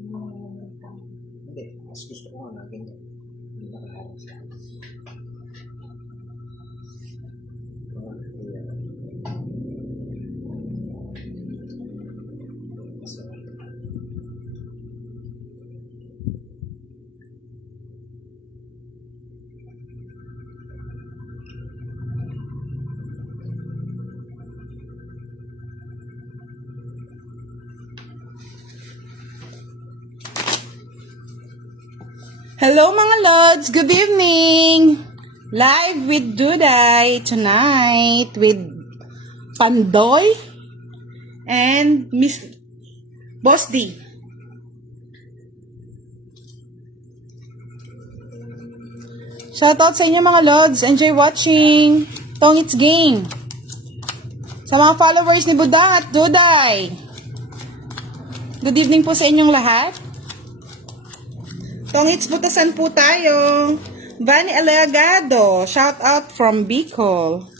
Hindi, mas gusto ko nga na ganyan. Hindi nakaharap sa akin. Hello mga Lods! Good evening! Live with Duday tonight with Pandoy and Miss Boss D. Shoutout sa inyo mga Lods. Enjoy watching Tongits Game. Sa mga followers ni Budang at Duday. Good evening po sa inyong lahat. Tongits butasan po tayo. Vani Aleagado, shout out from Bicol.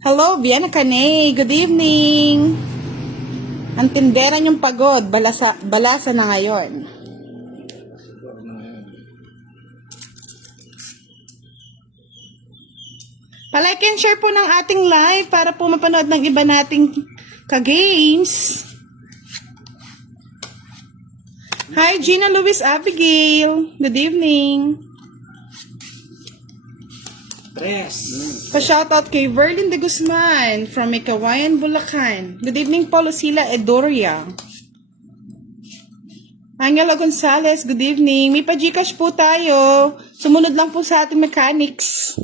Hello, Biana Caney, good evening. Ang tindera niyong pagod, balasa na ngayon. Palike and share po ng ating live para po mapanood ng iba nating ka-games. Hi, Gina Luis Abigail. Good evening. Pa-shoutout kay Verlin de Guzman from Ikawayan, Bulacan. Good evening po, Lucila Edoria. Angela Gonzalez, good evening. May pa-Gcash po tayo. Sumunod lang po sa ating mechanics.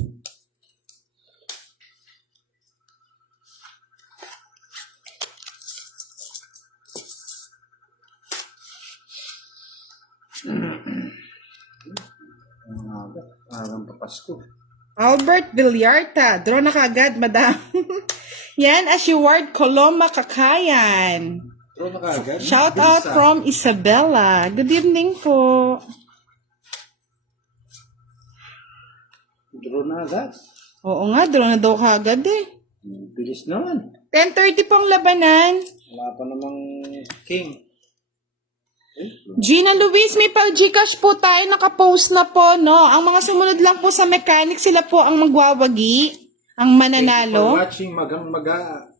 Parang papasko. Albert Villarta, draw na kaagad, madam. Yan, Ashiward Coloma Kakayan. Draw na kaagad. Shout out from Isabella. Good evening po. Draw na agad. Oo nga, draw na daw kaagad eh. Bilis naman. 10:30 pong labanan. Wala pa namang king. Gina Luis, may pa-Gcash po tayo, nakapost na po, no? Ang mga sumunod lang po sa mechanic, sila po ang magwawagi, ang mananalo. For watching magang maga.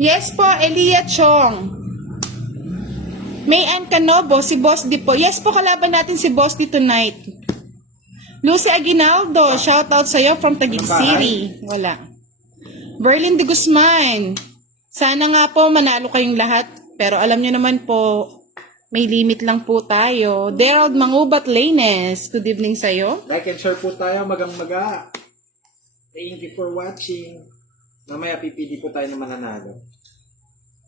Yes po, Elia Chong. May Ann Canobo, si Boss D po. Yes po, kalaban natin si Boss D tonight. Lucy Aguinaldo, shout out sa'yo from Taguig City. Wala. Verlin de Guzman. Sana nga po manalo kayong lahat. Pero alam nyo naman po, may limit lang po tayo. Derald Mangubat Lanes, good evening sa'yo. Like and share po tayo magang maga. Thank you for watching. Mamaya pipili po tayo ng mananalo.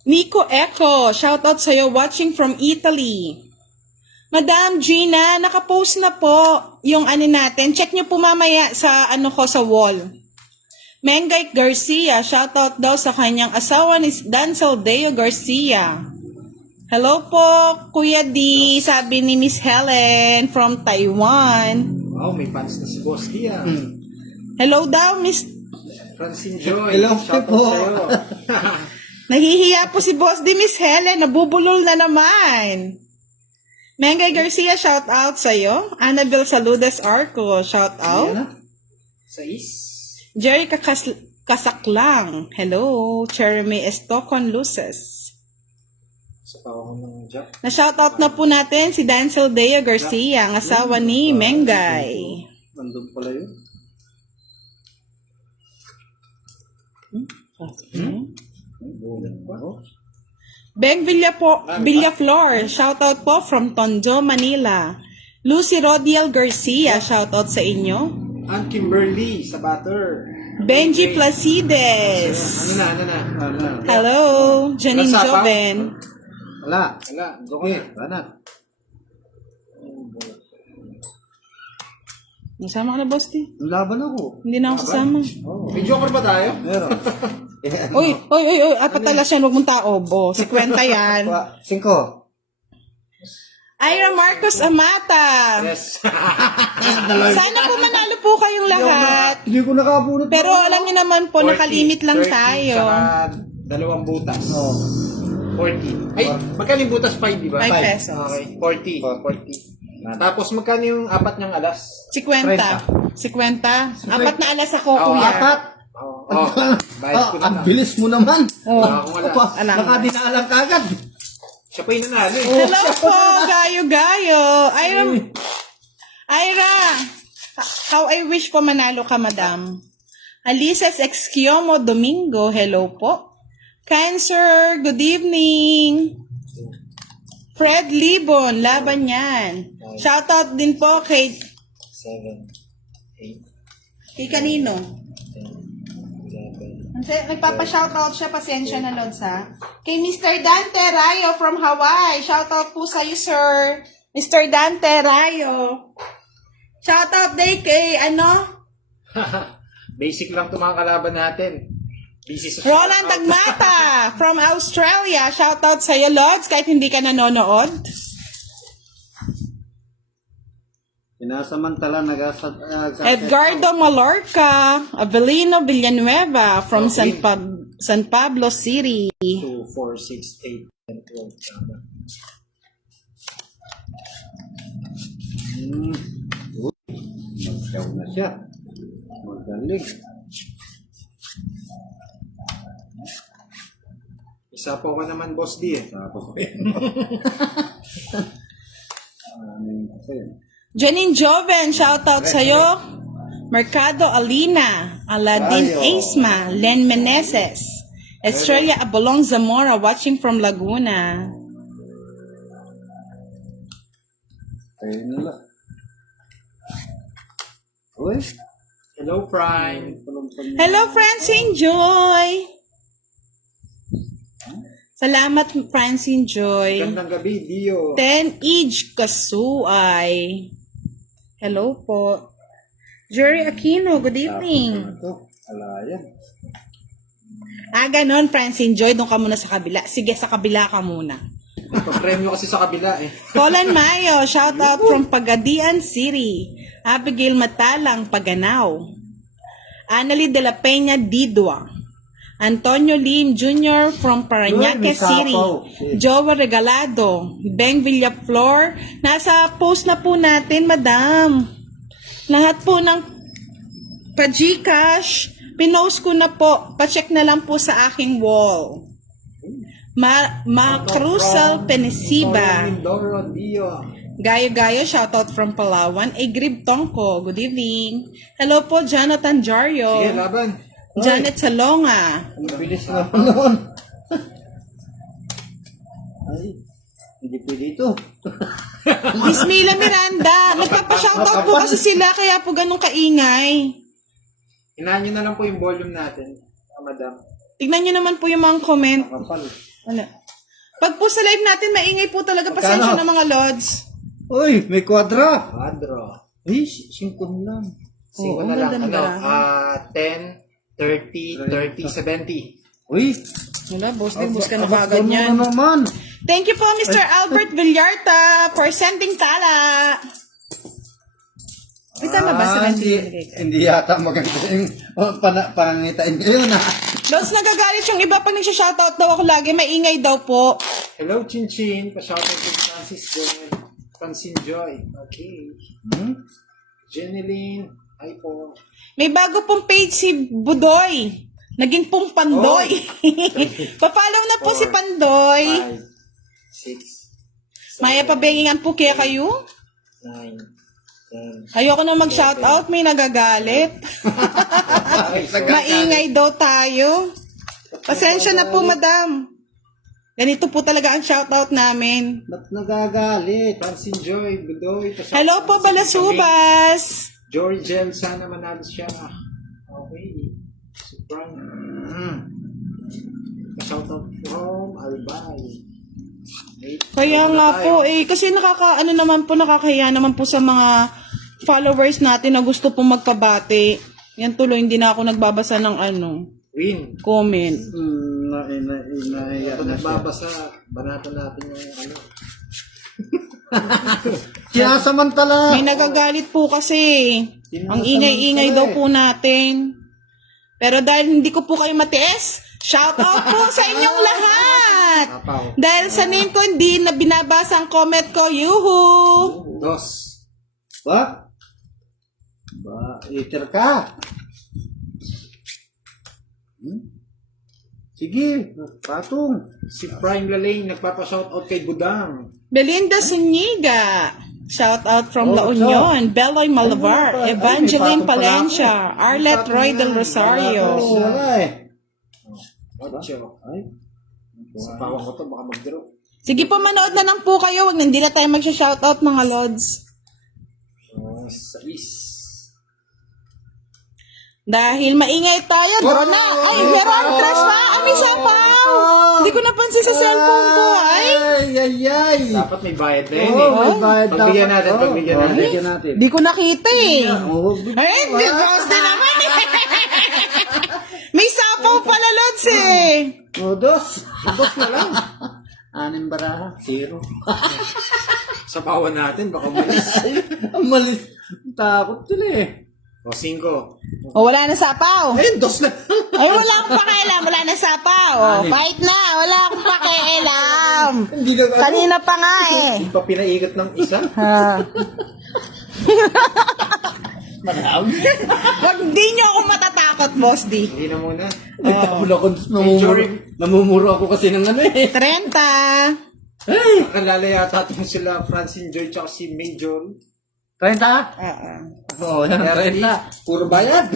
Nico Eco, shout out sa'yo watching from Italy. Madam Gina, nakapost na po yung ano natin. Check nyo po mamaya sa ano ko sa wall. Mengay Garcia, shoutout daw sa kanyang asawa ni Dancel Deo Garcia. Hello po, Kuya D, sabi ni Miss Helen from Taiwan. Wow, may fans na si Boss D ah. Hello daw, Miss... Francine Joy. Hello Shoutout po. sa'yo. Nahihiya po si Boss D, Miss Helen, nabubulol na naman. Mengay Garcia, shoutout sa'yo. Annabel Saludes Arco, shoutout. Sa is. Jerry Kasaklang, hello. Jeremy Estocon Luces. Sa tao ng Jack. Na-shoutout na po natin si Dancel Deo Garcia, ang asawa ni Mengay. Nandun pala yun. Beng Villaflor, shoutout po from Tondo, Manila. Lucy Rodiel Garcia, shoutout sa inyo. Aunt Kimberly sa butter. Benji Placides. Ano na? Hello, Janine Wala, sapa? Joven. Wala. Wala, okay. Wala na. Nasama ka na, Boss T? Laban ako. Hindi na ako sasama. May joker ba tayo? Meron. Uy, apat talas yan, huwag mong taobo. 50 yan. 5. Ira Marcos Amata. Yes. Sana po manalo po kayong lahat. Hindi ko nakabunot. Pero alam niyo naman po, nakalimit lang 30, tayo. saka Dalawang butas. Oo. 40. Ay, magkano yung butas? 5, di ba? 5 Five. pesos. Okay, 40. 40. Tapos magkano yung apat niyang alas? 50. 50. Apat na alas ako, Oo, kuya. Apat. Oo. Bayad ko na Ang lang. bilis mo naman. Oh. Wala akong alas. Opa, Alam. nakadinaalang ka agad. Siya pa yung nanalo eh. Hello po, Gayo. Ira, how I wish po manalo ka, madam. Alices Exciomo Domingo, hello po. Cancer, good evening. Fred Libon, laban yan. Shoutout din po kay 7, 8, kay kanino? 10, 11. Kasi nagpapa-shoutout siya, pasensya na Lods ha. Kay Mr. Dante Rayo from Hawaii. Shoutout po sa iyo, sir. Mr. Dante Rayo. Shoutout day kay Basic lang itong mga kalaban natin. Busy sa Roland Dagmata from Australia. Shoutout sa iyo, Lods, kahit hindi ka nanonood. Sinasamantala Edgardo Malorca, Avelino Villanueva from San Pablo City. 2, 4, 6, 8, 10, 12. Tama. Magsaw na siya. Magaling. Isa po ka naman, Boss D eh. Tapos ano yung kasi? Janine Joven, shoutout sa iyo. Mercado Alina, Aladin Ayo. Aisma, Len Meneses, Estrella Abolong Zamora watching from Laguna. Ayun na lang. Uy. Hello, Prime. Hello, Francine Joy. Salamat, Francine Joy. Gandang gabi, Dio. 10 Ij Kasuay. Hello po. Jerry Aquino, good evening. Ito. Alayan. Ganon, Francine Joy, doon ka muna sa kabila. Sige, sa kabila ka muna. Papremyo kasi sa kabila eh. Colin Mayo, shout out from Pagadian City. Abigail Matalang, Paganaw. Annalyn de la Peña, Didwa. Antonio Lim Jr. from Parañaque Uy, may City. sapaw. Jowa Regalado. Beng Villaflor. Nasa post na po natin, madam. Lahat po ng pa-Gcash, pinost ko na po. Pa-check na lang po sa aking wall. Cruzal Penisiba. Mindoro, Dio. Gayo-gayo, shoutout from Palawan. Grib Tongko, good evening. Hello po, Jonathan Jario. Sige, laban. Janet Salonga. Ang bilis naman noon. Ay, hindi pwede ito. Miss Mila Miranda. Nagpapa-shoutout po kasi sila, kaya po ganun kaingay. Inahan nyo na lang po yung volume natin, madam. Tignan nyo naman po yung mga comment. Kapal. Wala. Pag po sa live natin, maingay po talaga. Pasensya Magkano? na mga lods. Uy, may kwadra. Quadro. Uy, 5 lang. 5 na lang. maganda. 10, 30, 30, 70. Uy, Wala, boss din, boss ka na abot kagad mo yan. na naman. Thank you po, Mr. Albert Villarta, for sending tala. Ay, tama ba sila Hindi yata maganda yung panangitain ngayon ha. Lods, nagagalit yung iba pag nagsha-shoutout daw ako lagi. Maingay daw po. Hello, Chinchin. Pa-shoutout kay Francis Joy. Francine Joy. Okay. Jeneline. Hi po. May bago pong page si Budoy. Naging pong Pandoy. Pa-follow na po si Pandoy. 5, 6, Maya pabengingan po kaya kayo. 9, 10. Ayoko na mag-shoutout, may nagagalit. Maingay daw tayo. Pasensya na po, madam. Ganito po talaga ang shoutout namin. Ba't nagagalit? Francine Joy. Budoy. Hello po, Balasubas. Georgel. Sana manalo siya. Okay. Surprise. Shoutout from Albay. Kaya nga po kasi nakakahiya naman po sa mga followers natin na gusto pong magpabati. Yan tuloy, hindi na ako nagbabasa ng Win. comment. Naiya Ito na siya. nagbabasa. Banatan natin yung Sinasamantala. May nagagalit po kasi. Ang ingay-ingay daw po natin. Pero dahil hindi ko po kayo matiis, Shout out po sa inyong lahat. Apaw. Dahil sa name ko, hindi na binabasa ang comment ko. Yuhu! Dos. Ba? Eater ka. Sige, patong. Si Prime Laling nagpapa-shoutout kay Budang. Belinda Zuniga. Shout out from La Oh, Union. Beloy Malabar. Ay, Evangeline may patong pala Palencia. Arlette Roy del Rosario. Wala eh. Ocho. Ay. Sa pawang ko to, baka mag-draw. Sige po, manood na lang po kayo. Huwag hindi na tayo mag-shoutout mga lods. Sais. Dahil maingay tayo, draw na. Ay, meron tres pa. Ami sapaw. Hindi ko napansin sa cellphone ko. Ay, Ay. Dapat may bayad na yun Oo, eh. may bayad Pagbigyan dapat. natin, Oo, pagbigyan natin. pagbigyan natin. di ko nakita eh. Oo, Ay, because din naman eh. May sapaw pala, lods eh. dos. Dos na lang. Anim baraha. Zero. Sa pawan natin, baka malis. Ang malis. Takot sila eh. O, 5. O, wala na sapaw. Eh, dos na. Ay, wala akong pakialam. Wala na sapaw. O, fight na. Wala akong pakialam. Hindi na Kanina pa nga eh. Hindi pa pinaigot ng isa. Ha. Marami. Wag di nyo ako matatakot, Boss D. Hindi na muna. Nagtakul ako. Namumuro ako kasi ng ano eh. 30. Nakalala yata itong sila Francine Joy tsaka si Major. 30? Oo, yan. 30. 30. Puro bayad.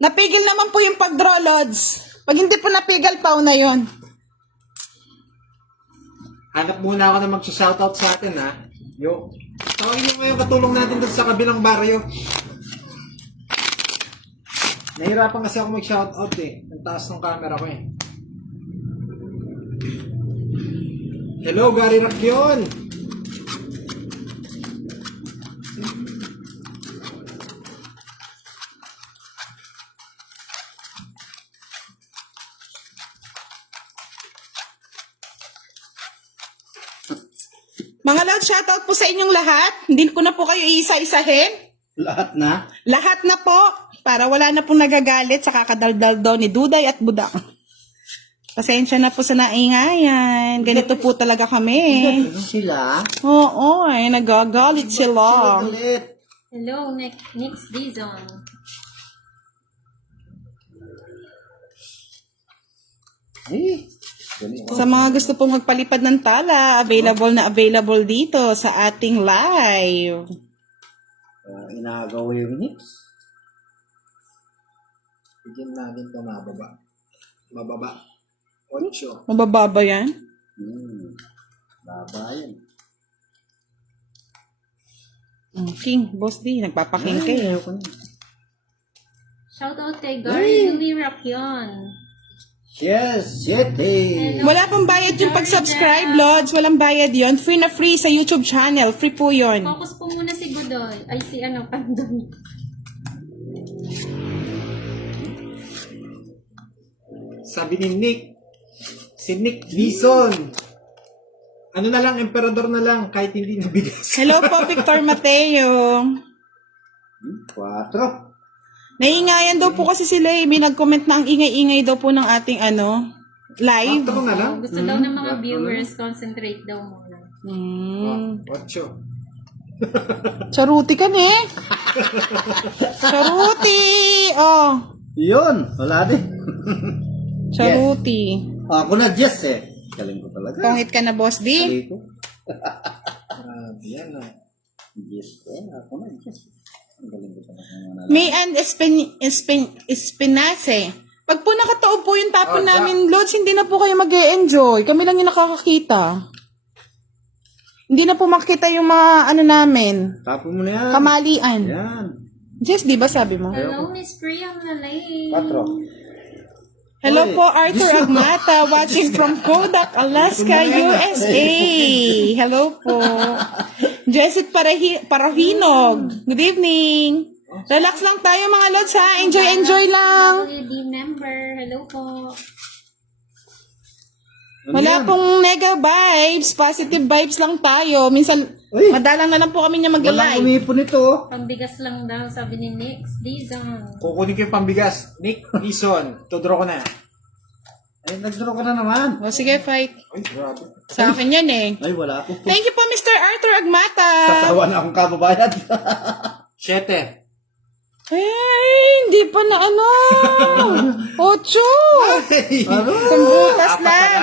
Napigil naman po yung pag-draw, Lods. Pag hindi po napigil, pau na yon. Hanap muna ako na mag-shoutout sa atin, ha? Yo. Tawagin nyo ngayon katulong natin doon sa kabilang baryo. Nahirapan kasi ako mag-shoutout eh. Ang taas ng camera ko eh. Hello, Gary Rakion! Mga Lods, shoutout po sa inyong lahat. Hindi ko na po kayo iisa-isahin. Lahat na. Lahat na po. Para wala na pong nagagalit sa kakadaldal daw ni Duday at Budang. Pasensya na po sa naingayan. Ganito po talaga kami. Sila. Oo, ay nagagalit sila. Galit. Hello, next Dizon. Eh. Galit. Sa mga gusto pong magpalipad ng tala, available dito sa ating live. Inagawa yung mix. Bigyan natin ito mababa. Mababa. 8. Mabababa yan? Babayan. King, Boss D, nagpapaking ka eh. Ayoko na. Shoutout kay Gary Louis Rakion. Yes, City. Wala pang bayad yung pag-subscribe, Lods. Walang bayad yon. Free na free sa YouTube channel. Free po yon. Focus po muna si Godoy. Ay, si Pandong. Sabi ni Nick, si Nick Dison. Ano na lang, emperador na lang, kahit hindi nabigas. Hello po, Victor Mateo. 4. Naingayan daw po kasi sila eh. May nag-comment na ang ingay-ingay daw po ng ating live. Ito na lang. Gusto daw ng mga viewers, concentrate daw muna. 8. Charuti ka ni. Charuti. Oh, Yun, wala din. charuti. Ako na, Jess eh. Galing ko talaga. Tungit ka na, Boss D. Galing ko. Grabe yan ah. Jess ko. Ako na, Jess. Ang galing ko talaga. Mayan Espinace. Pag po nakataob po yung tapon namin, Lods, hindi na po kayo mag-e-enjoy. Kami lang yung nakakakita. Hindi na po makita yung mga namin. Tapo mo na yan. Kamalian. Yan. Jess, di ba sabi mo? Hello, Miss Priam Nalay. 4. Hello po, Arthur Agmata, watching from Kodak, Alaska, USA. Hello po. Jessit Parahinog. Good evening. Relax lang tayo mga Lods ha. Enjoy lang. WD member. Hello po. Wala pong nega vibes. Positive vibes lang tayo. Minsan, Uy. madalang na lang po kami niya Walang mag-live. umipon ito. Pambigas lang daw, sabi ni Next Dizon. Kukunin ko yung pambigas. Nick Dison, to draw ko na. Ay, nag-draw ka na naman. O sige, fight. Ay, grabe. Sa akin yan eh. Ay, wala ako. Thank you po, Mr. Arthur Agmata. Sasawa na akong kababayan. 7. Ay, hindi pa na ano. 8. Ano? Isang butas lang.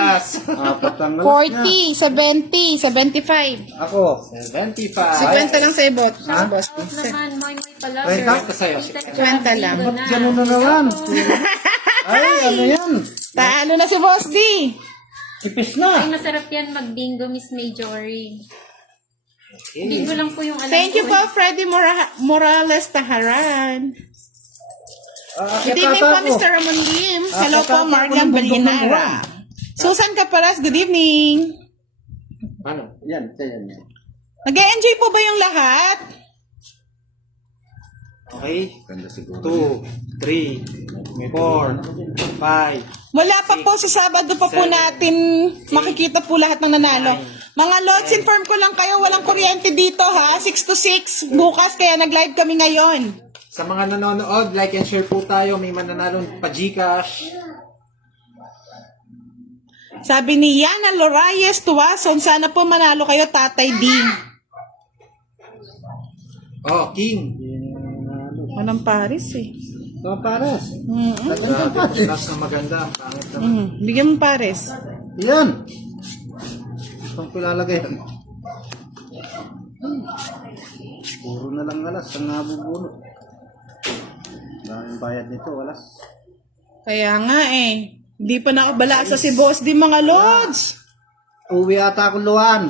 Apat lang malas niya. 40, 70, 75. Ako. 75. 50 lang sa ibot. Sa boss. Out naman, moy pala. Ay, sir. ito sa'yo. Kwenta lang. Bingo Ganun na naman. Ay, ano yan? Talo na si Boss D. Tipis Ay, na. masarap yan mag-bingo, Miss Majory. Okay. Bingo lang po yung alam Thank you ko. po, Freddy Morales Taharan. Good evening po, Mr. Ramon Lim. Hello po, Marlon Balinara. Susan Caparas, good evening. Ano? Yan, yan. Nag-enjoy po ba yung lahat? Okay. Ganda siguro. 2, 3, 4, 5. Wala pa po, sa Sabado pa po 7, natin makikita po lahat ng nanalo. Mga lods, inform ko lang kayo, walang kuryente dito ha, 6 to 6 bukas, kaya nag-live kami ngayon. Sa mga nanonood, like and share po tayo. May mananalong pa Gcash. Sabi ni Yana Lorayes Tuwason, sana po manalo kayo, Tatay D. Oh, King. Walang Paris eh. Ito, pares. Grabe, plus na maganda. Ang pangit naman. Bigyan mo Paris. Yan. Itong pilalagay yan. Puro na lang alas ang nabubunot. Daming bayad nito, alas. Kaya nga eh. Hindi pa nakabala sa si Boss D, mga lods. Uwi ata akong luwan.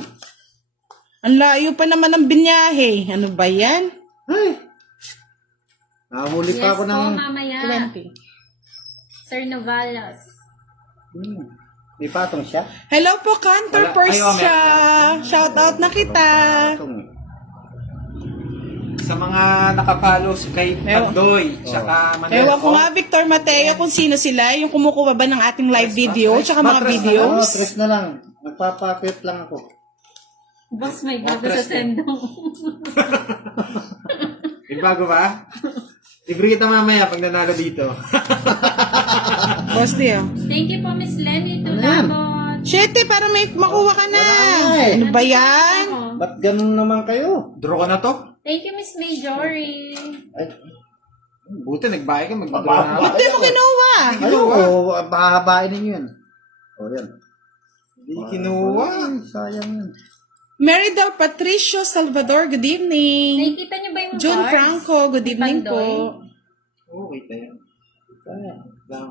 Ang layo pa naman ng binyahe. Ano ba yan? Ay! Nahuli Yes pa ako po, ng... mamaya. Sir Novalas. May patong siya? Hello po, Cantor Wala. Persya. Shout out na kita. Patong. Sa mga nakafollow kay Ewan. Tandoy, tsaka Manuel. Ewan ko nga, Victor Mateo, kung sino sila, yung kumukuha ba ng ating live video, tsaka mga Mattress na Oo, videos. stress na lang. Nagpapakit lang ako. Boss, may bago sa Mattress din. sendong. May bago ba? Libre kita mamaya pag nanalo dito. Boss D, oh. Thank you po, Miss Lenny Ano yan? Tulabot. Shete, para may makuha ka na. Wala nga eh. Ano ba yan? Ba't ganun naman kayo? Draw ka na to? Thank you, Miss Majory. Ay, Buti, nagbayad ka, mag-draw na. Ba't di mo kinuha? ayoko, bahabain ninyo yan. O, yan. Hindi kinuha. Ay, sayang yan. Mary Del Patricio Salvador, good evening. Nakikita niyo ba yung June cards? Franco, good evening Pandoy? po. Oo, wait na yan. Lang.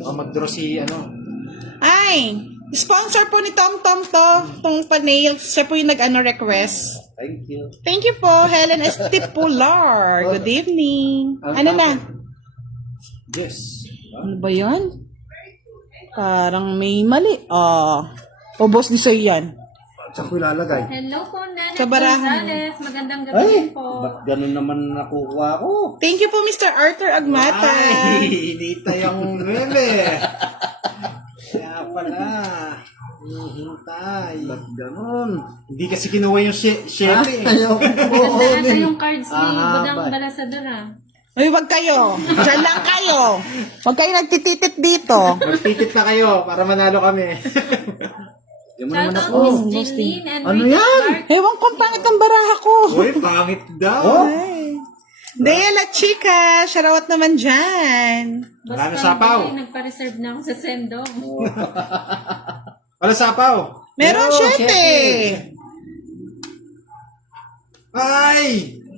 Oh, mag-draw si, ano. Ay, sponsor po ni Tom Tom to, tong pa-nails. Siya po yung request. Thank you. Thank you po, Helen Estipular. Good evening. Ano na? Yes. Ano ba yan? Parang may mali. O boss, di sa'yo yan. Saan ko ilalagay? Hello po, Nana Kabarahan. Gonzales. Magandang gabi Ay, din po. ba't ganun naman nakukuha ko? Thank you po, Mr. Arthur Agmata. Ay, hinita yung meme. Kaya pala. Hihintay. Ba't ganun? Hindi kasi kinuha yung share eh. Ayoko po. Maganda ata yung cards ni Ah, Budang ba- Balasador ah. Ay, wag kayo. Diyan lang kayo. Wag kayo nagtititit dito. Magtitit na kayo para manalo kami. Yung Shout naman out ako. Miss Jeline and Ano Rita yan? Clark. Ewan kong pangit ang baraha ko. Uy, pangit daw. Ay. Dea la chica, sharawat naman dyan. Wala na Basta sapaw. hindi, nagpa-reserve na ako sa sendong. Wala sapaw. Meron Meron, 7. Ay!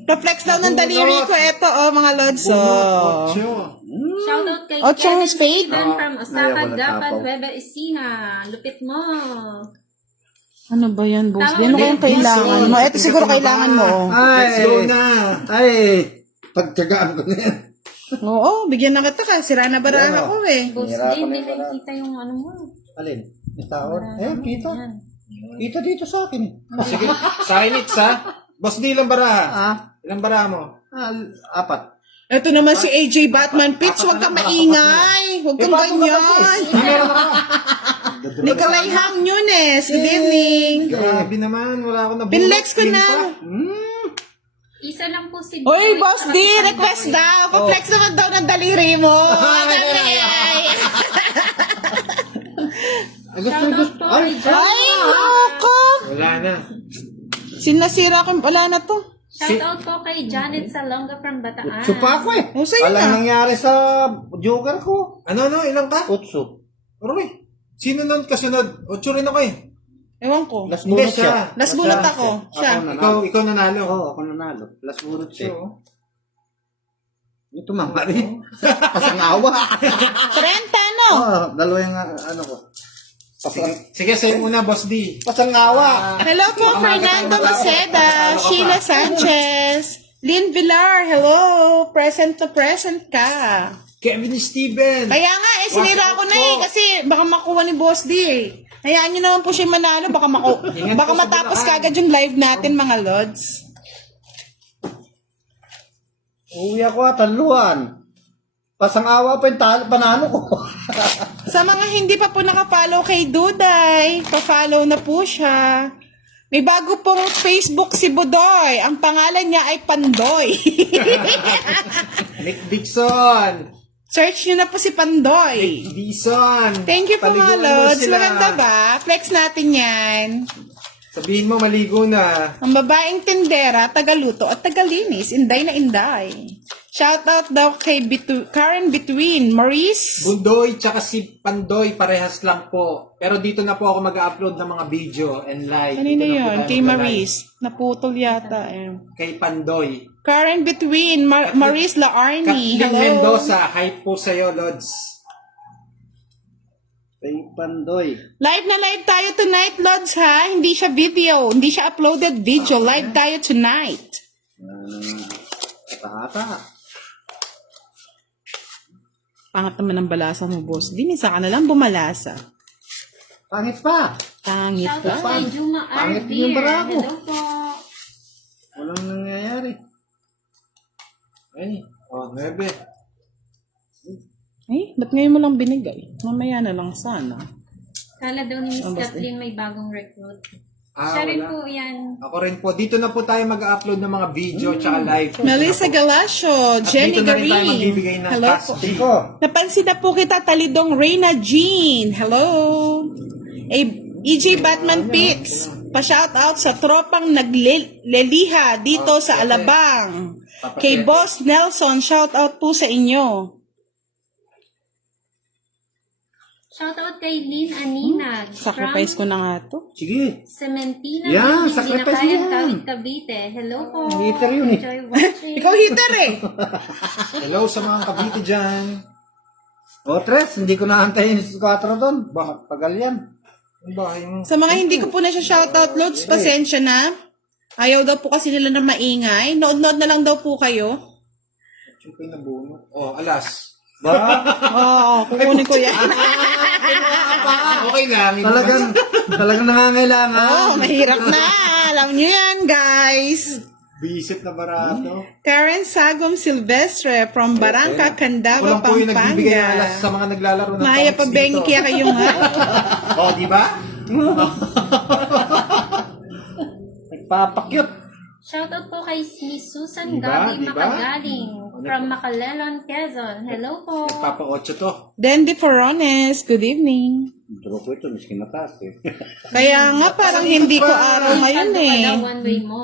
Pa-flex daw ng daliri ko. Eto, mga lods. Ocho. Shout out kay Ocho Kevin spade? Steven from Ayaw Osaka, ko ng Dapat, sapaw. Nueva Ecija. Lupit mo. Ano ba yan, boss? Tama Di ano na kayong yun, kailangan mo? Eto siguro kailangan mo. Let's go na. Ay, pagtyagaan ko na yan. Oo, bigyan na kita ka. Sira na baraha ko eh. Boss Hirapan din, na hindi yung kita yung ano mo. Alin? May taon? Eh, kita. Yan. Kita dito sa akin. Sige, sign it sa. Boss, di ilang baraha? Ah, Ilang baraha mo? 4. Eto naman si AJ Batman Pitts. Huwag kang maingay. Huwag kang ganyan. Nicolay Ham Nunes. Good evening. Grabe naman, wala akong nabulot. Pinlex ko Green na. pa. Isa lang po si Hoy, Joy boss sa D, Tandoy. request daw. Pa-flex naman daw ng daliri mo. Ay, gusto, Shoutout gusto. po Ay, kay Janet. Ay, nako! Wala na. Sinasira ko, wala na to. Shoutout po kay Janet Salonga from Bataan. utso pa ako eh. Oh, sa'yo Walang na. nangyari sa joker ko. Ano, ilang ka? Utso. Roy, sino nun kasunod? 8 rin ako eh. Ewan ko. Last Hindi bunot siya. siya. Last bunot ako. Siya. Ako nanalo. Ikaw nanalo. Oo, ako nanalo. Last bunot siya. So, Ito mama rin. Pasangawa. 30, no? Oo, dalawa yung ano ko. sige, sa'yo muna, Boss D. Pasangawa. Hello po, Fernando Maceda, Sheila Sanchez, Lynn Villar, hello. Present to present ka. Kevin Steven. Kaya nga, sinira ko na eh, kasi baka makuha ni Boss D eh. Hayaan nyo naman po siya manalo, baka, Ingat baka po sa matapos bulaan. kagad yung live natin, mga Lods. Uwi ako taluan. Pasangawa pa yung panalo ko. Sa mga hindi pa po nakafollow kay Duday, pa-follow na po siya. May bago pong Facebook si Budoy. Ang pangalan niya ay Pandoy. Nick Dixon. Search nyo na po si Pandoy. Nick Dixon. Thank you po, mga Paliguan mo Lods. sila. Maganda ba? Flex natin yan. Sabihin mo, maligo na. Ang babaeng tindera, tagaluto at tagalinis, inday na inday. Shoutout daw kay Karen Between, Maurice. Bundoy tsaka si Pandoy, parehas lang po. Pero dito na po ako mag-upload ng mga video and live. Kanina Dito na po yun? tayo Kay mag-live. Maurice. Naputol yata eh. Kay Pandoy. Karen Between, Maurice Laarni. Kathleen Hello. Mendoza, hi po sa'yo, Lods. Kay Pandoy. Live na live tayo tonight, Lods, ha? Hindi siya video. Hindi siya uploaded video. Live tayo tonight. Tahata. Pangat naman ang balasa mo, boss. Di, minsan ka na lang bumalasa. Pangit pa. Tangit Shoutout ka. kay Juma Pangit Arvir. yung barako. Hello po. Walang nangyayari. Ay, 9. Eh, ba't ngayon mo lang binigay? Mamaya na lang sana. Kala daw ni Miss Ang basta. Kathleen may bagong recruit. Ah, Siya rin wala. po yan. Ako rin po. Dito na po tayo mag-upload ng mga video tsaka live. Melissa Galasio, Jenny dito na rin tayo Garin. magbibigay ng Hello cash po. G. Siko. Napansin na po kita, Talidong Reyna Jean. Hello. EJ Batman Pits. Pa-shoutout sa tropang nagleliha dito sa Alabang. Kay Boss Nelson, shoutout po sa inyo. Shoutout kay Lynn Aninag. Sacrifice ko na nga to. Sige. Cementina. Yan, Building, sacrifice Ginakayan, mo yan. Tawid, Cavite. Hello po. Heater yun eh. Enjoy watching. Ikaw hitter eh. Hello sa mga kabiti dyan. O, Tres, hindi ko naantayin si 4 doon. Tagal yan. Ang bahay mo. Sa mga hindi ko po na siya shoutout, Lods, pasensya na. Ayaw daw po kasi nila na maingay. Nood-nood na lang daw po kayo. Yung ko'y nabuno. Oh, alas. Ba? Oo, kukunin ko yan. Okay lang. Talagang nangangailangan. Oh, mahirap na. Alam nyo yan, guys. Visit na barato. Karen Sagom Silvestre from Barangka, Candaba, Walang po yung nagbibigay ng alas Pampanga. sa mga naglalaro ng Maya comics pa bengi dito. kayo nga. Oh, di ba? Nagpapakyut. Shoutout po kay Miss Susan Diba? Gabi Diba? Makagaling from Macalelan, Quezon. Hello po. Nagpapa-8 to. Dandy Forones, good evening. Duro ko ito, miskin mataas eh. Kaya nga, parang hindi ko araw ngayon Paano ka eh. daw one way mo?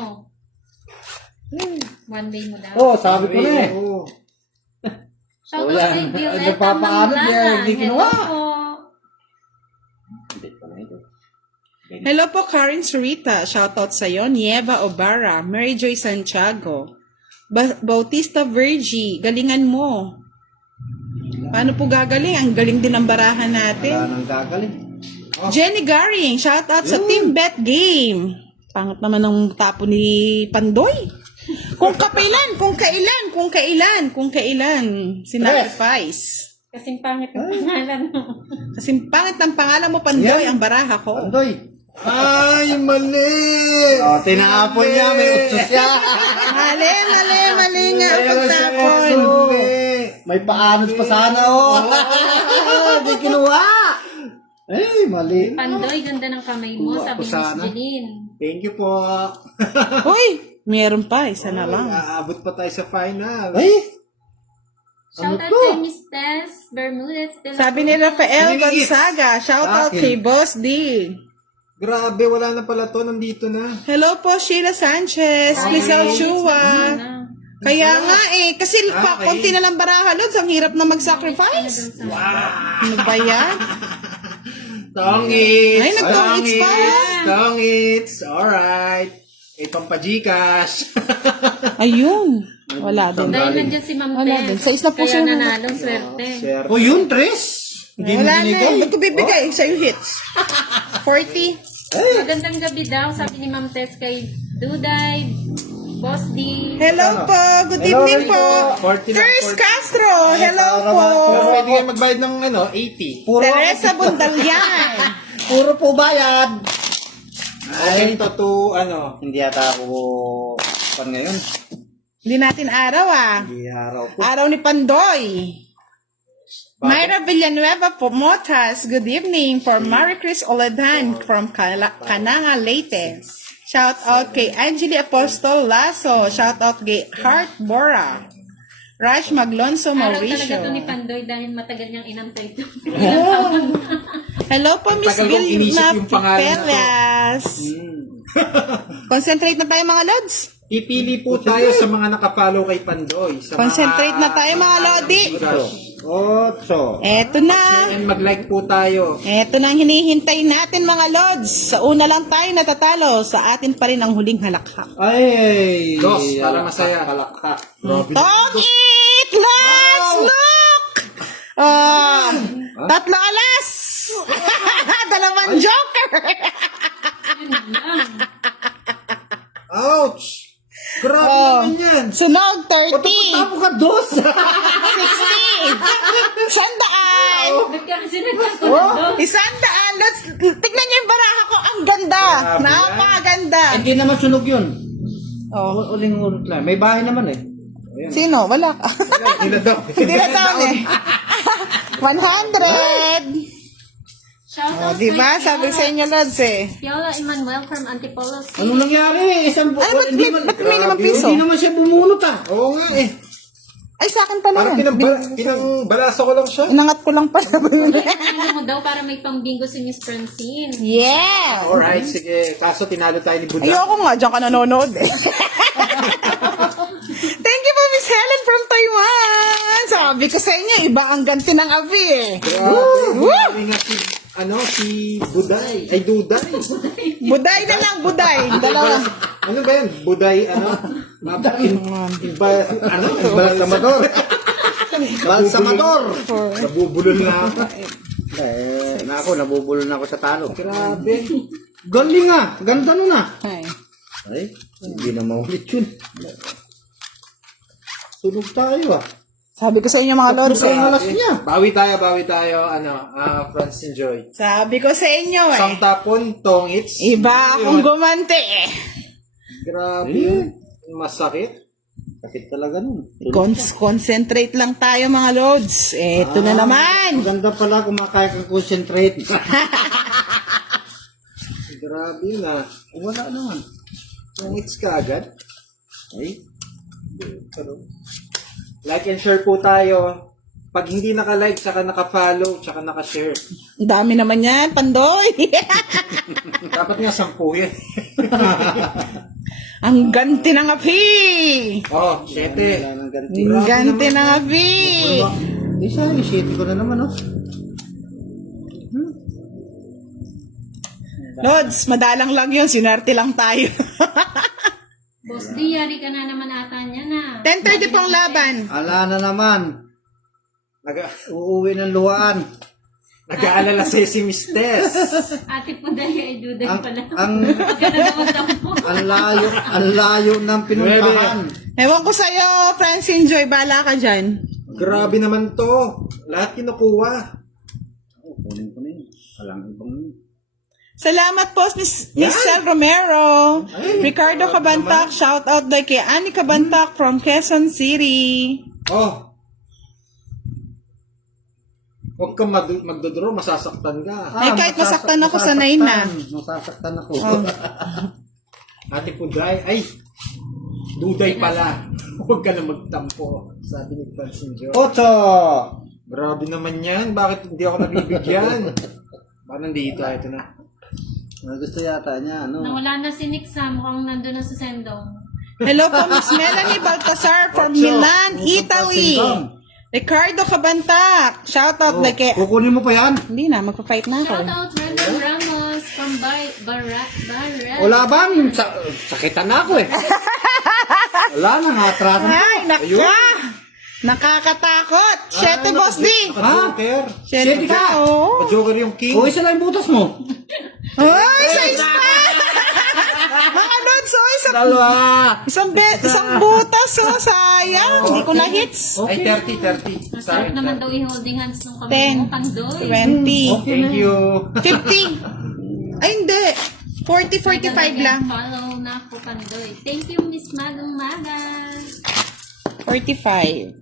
One way mo daw. Oh, sabi ko na eh. Oo. Shoutout Wala. kay Violeta Nagpapaano niya, Manglanan. hindi Hello kinuha. po. Hindi pa na ito. Hello po, Karen Surita. Shoutout sa'yo. Nieva Obara, Mary Joy Santiago, Bautista Virgie. Galingan mo. Paano po gagaling? Ang galing din ng barahan natin. Wala nang gagaling. Jenny Garing, shoutout sa Team Bet Game. Pangat naman ng tapo ni Pandoy. Kung kailan, sinacrifice. Kasing pangit ang pangalan mo. Kasi pangit ang pangalan mo, Pandoy, Yan. ang baraha ko. Andoy. Ay, mali! Oh, tinaapon niya, may utso siya. Mali nga ang Ayaw siya pagtapon. magsuli. May paanod pa sana, oh. Hindi kinuha. Eh, mali. Pandoy, ganda ng kamay mo, Kuha sabi ko ni Miss sana. Jeline. Thank you po. Uy, meron pa, isa na lang. Aabot pa tayo sa final. Ay, Shout out kay Miss Tess Bermudez. Sabi ni Rafael Hindi, Gonzaga, shout out Akin. kay Boss D. Grabe, wala na pala to. Nandito na. Hello po, Sheila Sanchez, Lizelle Chua. Kaya nga kasi Okay. konti na lang baraha, Lods. Ang hirap na mag-sacrifice. Ano ba yan? Tongits! Ay, nag-tongits pa. Tongits! Alright. Eh, pampajikas. Ayun. Wala din. Dahil nandiyan si Ma'am Wala din. Tess. Sais na po Kaya siya. nanalo, swerte. Share. O yun, Tres. Hindi mo Wala na. binigay. Ba't ko bibigay? Sa'yo hits. 40. Magandang gabi daw, sabi ni Ma'am Tess kay Duday, Boss D. Hello po. Good Hello evening rin po. po. 40 na, First 40. Castro. Hello para po. Pero pwede kayo magbayad ng 80. Puro, Teresa Bundalyan. puro po bayad. Okay, to Hindi yata ako pan ngayon. Hindi natin araw Hindi araw po. Araw ni Pandoy. Myra Villanueva Pomotas, good evening. For Marie Chris Oladan from Cananga, Leyte. Shout out kay Angeli Apostol Lasso. Shout out kay Heart Bora. Raj Maglonso Araw talaga Mauricio. to ni Pandoy dahil matagal niyang inantay ito. Hello po, Miss Tagal kong inisip Vilma yung pangalan na to. Pelas. Concentrate na tayo mga Lods. Pipili po tayo sa mga nakafollow kay Pandoy. Sa Concentrate na tayo mga Lodi. 8. Eto na. And mag-like po tayo. Eto na ang hinihintay natin mga Lods. Sa una lang tayo natatalo. Sa atin pa rin ang huling halakhak. Ay. Dos, para masaya. Palakpak. Tong it! Let's look! Tatlo alas! Dalawang joker! Ouch! Grabe naman yan. Sunog 30! Tapo ka, dos. 60! Sandaan! Ba't ka kasi nagkatulog? Isandaan! Let's, tignan niyo yung baraha ko. Ang ganda! Napakaganda! Hindi naman sunog yun. Oh. Uling-ulit lang. May bahay naman eh. Sino? Wala ka. Hindi na daw. Hindi na down eh. 100! Shout out Diba? Sabi sa inyo, Lods eh. Fiola Emmanuel from Antipolo City. Anong nangyari? Isang Ay, ba't may limang piso? Hindi naman siya bumunot ah. Oo nga eh. Ay, sa akin pala Parang yun. pinangbalaso ko lang siya. Inangat ko lang pala. Ano mo daw para may pambingo si Miss Francine. Yeah! Alright, sige. Kaso tinalo tayo ni Buda. Ayoko nga, diyan ka nanonood eh. Thank you po, Miss Helen from Taiwan. Sabi ko sa inyo, iba ang ganti ng Avi eh. Grabe nga si Buday. Ay, Duday. Buday na lang, buday. Dalawa. Ano ba yan? Buday, Balsamador. Balsamador. Nabubulol na ako. Nabubulol na ako sa talo. Grabe. Galing ah. Ganda nun ah. Ay. Ay, hindi na maulit yun. Sunog tayo ah. Sabi ko sa inyo mga Lods eh. Alas niya. Bawi tayo, Francine Joy. Sabi ko sa inyo eh. Isang tapon, tongits. Iba akong gumante eh. Grabe yun. Masakit. Sakit talaga nun. Concentrate lang tayo mga Lods. Eto na naman. Maganda pala kung makaya kang concentrate. Grabe yun ah. Wala naman. Tongits ka agad. Ay. Like and share po tayo. Pag hindi naka-like, tsaka naka-follow, tsaka naka-share. Ang dami naman yan, Pandoy. Dapat nga 10 yan. Ang ganti ng Api. Oh, 7. Wala nang ganti. Ang ganti ng Api. Isa, isiti ko na naman oh. Lods, madalang lang yun. Sinerte lang tayo. Boss D, yari ka na naman ata niya na. 10:30 pang laban. Ala na naman. Uuwi ng luhaan. Nag-aalala sa'yo si Miss Tess. Ate po dahil ay duday pala. Ang Magkakadamag-damag po. ang layo ng pinuntahan. Ewan ko sa'yo, Francine Joy. Bala ka dyan. Grabe naman to. Lahat kinukuha. Kunin ko na yun. Walang ibang yun. Salamat po, Miss Sel Romero. Ricardo Cabantac, shout out daw kay Annie Cabantac from Quezon City. Oh. Huwag kang magdodraw, masasaktan ka. Ay, kahit masaktan ako, sanay na. Masasaktan ako. Ate Puday, ay, Duday pala. Huwag ka na magtampo, sabi ni Francine Jo. 8. Grabe naman yan. Bakit hindi ako nabibigyan? Ba nandito? Ito na. Gusto yata niya, ano? Nawala na si Nick Sam, mukhang nandun na sa sendong. Hello po, Miss Melanie Baltasar from Ocho. Milan, Italy. Ricardo Cabantac. Shoutout like eh. Kukunin mo pa yan. Hindi na, magpa-fight na ako. Shout out Brandon Ramos from Barat. Wala bang? Sakitan na ako eh. Wala na, nga-atrasan ko. Ay, naka! Nakakatakot! Siyete, Boss D! Joker. Siyete ka, oh. Joker yung king. O, isa lang yung butas mo. Ay, sa isa! Mga lods, oh, Dalawa. isang butas, oh, sayang. Hindi ko na hits. Ay, 30. Sa Masarap akin, naman 30. daw i-holding hands ng kamay 10, mo, Pandoy. 20, Thank you. 50. Ay, hindi. 40, 45 lang. Follow na ako, Pandoy. Thank you, Miss Madam Maga. 45.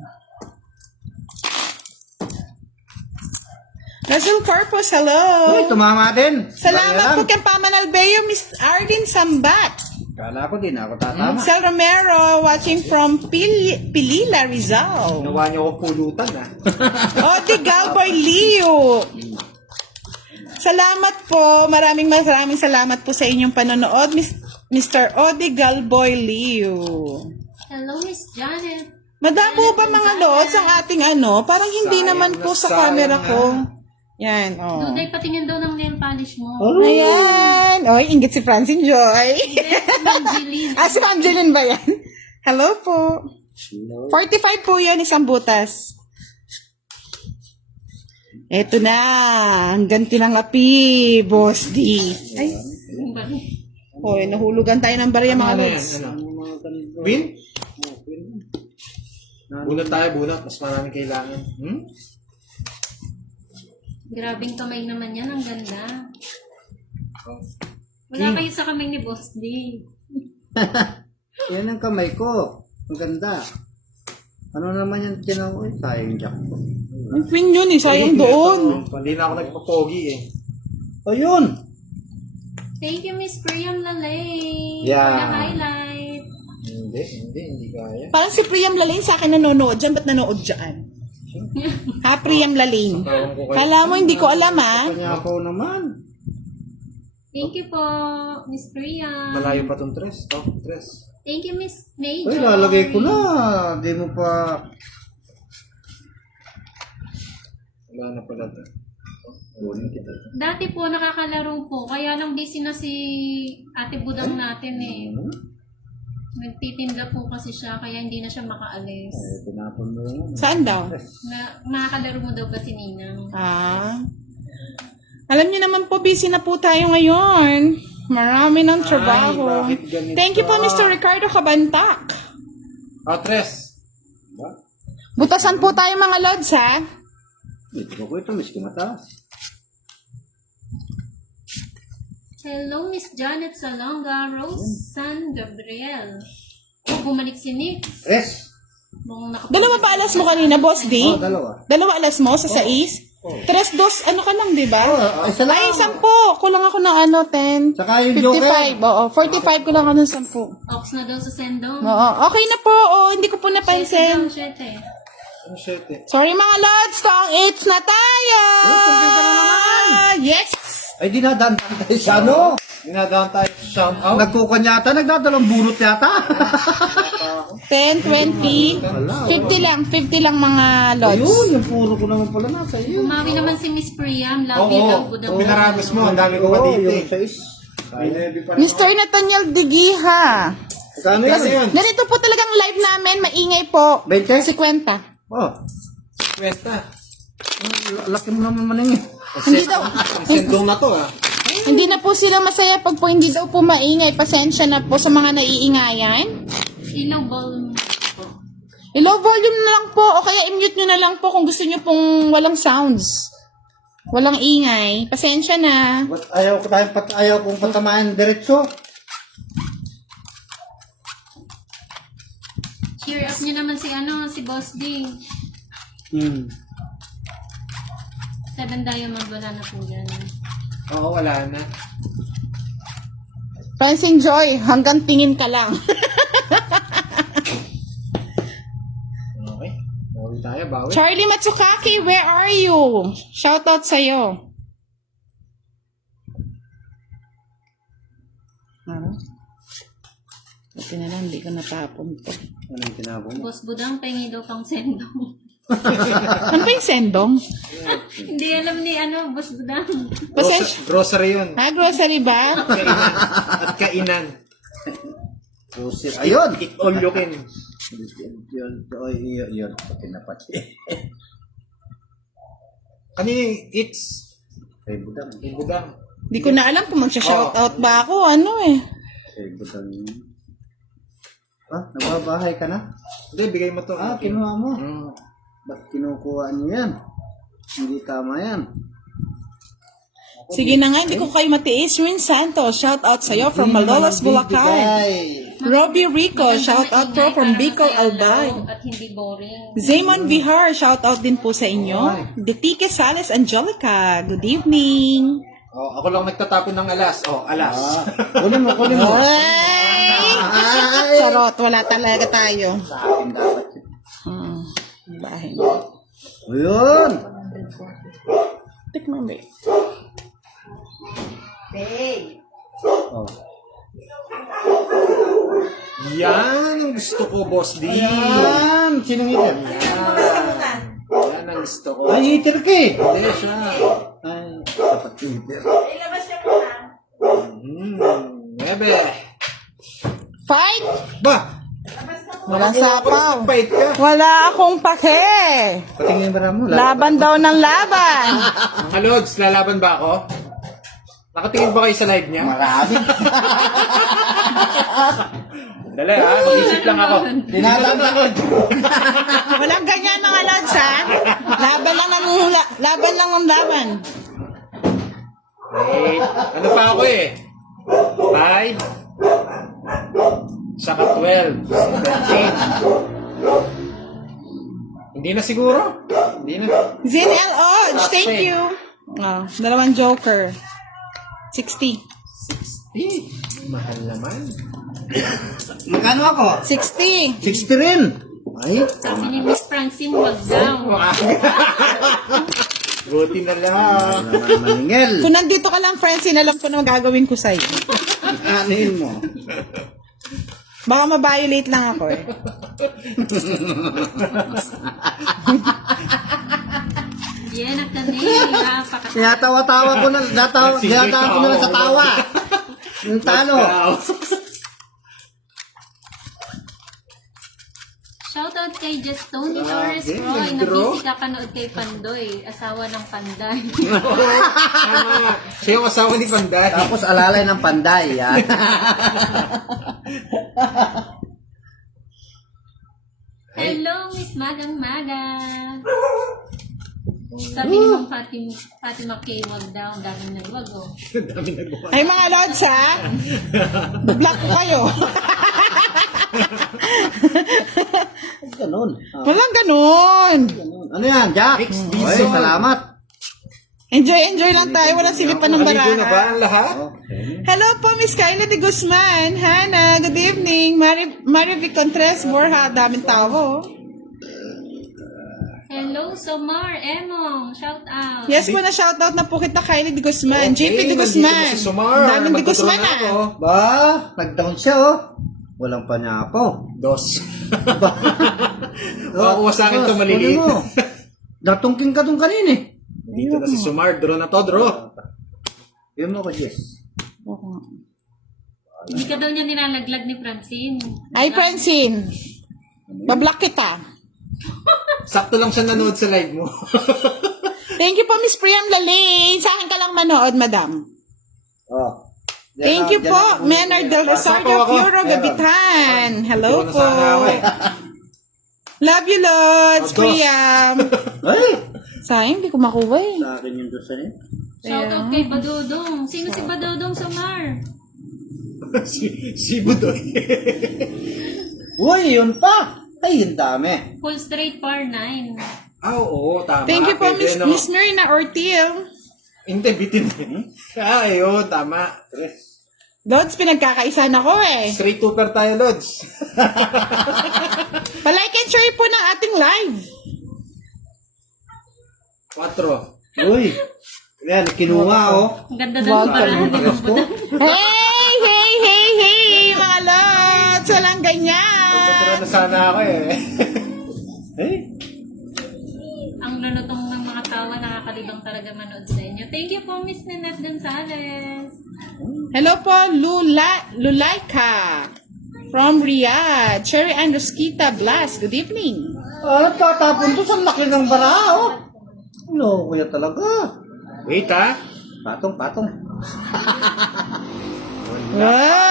Razul Corpus, hello. Uy, tumama din. Salamat po Kaya lang. kay Paman Albeo, Miss Arlene Sambat. Kala ko din ako tatama. Sal Romero, watching from Pilila, Rizal. Ginawa niyo akong pulutan, ah. Odi Galboy Leo. Salamat po. Maraming salamat po sa inyong panonood, Mr. Odi Galboy Leo. Hello, Miss Janet. Madamo ba mga lods ang ating ano? Parang hindi Sayang naman na po sa sayang camera na. ko. Yan, oh. Duday, patingin daw ng nail polish mo. Ayan. Oy, inggit si Francine Joy. Angeline. Si Angeline ba yan? Hello po. 45 po yan, isang butas. Eto na. Ang ganti ng api, Boss D. Ay, oy, nahulugan tayo ng barya mga Ano yan? lods. Ano? Win? Bunot tayo, bunot. Mas marami kailangan. Grabing kamay naman yan. Ang ganda. Wala kayo sa kamay ni Boss D. Yan ang kamay ko. Ang ganda. Ano naman yan tinaw ko? Sayang jack ko. Ang queen yun eh, sayang doon. Hindi na ako nagpapogi eh. Ayun. Thank you, Miss Priam Lalay. Yeah. For the highlight. Hindi kaya. Parang si Priam Lalain sa akin nanonood dyan. Ba't nanood dyan? Ha, Priam Lalain. Tawang ko kayo. Kala mo, hindi ko alam ha. Kanya ako naman. Thank you po, Miss Priam. Malayo pa tong tres. Oh, tres. Thank you, Miss Uy, Major. lalagay ko na. Di mo pa... Wala na pala to. Kunin kita. Dati po nakakalaro po, kaya lang busy na si Ate Budang natin eh. Nagtitinda po kasi siya, kaya hindi na siya makaalis. Tinapon mo yun. Saan daw? Nakakalaro mo daw ba si Ninang? Alam niyo naman po, busy na po tayo ngayon. Marami ng trabaho. bakit ganito? Thank you po, Mr. Ricardo Cabantac. Ah, tres. Butasan po tayo mga lods, ha? Ito ko ito, miski mataas. Hello, Miss Janet Salonga, Rose San Gabriel. Oh, bumalik si Nick. Tres. Dalawa ba alas mo kanina, Boss D? Oh, dalawa. Dalawa alas mo sa 6? 3, 2, ano ka lang, di ba? Oh, isa lang. Ay, 10. Kulang ako ng 10. Saka yung joker. 55, oo. 45 kulang ako ng 10. Ox na daw sa sendong. Oo, okay na po. Oo, hindi ko po napansin. Siyete. Ano shit eh? Sorry mga lods, tong 8 na tayo! Uy, ka na naman! Yes! Ay, dinadaan tayo sa ano? Dinadaan tayo sa shout out. Nagkukan yata, nagdadalang bunot yata. 10, 20, 50 lang mga lods. Ayun, yung puro ko naman pala nasa iyo. Umawi naman si Miss Priam. Love you, Oo, love Budang. pinaramis mo. Ang dami ko pa dito yung eh. sais. Mr. Nathaniel Digiha. Kano Kasi yan? yun. Ganito po talagang live namin, maingay po. 20? 50. Oh, Kwenta. laki mo naman maning eh. Hindi daw, Sendong na to ah. hindi na po sila masaya pag po hindi daw po maingay. Pasensya na po sa mga naiingayan. Ilaw ball. I-low volume na lang po o kaya i-mute nyo na lang po kung gusto nyo pong walang sounds. Walang ingay. Pasensya na. Ba't ayaw kong patamain diretso? Cheer up niyo naman si Boss D. 7 7 diamond, wala na po yan. Oo, wala na. Francine Joy, hanggang tingin ka lang. Bawi tayo, bawi. Charlie Matsukaki, where are you? Shoutout sa'yo. Buti na lang, hindi ko natapon to. Ano yung tinapon mo? Boss Budang, pengi daw pang sendong. Ano ba yung sendong? Hindi alam ni Boss Budang. Grocery yun. Grocery ba? Kainan. At kainan. Grocery. Ayun! Eat all you can. Yun. Pinapati. Kanina it's Kay Budang. ibudang. Hindi ko na alam kung magsha-shoutout ba ako. Ano eh. Kay Budang. Nababahay ka na? Hindi, bigay mo to. Kinuha mo. Mm. Ba't kinukuha niyo yan? Hindi tama yan. Sige na nga, hindi ko kayo matiis. Rin Santos, shoutout sa'yo from Malolos, Bulacan. Robbie Rico, shoutout po from Bicol, Albay. At hindi boring. Zaymon Vihar, shoutout din po sa inyo. Dutike Sales Angelica, good evening. Oh, ako lang nagtatapon ng alas. Oh, alas. Kunin mo. Ay! Charot, wala talaga tayo. Sa akin dapat yun. Bahay. Ayun! Tikman ba? Oh. Yan ang gusto ko, Boss D. Yan! Sinong hitter? Yan ang gusto ko. Ay, hitter ka eh! Hindi siya. Ay, dapat hitter. Bebe. Fight! Ba! Walang sapaw. Bait ka. Wala akong pake. Patingin ba mo? Laban daw ng laban. Mga Lods, lalaban ba ako? Nakatingin ba kayo sa live niya? Marami. Dali ha, mag-isip lang ako. Tinatanggap ko. Walang ganyan mga lods, ha? Laban lang ng laban. Wait, ano pa ako eh? 5 saka 12 17. Hindi na siguro. Hindi na. Zin L. Odge, thank you. Dalawang joker. 60. Mahal naman. Magkano ako? 60. 60 rin. Ay, Sabi ni Miss Francine, wag daw. Buti na lang. naman maningel. Kung nandito ka lang, Francine, alam ko na magagawin ko sa'yo. Anin mo. Baka ma-violate lang ako eh. Yan ang kanina. Tinatawa-tawa ko na, tinatawa ko na lang sa tawa. Yung talo. Shoutout kay Just Tony Torres Roy. Nabisi ka panood kay Pandoy, asawa ng Panday. Tama. Siya yung asawa ni Panday. Tapos alalay ng panday. Yan. Hello, Miss Magang Maga. Sabi ni Ma'am Fatima K, wag daw. Ang daming nagwag, oh. Dami nagawa. Ay mga lods, ha? Block ko kayo. Ganun. Walang ganun. Ano yan, Jack? Mixed Oy, bison. salamat. Enjoy lang tayo. Walang silipan ng Maligo na ba baraha. ang lahat? Okay. Hello po, Miss Kyla de Guzman. Hannah, good evening. Marivic Contres, Borja, daming tao. Hello, Somar Emong. Shout out. Yes po, na-shoutout na po kita, Kyla de Guzman. JP de nandito Guzman. na si Sumar. Daming de Guzman Magtutunan ah. ako. Ba, nag-down siya oh. Walang pa niya ako. Dos. Makakuha sa akin ito maliliit. Datungking ka dun kanina eh. Dito na si Sumar. Draw na to, draw. Yun mo ko, Jess. Hindi ka daw niya nilalaglag ni Francine. Ay, Francine. Bablock kita. Sakto lang siya nanood sa live mo. Thank you po, Miss Priam Lalane. Sa akin ka lang manood, madam. Oh. Thank you po, Menard Del Rosario, Ako. Fioro Gabitan. Hello Hindi ko na po. sana ako eh. Love you, Lods, Dos. Priam. Ay! Sayang, hindi ko makuha eh. Sa akin yung doon sa niya. Shout out kay Badodong. Sino si Badodong, Somar? si Budoy. Uy, yun pa! Ay, yun dami. Full straight par 9. Oo, tama. Thank you po, Pwede, Miss Myrna Ortiel. Hindi, bitin. Ayun, tama. Lods, pinagkakaisa na ko eh. Straight super tayo, Lods. Pa-like and share po ng ating live. 4. Uy. Yan, kinuha, oh. Ang ganda daw ng barahan ni Mang Budang. Hey, hey, hey, hey, mga lods! Walang ganyan! Pagkatira na sana ako eh. Eh? Ang lulutong ng mga tawa, nakakalibang talaga manood sa inyo. Thank you po, Miss Ninette Gonzalez. Hello po, Lulaika from Riyadh. Cherry and Rosquita Blas. Good evening. Tatapon to sa laki ng bara, oh. No, kuya talaga. Wait ha. Patong.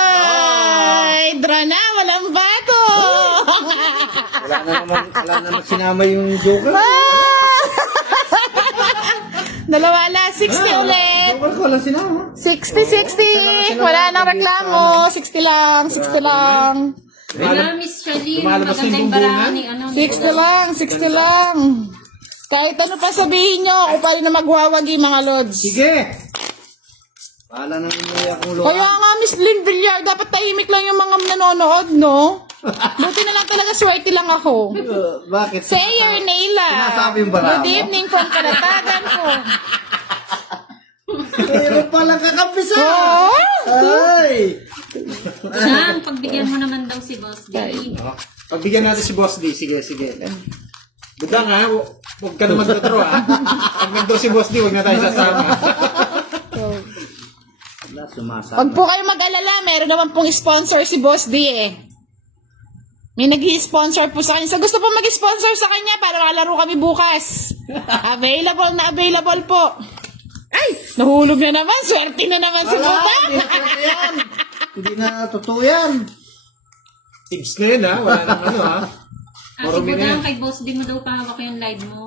Ay, drana, walang bato. Wala naman sinama yung joker. Dalawa la, 60 ulit. Joker ko, wala sinama. 60. Wala nang reklamo. 60 lang. Wala, Miss Charlene. lumalabas Maganda yung yung barahan ni ano. 60 lang. Kahit ano pa sabihin nyo, ako pa rin na magwawagi mga lods. Sige. Wala nang inuya akong luha. Kaya nga, Miss Lynn Villar, dapat tahimik lang yung mga nanonood, no? Buti na lang talaga, swerte lang ako. Bakit? Sayer Nayla. Sinasabi yung bara Good mo? evening from Kalatagan po. Meron palang kakabisa. Oh! Ay! Siyan, pagbigyan mo naman daw si Boss D. Pagbigyan natin si Boss D. Sige. Budang ha. Huwag ka na mag-draw ha. Pag nag-draw si Boss D, huwag na tayo sasama. Wala, sumasama. Huwag po kayo mag-alala, meron naman pong sponsor si Boss D eh. May nag-i-sponsor po sa kanya. So gusto po mag-sponsor sa kanya para makalaro kami bukas. Available po. Ay, nahulog na naman. Swerte na naman si Wala, Buta. hindi na totoo yan. Hindi na totoo yan. Tips na yun ha. Wala nang ano ha. Si Marumi na yan. Budang, kay Boss D mo daw pahawak yung live mo.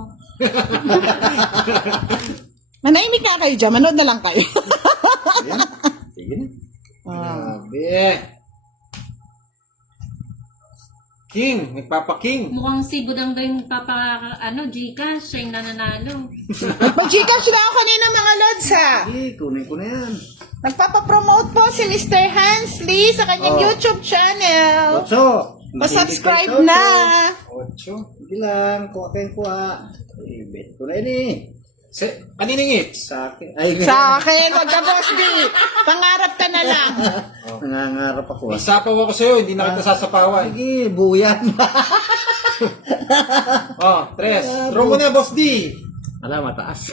Manahimik na kayo dyan. Manood na lang kayo. Sige na. Grabe. King. Nagpapa-king. Mukhang si Budang daw yung Gcash, siya yung nananalo. Mag-gcash na ako kanina mga lods ha. Sige, kunin ko na yan. Nagpapapromote po si Mr. Hansley sa kanyang Oh. YouTube channel. Otso. Pa-subscribe na. 8. Sige lang. Kuha kayong kuha. Ay, bet ko na yun eh. Kaninong hits? Sa akin. Ay, Sa akin, wag ka Boss D. Pangarap ka na lang. nangangarap ako. May sapaw ako sa'yo. Hindi na kita sasapawan. Sige, buyan. 3. Draw mo na, Boss D. Ala, mataas.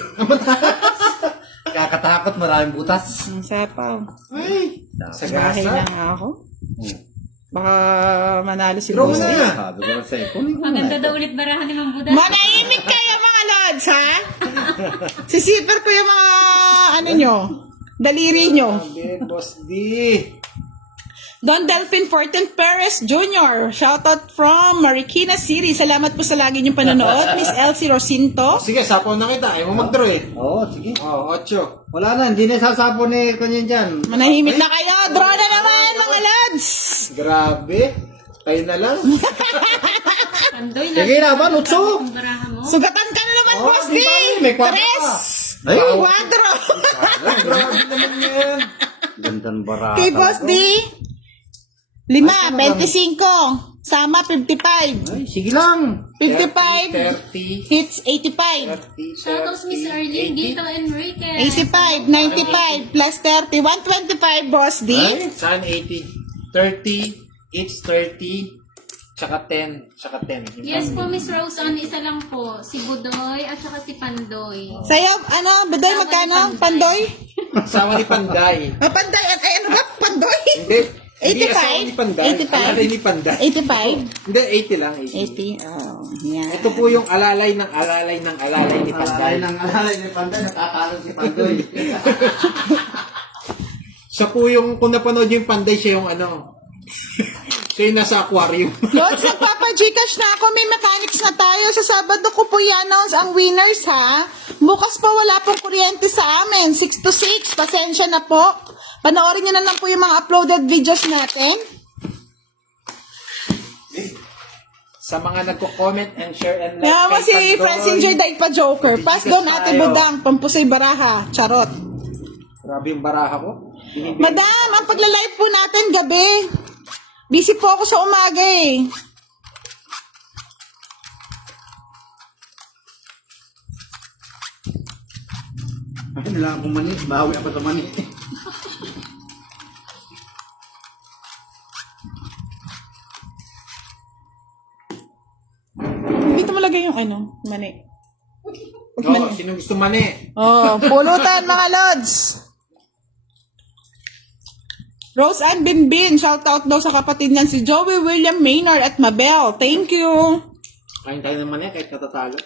Kakatakot, maraming butas. Ang sapaw. Ay. Bahay na Sagasa. nga ako. Baka manalo si Draw mo Boss D. na. Sabi ko na sa'yo, kunin ko Maganda na. daw ulit barahan ni Mang Budang. Manahimik kayo mga lods, ha? Sisipir ko yung mga, daliri nyo. Grabe, Boss D. Don Delphine Fortin Perez Jr. Shoutout from Marikina City. Salamat po sa lagi niyong panonood. Miss Elsie Rosinto. Sige, sapaw na kita. Ayaw mo mag-draw eh. Oo, sige. 8. Wala na, hindi na sasapo ni kanyan dyan. Manahimik na kayo. Draw na naman mga lods. Grabe. Kayo na lang. Pandoy Sige na ba, Lutso? Ang barahan mo. Sugatan ka na naman, Oh, Boss D. di ba? May kwarta Tres. ka. Ay. Quadro. Grabe naman yan. Gandang bara. Kay Boss D. 5, 25. Sama, 55. Ay, sige lang. 55. 30. Hits, 85. 30. Shoutouts Miss Arlene, Gito Enriquez. 85, 95, plus 30, 125, Boss D. Saan 80? 30. It's 30. Tsaka 10. Tsaka 10. Yes po, Miss Rose, isa lang po. Si Budoy at saka si Pandoy. Sa'yo, Baday, magkano? Pandoy? Asawa ni Panday. Panday, ano ba? Pandoy? Hindi. Hindi 85? asawa ni Panday. 85? Alalay ni Panday. 85? Hindi, 80 lang. 80, 80. oh, yan. Ito po yung alalay ng alalay ng alalay ni Panday. Alalay ni Panday, natatalo si Pandoy. Siya po yung, kung napanood yung Panday, siya yung siya yung nasa aquarium. Lods, nagpapa-Gcash na ako. May mechanics na tayo. Sa Sabado ko po i-announce ang winners, ha? Bukas po wala pong kuryente sa amin. 6 to 6. Pasensya na po. Panoorin nyo na lang po yung mga uploaded videos natin. Sa mga nagko-comment and share and like. Kaya mo kay si Pandoy. Francine J. Daig pa Joker. Pass down Ate tayo. Budang. Pampusay Baraha. Charot. Grabe yung baraha ko. Binibigay- Madam, ang pagla-live po natin gabi. Busy po ako sa umaga eh. Kailangan kong mani. Bawi ako sa mani. Dito malagay yung mani. Oh, sino gusto mani? Oh, pulutan mga lods. Rose Ann Binbin, shout out daw sa kapatid niyan si Joey William Maynard at Mabel. Thank you. Kain tayo ng mani kahit natatalo.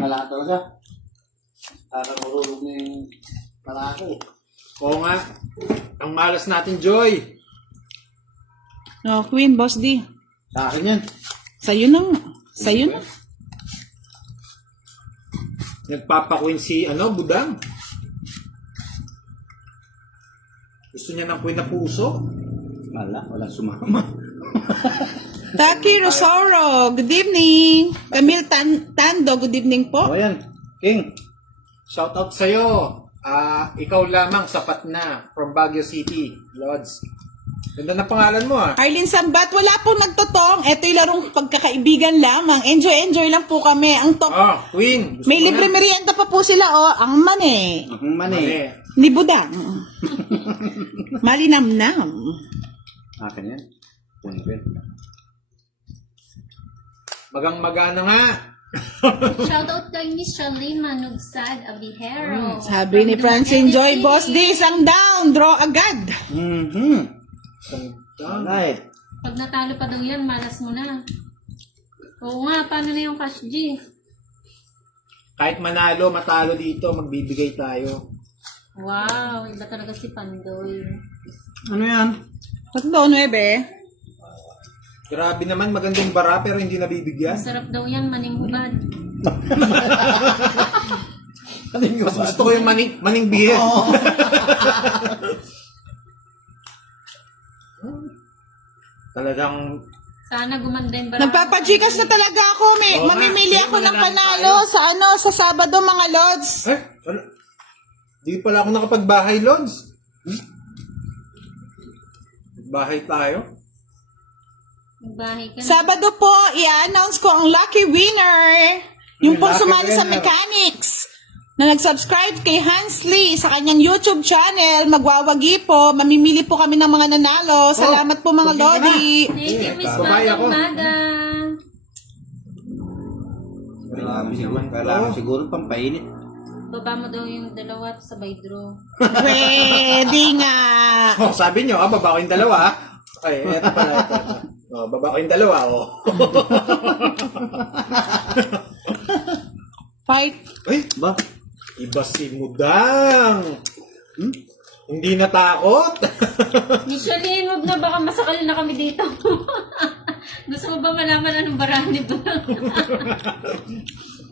Wala talaga. Marunong na yung malaki. Oo nga. Ang malas natin, Joy. Oh, Queen, Boss D. Sa akin yan. Sa'yo na. Sa'yo na. Nagpapakwin si, Budang. Gusto niya ng queen na puso. Wala sumama. Taki Rosauro, good evening. Camille Tando, good evening po. O yan. King. Shoutout sa'yo. Ikaw lamang sapat na from Baguio City, Lods. Ganda na pangalan mo Arlene Sambat, wala pong nagtotong. Ito'y larong pagkakaibigan lamang. Enjoy lang po kami. Ang top. Queen. Gusto May mo libre na? merienda pa po sila, Ang mani. Ang mani. Mani. Ni Budang. Malinamnam. Akin yan. Kunin ko yan. Magang-magana nga. Shoutout kay Miss Charlene Manugsad Abihero. Sabi ni Francine Joy, Boss D, isang down. Draw agad. Alright. Pag natalo pa daw yan, malas mo na. Oo nga, paano na yung Cash G? Kahit manalo, matalo dito, magbibigay tayo. Wow, iba talaga si Pandoy. Ano yan? Ba't daw, 9? Grabe naman, magandang bara pero hindi nabibigyan. Masarap daw yan, manimubad. Mas gusto ko yung maning bihis. Talagang Sana gumanda yung barang. Nagpapajikas na talaga ako. Oo nga. Mamimili Sige, ako ng mananalo panalo sa Sabado, mga Lods. Di pala ako nakapagbahay, Lods. Bahay tayo. Bahay ka na. Sabado po, i-announce ko ang lucky winner. Yung po lucky sumali sa winner. mechanics na nag-subscribe kay Hans Lee sa kanyang YouTube channel. Magwawagi po. Mamimili po kami ng mga nanalo. Salamat po mga Lodi. Thank you, Miss Babae ako. Maga. Marami siguro. Kailangan siguro pampainit. Baba mo daw yung dalawa at sabay draw. Pwede nga. Sabi nyo, baba ko yung dalawa. Ay, eto pala. Ito. Baba ko yung dalawa. Fight. Ay, Ba? iba si Mudang. Hindi natakot. Initially, wag na baka masakal na kami dito. Gusto mo ba malaman anong barahan ni Bang?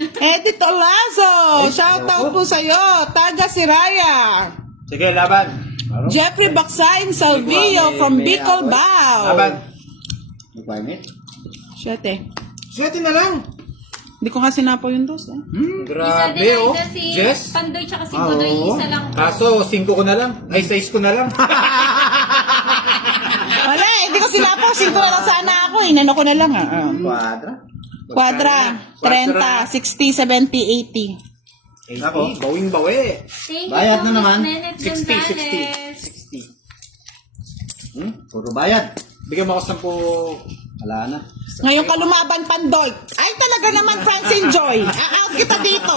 Edith Olazo. Shoutout po sa'yo. Taga Siraya. Sige, laban. Jeffrey Baksain Salvio from Bicol, Bao. Laban. Nagpainit? Siyete. Swerte na lang. Hindi ko nga sinapo yung dos. Isa Grabe, din oh. ay si Jess. Pandoy tsaka si Budoy, isa lang. Kaso, 5 ko na lang. Ay, 6 ko na lang. Wala, hindi ko sinapo. 5 na lang sana ako. Inano ko na lang. Quadra? Quadra. 30, 60, 70, 80. Ako? Bawing-bawi. Thank you Bayad po, na naman. Miss Nenet 60, Gonzalez. 60. Puro bayad. Bigyan mo ako 10. Wala na. Ngayon ka lumaban, Pandoy. Ay, talaga naman, Francine Joy. A-out kita dito.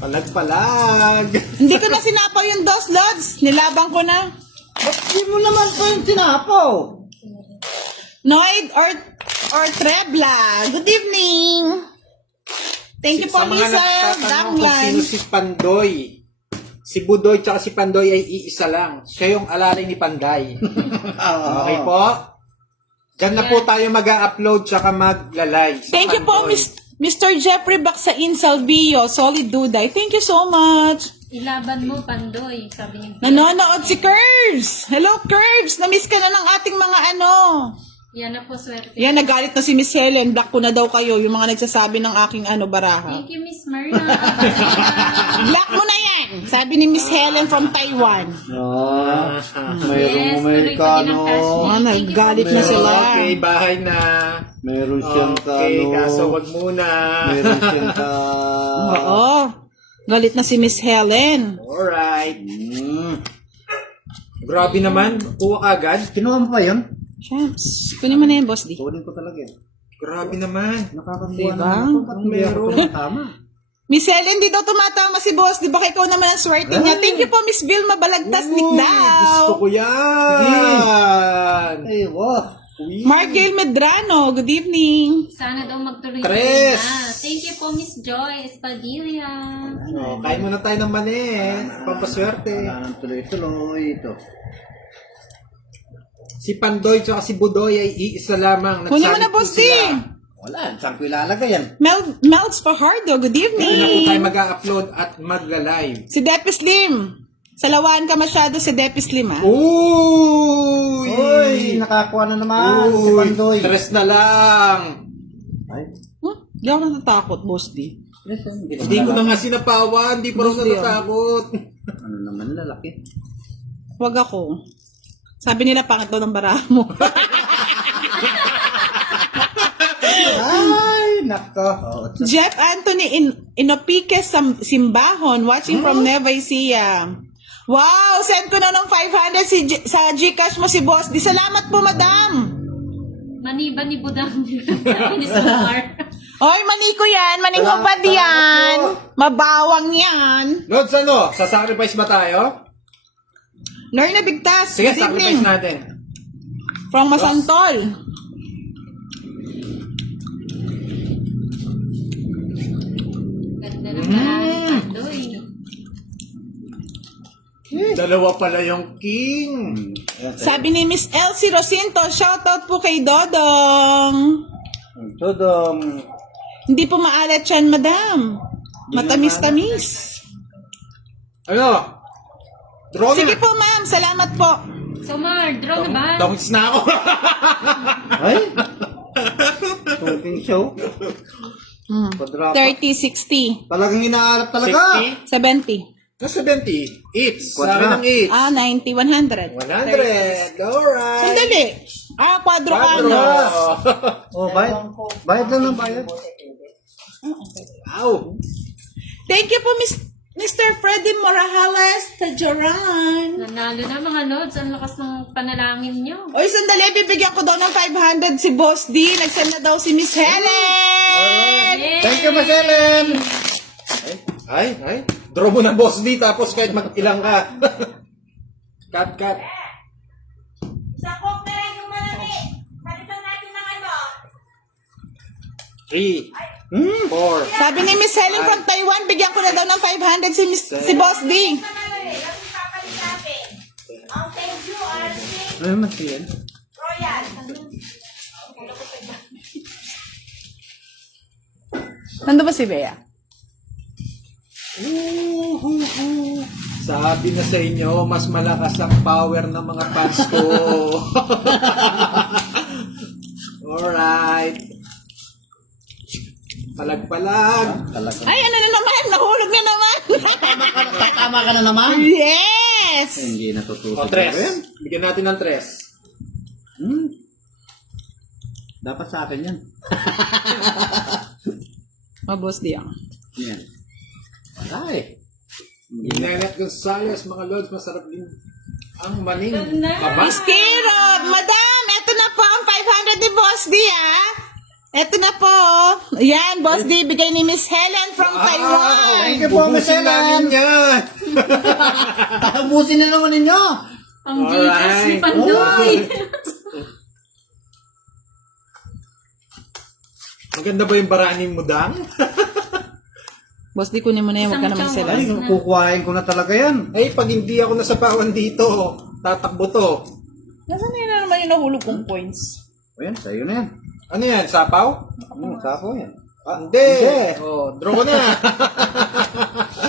Palag-palag. Hindi ko na sinapo yung dos, Lods. Nilabang ko na. Ba't di mo naman pa yung tinapaw? Noid or Trebla. Good evening. Thank you po, Sa mga Lisa nagtatanong kung Damlan. sino si Pandoy, si Budoy tsaka si Pandoy ay iisa lang. Siya yung alalay ni Panday. Okay po? Diyan na po tayo mag-upload tsaka maglalay. Si Thank you po, Pandoy. Mr. Jeffrey Baksain Salvio. Solid Duday. Thank you so much. Ilaban mo, Pandoy, sabi niya. Nanonood si Curbs. Hello, Curbs. Namiss ka na ng ating mga Yan na po, swerte. Yan, nagalit na si Miss Helen. Black ko na daw kayo. Yung mga nagsasabi ng aking baraha. Thank you, Miss Marna. Black mo na yan! Sabi ni Miss Helen from Taiwan. Mayroong Amerikano. Naggalit na sila. Okay, bahay na. Meron siyang Okay, kaso wag muna. Meron siyang Oo. Galit na si Miss Helen. Alright. Grabe naman. Kuha agad. Kinuha mo pa yun? Shucks. Kunin mo na yan, Boss D. Kunin ko talaga yan. Grabe naman. Nakakabuha Diba? naman ako. Ba't hindi ako tumatama? Miss Helen, di daw tumatama si Boss. Di ba ikaw naman ang swerte niya? Thank you po, Miss Vilma Balagtas. Nick Gusto daw. ko yan. Ay, wow. Margail Medrano, good evening. Sana daw magtuloy Tres. na. Thank you po, Miss Joy Espadilla. Kain muna tayo ng mani. Pampaswerte. Wala nang tuloy-tuloy ito. Si Pandoy at si Budoy ay iisa lamang. Kunin mo na, Nagsalit po Boss D. sila. Wala, saan ko ilalagay yan? Melds Fajardo, good Hindi na po tayo evening. mag-upload at magla-live. Si Depi Slim. Salawaan ka masyado si Depi Slim, ha? Uy! Uy, nakakuha na naman si Pandoy. Tres na lang. Ay, Di ako natatakot, Boss D. Hindi ko na nga sinapawan. Hindi pa rin natatakot. Ano naman, lalaki. Huwag ako. Sabi nila, pangit daw ng baraha mo. Ay, nako. Oh, Jeff Anthony Inopique Simbahon, watching from Nueva Ecija. Wow! Send ko na ng 500 sa Gcash mo si Boss D. Salamat po, madam! Maniba ni Budang. Sabi ni Samar. Oy, mani ko yan. Maning hubad yan. Mabawang yan. Lods, ano? Sasacrifice ba tayo? Lorna Bigtas, Sige, good sacrifice evening. natin. From Masantol. Ganda ng parang Pandoy. Dalawa pala yung king. Sabi ni Miss Elsie Rosinto, shoutout po kay Dodong. Tudong. Hindi po maalat yan, madam. Matamis-tamis. Ano? Draw Sige na. po, ma'am. Salamat po. Samar, draw na ba? Dawits na ako. Ay, talking show. Padrapa. 30, 60, Talagang inaarap talaga. 60? 70. No, 70. Eats. Quadra. Sabi ng eats. 90, 100. 100. Alright. Sandali. Kwadro ka Quadro. na. Oh, bayad. Bayad lang ng bayad. Wow. Thank you po, Mr. Freddy Morales Tajoran. Nanalo na mga lods. Ang lakas ng panalangin nyo. Oy, sandali. Bibigyan ko daw ng 500 si Boss D. Nagsend na daw si Miss Helen. Yay! Thank you, Miss Helen. Ay. Draw mo na, Boss D, tapos kahit mag-ilang ka. Cut. Sakop na rin yung malaki. Palitan natin ng ano. 3, 4. Sabi ni Miss Helen from Taiwan, bigyan ko na daw ng 500 si Boss D. Ano mas yan? Nando ba si Bea? Sabi na sa inyo, mas malakas ang power ng mga fans ko. Alright. Palag-palag. Talaga. Ay, ano na naman? Nahulog na naman. Tama ka na naman. Yes! Hindi natutusok. O, 3. Bigyan natin ng 3. Dapat sa akin yan. Boss D. Yan. Ay. Ginanat Gonzales, mga lods, masarap din ang maning Ganda. baba. Kiro, madam, eto na po ang 500 ni Boss D, ah. Eto na po. Yan, Boss D, bigay ni Miss Helen from Taiwan. Thank you po, Miss Bubusin namin Helen. yan. Tapusin na naman ninyo. Ang Gcash ni Alright. Pandoy. Maganda ba yung baraning mo, Dang? Boss D, kunin mo na yan. Huwag ka naman sila. Ay, kukuhain ko na talaga yan. Ay, pag hindi ako nasapawan dito, tatakbo to. Nasaan na naman yung nahulog kong points? O yan, sa'yo na yan. Ano yan, sapaw? Sako yan. Hindi. Oh, draw ko na.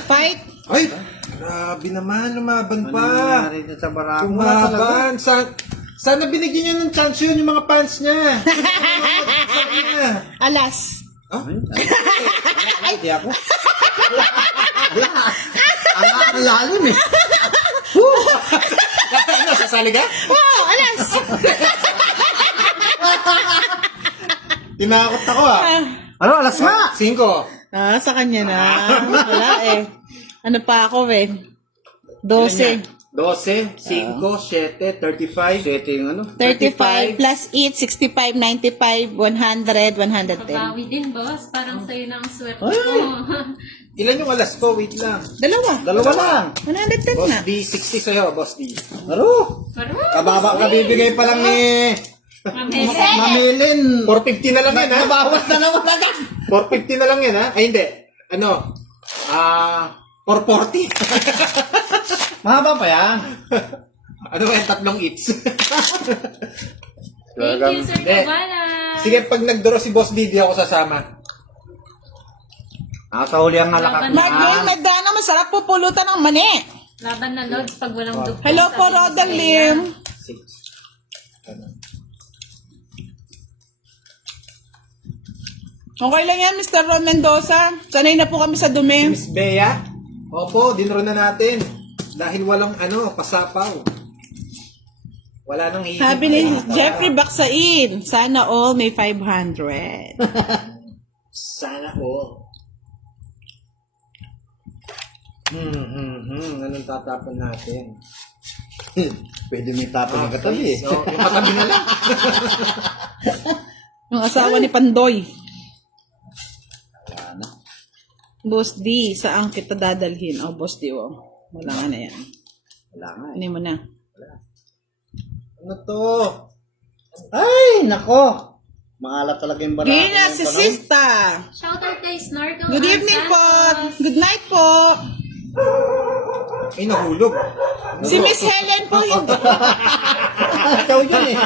Fight. Ay, grabe naman, lumaban Ano pa. nangyari dyan sa barako? Wala talaga. Lumaban. Sana binigyan niyo ng chance yun yung mga fans niya. Alas. Ah? Hindi ako. Ang lalim eh. Ano, sasali ka? Wow, alas. Tinakot ako ah. Ano, alas nga. 5. Sa kanya na. Wala eh. Ano pa ako eh? 12. 12, 5, 7, 35. 7 yung ano. 35 plus 8, 65, 95, 100, 110. Babawi din, boss. Parang sa'yo na ang swerte Ay. ko. Ilan yung alas ko? Wait lang. Dalawa lang. 110 Boss na. D, 60 sa'yo, Boss D. Aro. Parang, Kababa kabibigay pa lang ni Mamilin. 450 na lang yan, ha? Nabawas na naman agad. 450 na lang yan, ha? Ay, hindi. Ano? 440. Mahaba pa yan. Ano ba yung 3 eats? thank you, Sir Hindi. Kabala. Sige, pag nagduro si Boss D, di ako sasama. Nakasahuli ang halakat Margaret na. Medana, masarap po pulutan ng mani. Laban na Lods pag walang dugtong. Hello po, sabi ni Rodalim. 6. Okay lang yan, Mr. Ron Mendoza. Sanay na po kami sa dumi. Miss Bea? Opo, dinuro na natin. Dahil walang pasapaw. Wala nang hihintay. Sabi ni Jeffrey Baksain, sana all may 500. Sana all. Anong tatapon natin? Pwede may tapon ng katabi eh. So, yung katabi na lang. Yung asawa ni Pandoy. Wala na. Boss D, saan kita dadalhin? Oh, Boss D, oh. Wala nga na yan. Wala nga eh. Ano mo na? Ano to? Ay, nako. Maalat talaga yung banana. Gina, si Sista. Shoutout kay Snorkel. Good evening po. Good night po. Ay, nahulog. Si Miss Helen po, hindi. Ikaw yun eh.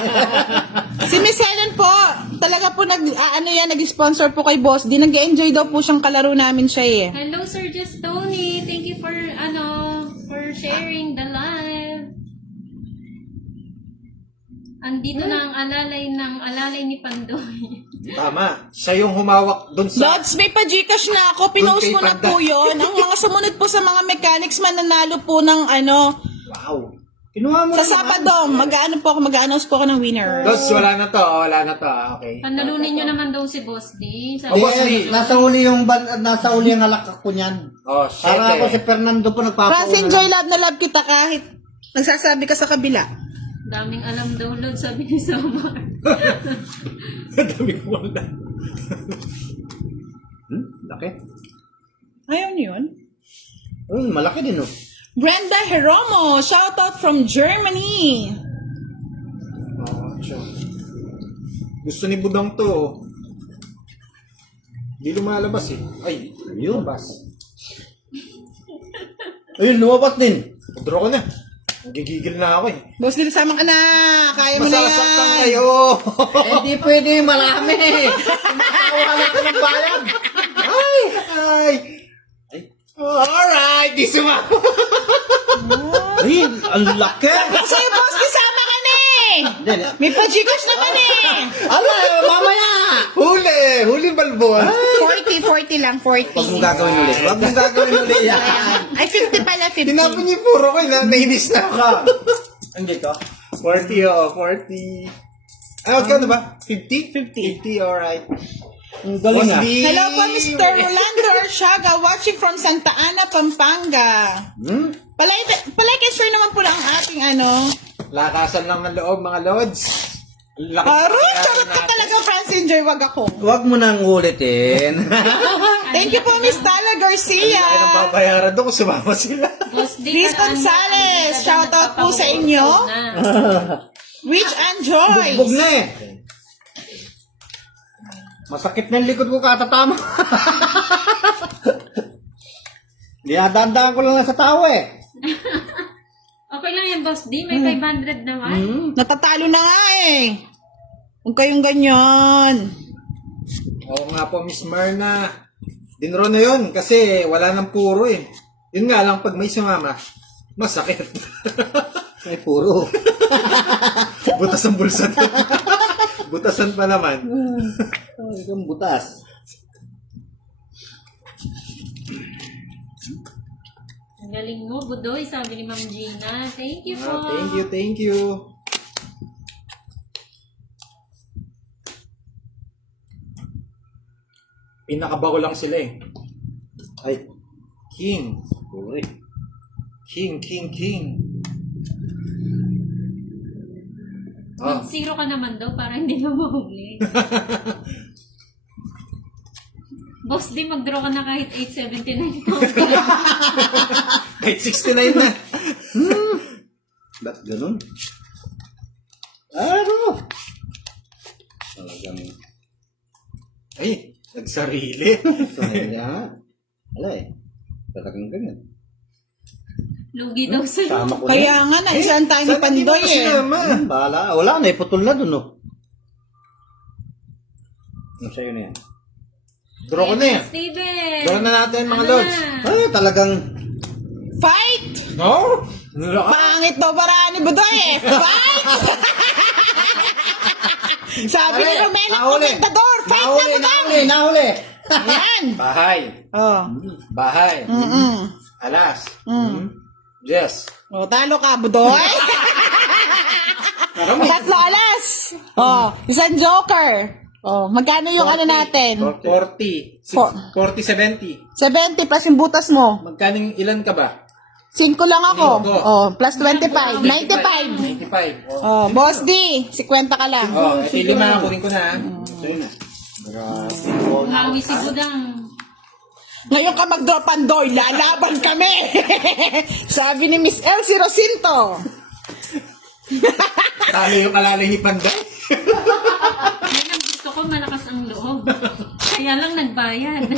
Si Miss Helen po, talaga po nag-sponsor po kay Boss D. Nag-enjoy daw po siyang kalaro namin siya eh. Hello, Sir Just Tony. Thank you for sharing the live. Andito na ang alalay ni Pandoy. Tama. Siya yung humawak doon sa... Lods, may pa-Gcash na ako. Pinost Doon kay ko na Panda. po yun. Ang mga sumunod po sa mga mechanics mananalo po ng Wow. Kinuha mo sa na Sabado. Mag-announce po ako ng winner. Dos, wala na to. Wala na to. Okay. Panalunin nyo naman daw si Boss D. Oh, Boss Eh, D. nasa uli ang halakak ko niyan. Oh, Para ako si 7. Fernando po nagpapauna. Francine Joy, love na love kita kahit nagsasabi ka sa kabila. Daming alam daw, Lord, sabi ni Samar. Dami ko wala. Laki. Ayaw niyo yun? Malaki din oh. Brenda Heromo, shoutout from Germany. Oh, sure. Gusto ni Budang to. Hindi lumalabas eh. Ay, Ayun. lumabas. Ayun, lumabas din. Draw ko na. Gigigil na ako eh. Boss, dito sama ka na. Kaya mo na Masasaktan yan. kayo. Hindi pwede marami. Nakawala ka ng bayan. Ay. Alright, di sumama. Ay, ang laki. Kasi boss, di sama ka na eh. Hindi, hindi. May pa-Gcash naman eh. Ala, mamaya. Huli balbuan. 40 lang, 40. Huwag mong gagawin ulit. Huwag mong gagawin ulit yan. Ay, 50 pala, 50. Tinapon niyo puro ko, nainis na ako. Hindi ko. 40, 40. Ah, ano ba? 50? 50, alright. Ang galing ah. Hello po, Mr. Rolando Arsiaga, watching from Santa Ana, Pampanga. Palike and share naman po lang ang ating Lakasan lang ng loob, mga lods. Laki Aroy, ng charot ka natin. talaga, Francine Joy, wag ako. Huwag mo nang ulitin. Thank you po, Miss Tala Garcia. Ay, nang babayaran doon kung sumama sila. Boss D, Liz parang Gonzalez, hindi ka shoutout po sa nagpapabukas inyo. na. Rich and Joyce. Bugbog na eh. Masakit na yung likod ko katatama. Dinadandaan ko lang sa tao eh. Okay lang yan, Boss D. May 500 naman. Natatalo na nga eh. Huwag kayong ganyan. Oo nga po, Miss Marna. Dinro na yun kasi wala nang puro eh. Yun nga lang, pag may sumama, masakit. Ay, puro. Butas ang bulsa. Butasan pa naman. Ay, kang butas. Ang galing mo, Budoy, sabi ni Ma'am Gina. Thank you po. Thank you, thank you. Pinakabago lang sila eh. Ay, King. puro eh. King. Oh, Mag-zero ka naman daw para hindi mo mahuli. Boss, di mag-draw ka na kahit 879 pounds ka lang. kahit 69 na. Ba't ganun? Ano? Talagang, Ay, nagsarili. kaya, wala eh. Talagang ganyan. Lugi daw sa'yo. Tama ko na. Kaya nga, naisaan tayo ni Sana di mo Pandoy ko eh. sinama. Bahala. Wala na eh. Putol na dun, no? Ano sa'yo na yan? Draw ko na yan. Steven! Draw na natin mga Ano lods. na? Ay, talagang, Fight! No? Nila ka? Pangit daw para ni Budoy eh. Fight! Sabi ni Romelo, komentador, fight na Budoy! Nahuli! Yan! Bahay. Oh. Bahay. Alas. Yes. O, talo ka, Budoy. Tatlo alas. Oh, isang joker. Oh, magkano yung ano natin? 40. Four. 40, 70. 70 plus yung butas mo. Magkano yung ilan ka ba? 5 lang ako. Cinco. Oh, plus 25. 95. 95. Oh, Oh, Boss D, 50 ka lang. oh ito yung lima. Kunin ko na. ha? Sa'yo na. Umawi si Budang. Ngayon ka mag-draw Pandoy, lalaban kami. Sabi ni Miss Elsie Rosinto. Talo yung alalay ni Panday. Yan ang gusto ko, malakas ang loob. Kaya lang nagbayad.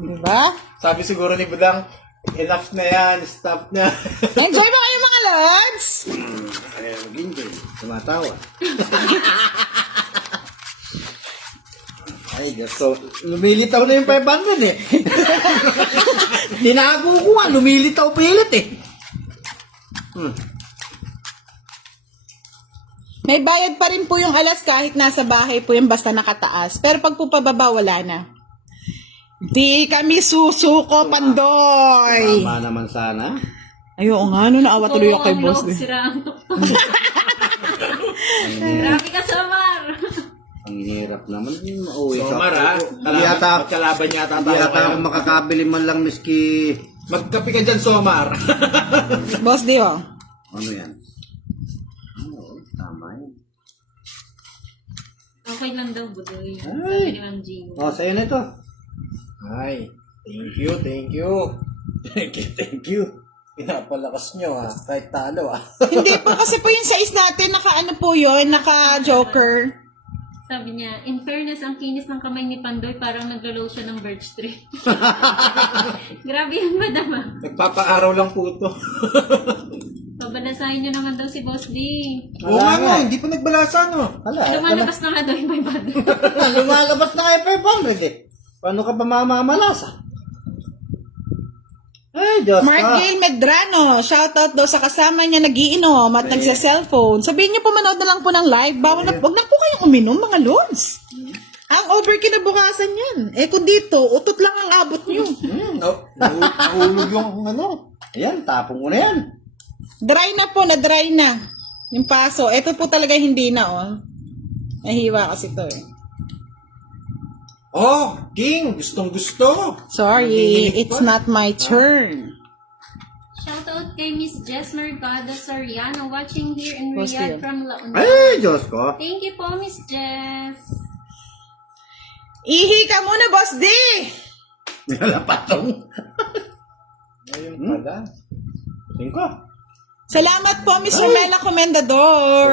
Diba? Sabi siguro ni Budang, enough na yan. Stop na. Enjoy mo kayo mga lods. Ay, mag-enjoy. Tumatawa. Ay, Diyos ko. Lumilitaw na yung 500 eh. Tinago ko nga. Lumilitaw pilit eh. May bayad pa rin po yung alas kahit nasa bahay po yung basta nakataas. Pero pag po pababa, wala na. Di kami susuko, Pandoy. Tama naman sana. Ayo nga, no, naawa tuloy ako kay ang boss. loob, sira ang tuktok. Grabe ka, Samar. Ang hirap naman. Mauwi ka. Somar ha. Hindi yata, Magkalaban yata hindi tayo. yata ako makakabili man lang miski... Magkapi ka dyan, Somar. Boss di, oh. Ano yan? Oo, tama yan. Okay lang daw, Budoy. Ay. Sabi ni Ma'am Gina. O, sa'yo na ito. Ay, thank you. Thank you. Pinapalakas nyo ha. Kahit talo ha. Hindi po kasi po yung size natin, naka-ano po yun, naka-joker. Sabi niya, in fairness, ang kinis ng kamay ni Pandoy parang naglo-lotion ng birch tree. Grabe yan, madam ah. Nagpapaaraw lang po ito. Pabalasahin niyo naman daw si Boss D. Oo nga nga, hindi pa nagbalasa no. Hala, Lumalabas na nga daw yung may bad. lumalabas na kayo 500 eh. Paano ka pa mamamalasa? Ay, Diyos Mark ka. Gail Medrano, shoutout daw sa kasama niya nagiinom at nagsa-cellphone. Sabihin niyo po manood na lang po ng live. Bawal na, wag na po kayong uminom, mga lords. Ang over kinabukasan yan. Eh kung dito, utot lang ang abot niyo. Nahulog yung ano. Ayan, tapong mo na yan. Dry na po, na-dry na. Yung paso. Ito po talaga hindi na, oh. Nahiwa kasi to eh. Oh, King, gustong gusto. Sorry, Nanginginig it's pa. not my turn. Shoutout kay Miss Jess Mercado Soriano watching here in Boss Riyadh D. from La Union. Ay, Diyos ko. Thank you po, Miss Jess. Ihi ka muna, Boss D! Nilalapatong. Ayun pala. 5. Salamat po, Miss Romela Comendador.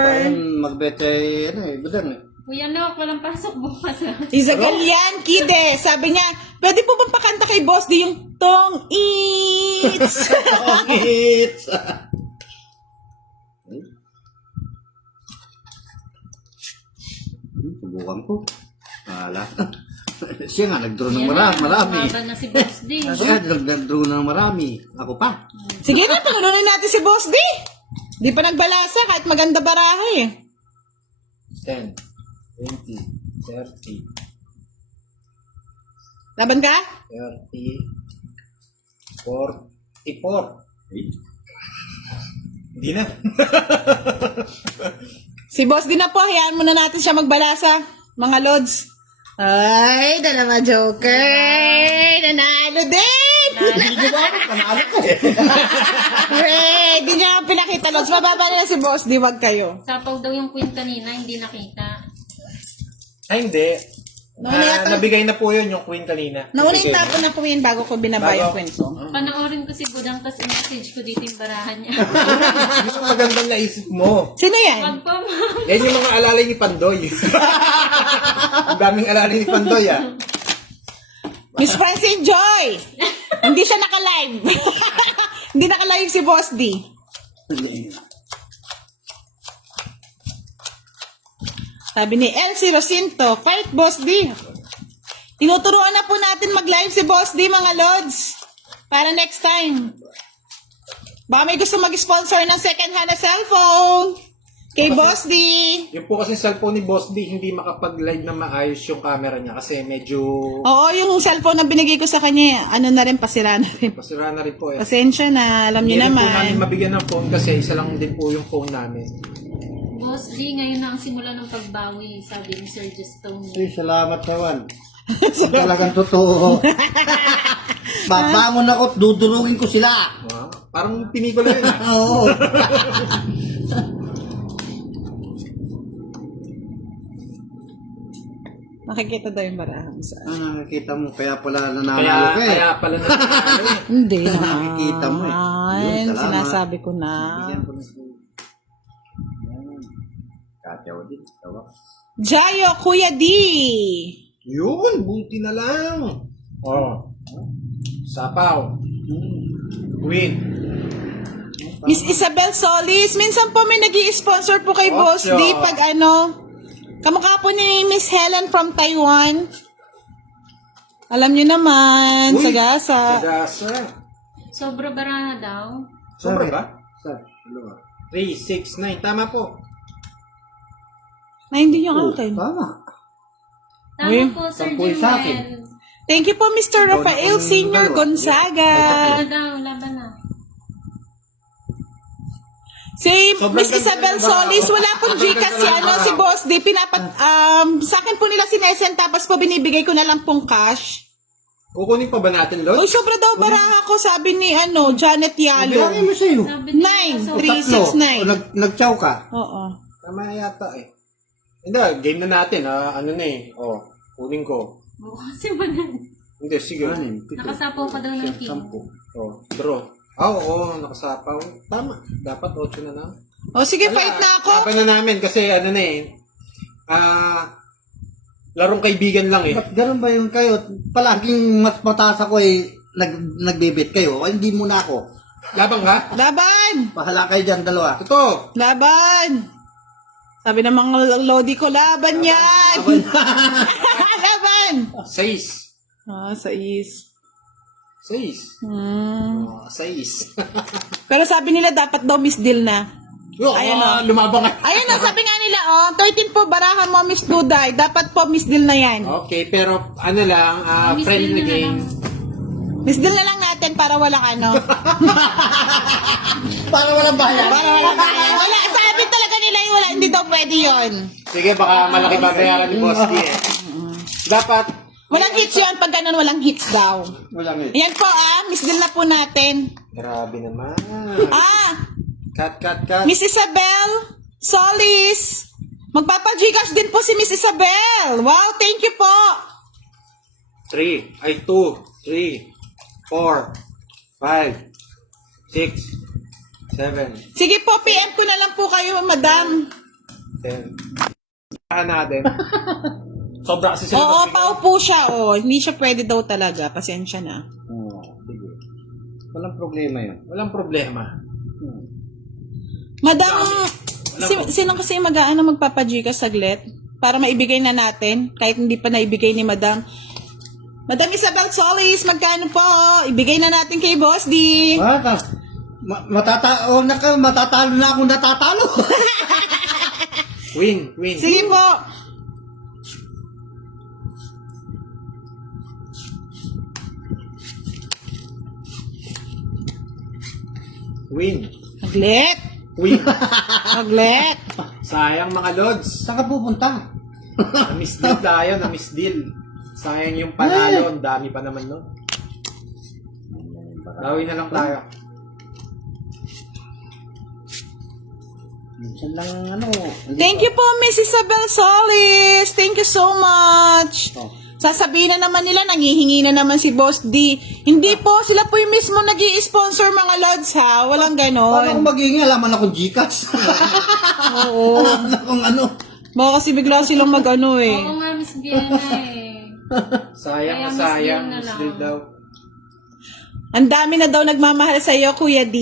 Magbete, ano eh, budang eh. Kuya Nok, walang pasok bukas ah. Izagalian Kide, sabi niya, pwede po bang pakanta kay Boss D yung Tong Eats? It's... Subukan ko. Wala. Siya nga, nag-draw ng marami. Laban na si Boss D. Siya, nag-draw ng marami. Ako pa. Sige na, panununin natin si Boss D. Di pa nagbalasa kahit maganda baraha eh. 10, 20, 30, Laban ka? 30, 44. Hindi na. Si Boss D na po, hayaan muna natin siya magbalasa, mga lods. Ay, dalawa joker! Nanalo din! Panalo ko eh. Hey, di niya pinakita lods. Mababa na si Boss D, wag kayo. Sapaw daw yung queen kanina, hindi nakita. Ay, hindi. Nauna yata- Nabigay na po yun yung queen kanina. Nauna Nabigay yung tapo na po yun bago ko binaba yung Bago. kwento. Panoorin ko si Budang, tas i-message ko dito yung barahan niya. Yun ang magandang naisip mo. Sino yan? Wag pa, ma'am. Yan yung mga alalay ni Pandoy. Ang daming alalay ni Pandoy, ah. Miss Francine Joy! Hindi siya naka-live. Hindi naka-live si Boss D. Sabi ni Elsie Rocinto, fight Boss D. Tinuturuan na po natin mag-live si Boss D, mga lods. Para next time. Baka may gusto mag-sponsor ng second hand na cellphone. Kay Boss D. Yung po kasi cellphone ni Boss D, hindi makapag-live na maayos yung camera niya kasi medyo Oo, yung cellphone na binigay ko sa kanya, ano na rin, pasira na rin. pasira na rin po eh. Pasensya na, alam niyo Hindi rin po namin naman. mabigyan ng phone kasi isa lang din po yung phone namin. Boss D, ngayon na ang simula ng pagbawi, sabi ni Sir Justone. Ay, salamat naman. Talagang totoo. Babangon ako at dudurugin ko sila. Ah, parang pinikula yun, ah. Oo. Nakikita daw yung barahan sa... Nakikita mo, kaya pala nananalo Kaya, ka eh. kaya pala na. Hindi Nakikita mo eh. Yun, naman. salamat. Sinasabi ko na. Bigyan ko na siya. Yan. Katawa din. Tawa. Jayo, Kuya D. Yun, buti na lang. Oh. Sapaw. Queen. Miss Isabel Solis, minsan po may nag-i-sponsor po kay Boss Ocho. D pag ano, kamukha po ni Miss Helen from Taiwan. Alam niyo naman, Uy, sagasa. Sagasa. Sobra baraha daw. Sobra ba? Sir, dalawa. 3, 6, 9. Tama po. Ay, hindi yung akin. Tama. Tama Uy, po, Sir sampuy sa akin. Jimwell. Thank you po, Mr. Rafael Senior Gonzaga. Laban daw, laban na. Si Sobrang Miss ganda Isabel ng baraha. Solis, wala pong Sobrang Gcash ganda si ng ano, baraha. si Boss D. Sa akin po nila sinesen, tapos po binibigay ko na lang pong cash. Kukunin pa ba natin, Lord? Uy, sobra daw baraha ko, sabi ni ano, Janet Bilangin Yalo. mo sa'yo. Sabi niya, Nine, so, three. Tatlo. 369. O, nag-chow ka. Oo. Tama yata eh. Hindi, game na natin. Ah. Ano na eh. Oh, kunin ko. Oo, kasi ba na? Hindi, sige. Anim, pito, Nakasapaw pa daw ng siyam, king. sampu. Oh, draw. Oo, nakasapaw. Tama. Dapat 8 na lang. O sige, Wala, fight na ako. Laban na namin kasi ano na eh. Larong kaibigan lang eh. Ba't ganun ba yung kayo? Palaging mas mataas ako eh, nagbibit kayo. Ay, hindi muna ako. Labang ka? Laban! Bahala kayo dyan, dalawa. Ito. Laban! Sabi ng mga lodi ko, laban yan! Laban! 6. Ah, 6. 6. Hmm. Oh, 6. Pero sabi nila dapat daw Miss Deal na. Ayan, oh. Lumabang ka. Ayun na, sabi nga nila, 13 po, barahan mo, Miss Duday. Dapat po Miss Deal na yan. Okay, pero ano lang, Miss friendly Deal na game. Miss Deal na lang natin para walang ano. Para walang bayan. Para walang wala, sabi talaga nila yung wala, hindi daw pwede yon. Sige, baka malaki babayaran ni Boss D eh. Dapat, Walang hits yun, pag ganun walang hits daw. Walang eh. Ayan po Miss Deal na po natin. grabe naman. Cut. Cut. Miss Isabel Solis. Magpapa-Gcash din po si Miss Isabel. Wow, thank you po. 3, 2, 3, 4, 5, 6, 7, Sige po, PM ko na lang po kayo, madam. 10. Saan natin? Sobra kasi sila. Oo, magbigay. pau po siya. Hindi siya pwede daw talaga. Pasensya na. Oo, sige. Walang problema yun. Walang problema. Madam, sino kasi mag-aano magpapa-Gcash saglit? Para maibigay na natin, kahit hindi pa naibigay ni madam. Madam Isabel Solis, magkano po? Ibigay na natin kay Boss D. Matatalo na akong natatalo. Win. Sige po. Win. Maglet. Win. Maglet. Sayang mga lods. Saan ka pupunta? Na-miss deal tayo, na-miss deal. Sayang yung panalo, ang dami pa naman no. Dawi na lang tayo. Minsan lang Thank you po, Miss Isabel Solis. Thank you so much. Oh. Sasabihin na naman nila, nangihingi na naman si Boss D. Hindi po, sila po yung mismo nag-i-sponsor mga lods ha. Walang Paano ganon. kung magiging alaman akong Gcash? Oo. Alaman akong ano. Baka kasi bigla silang mag-ano eh. Oo nga, Miss Biana eh. Sayang na Kaya miss sayang. deal na Miss lang. deal daw. Ang dami na daw nagmamahal sa iyo, Kuya D.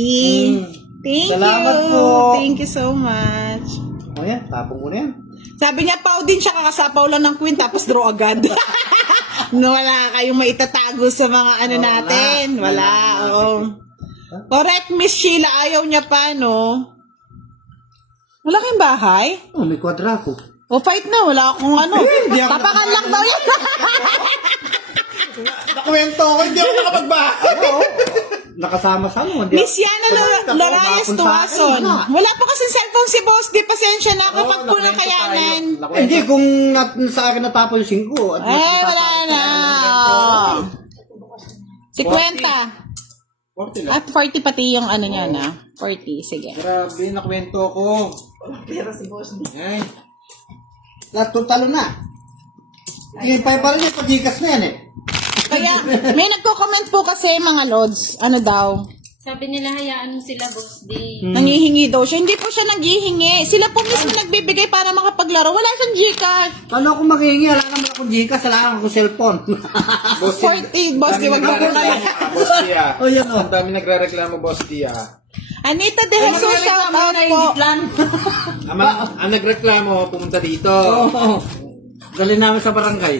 Thank Salamat you. po. Thank you so much. O yan, tapong ko na yan. Sabi niya, pau din siya, kakasapaw lang ng queen, tapos draw agad. No, wala kayong maitatago sa mga ano Oo, natin. wala. Wala, Wala. oo. Correct, Miss Sheila, ayaw niya pa, no? Wala kayong bahay? Oh, may kwadra ko. O, fight na, wala akong ano. Hindi ako Tapakan lang daw yan. Nakwento ko, hindi ako nakapagbahay. Nakasama-sama. Miss Yana Lorayes Tuason. Wala pa kasi cellphone si Boss D. Pasensya na kapag po ng kayanan. Hindi, kung sa akin natapos yung 5. Ay, wala na. 50. 40 lang. At 40 pati yung ano niya na. 40, sige. Grabe, nakwento ko. Pera si boss. Ay, Talo na. Ilimpay pa rin yung pag-Gcash na yan eh. Kaya, may nagko-comment po kasi mga lods. Ano daw? Sabi nila, hayaan mo sila, Boss D. Nangihingi daw siya. Hindi po siya nanghihingi. Sila po mismo nagbibigay para makapaglaro. Wala siyang Gcash. Paano ako maghihingi? Wala naman akong Gcash, wala akong cellphone. boss, 40, Boss D, wag mo po na yan. Boss D ah. Oh, yan, oh. Ang dami nagre-reklamo, Boss D ah. Anita De Jesus, shout out po. Ang nagreklamo, pumunta dito. Oo. Dali namin sa barangay.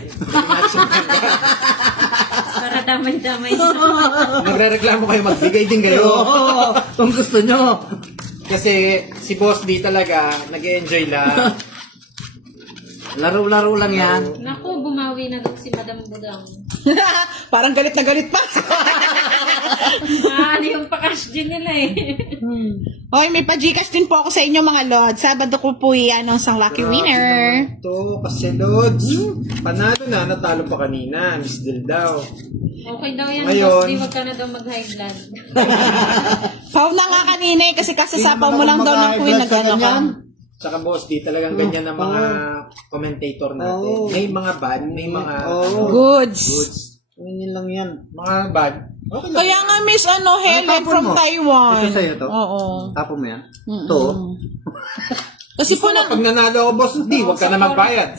Para damay-damay sa Nagre-reklamo kayo, magbigay din kayo. Oo, kung gusto nyo. Kasi si Boss D talaga, nag-enjoy lang. Laro-laro lang yan. Naku, bumawi na daw si Madam Budang. Parang galit na galit pa. Ano yung pa-cash din nila eh. Hoy, may pa-Gcash din po ako sa inyo mga lods. Sabado ko po i-announce ang lucky winner. Ito, kasi Lods. Panalo na, natalo pa kanina. Miss Del daw. Okay daw yan, Ngayon. Boss D. Huwag ka na daw mag-high blood. Pau na nga kanina eh, kasi kasasapaw mo lang daw ng queen na gano'n ka. Tsaka Boss D, talagang ganyan ang mga commentator natin. Oo. May mga bad, may mga Goods. goods. Ganyan lang yan. Mga bad, okay lang. Kaya nga Miss Helen tapon from mo? Taiwan. Ito sa'yo to? Oo. Tapo mo yan? Mm-mm. Ito? Kasi po na, Pag nanalo ako, Boss D, huwag ka na magbayad.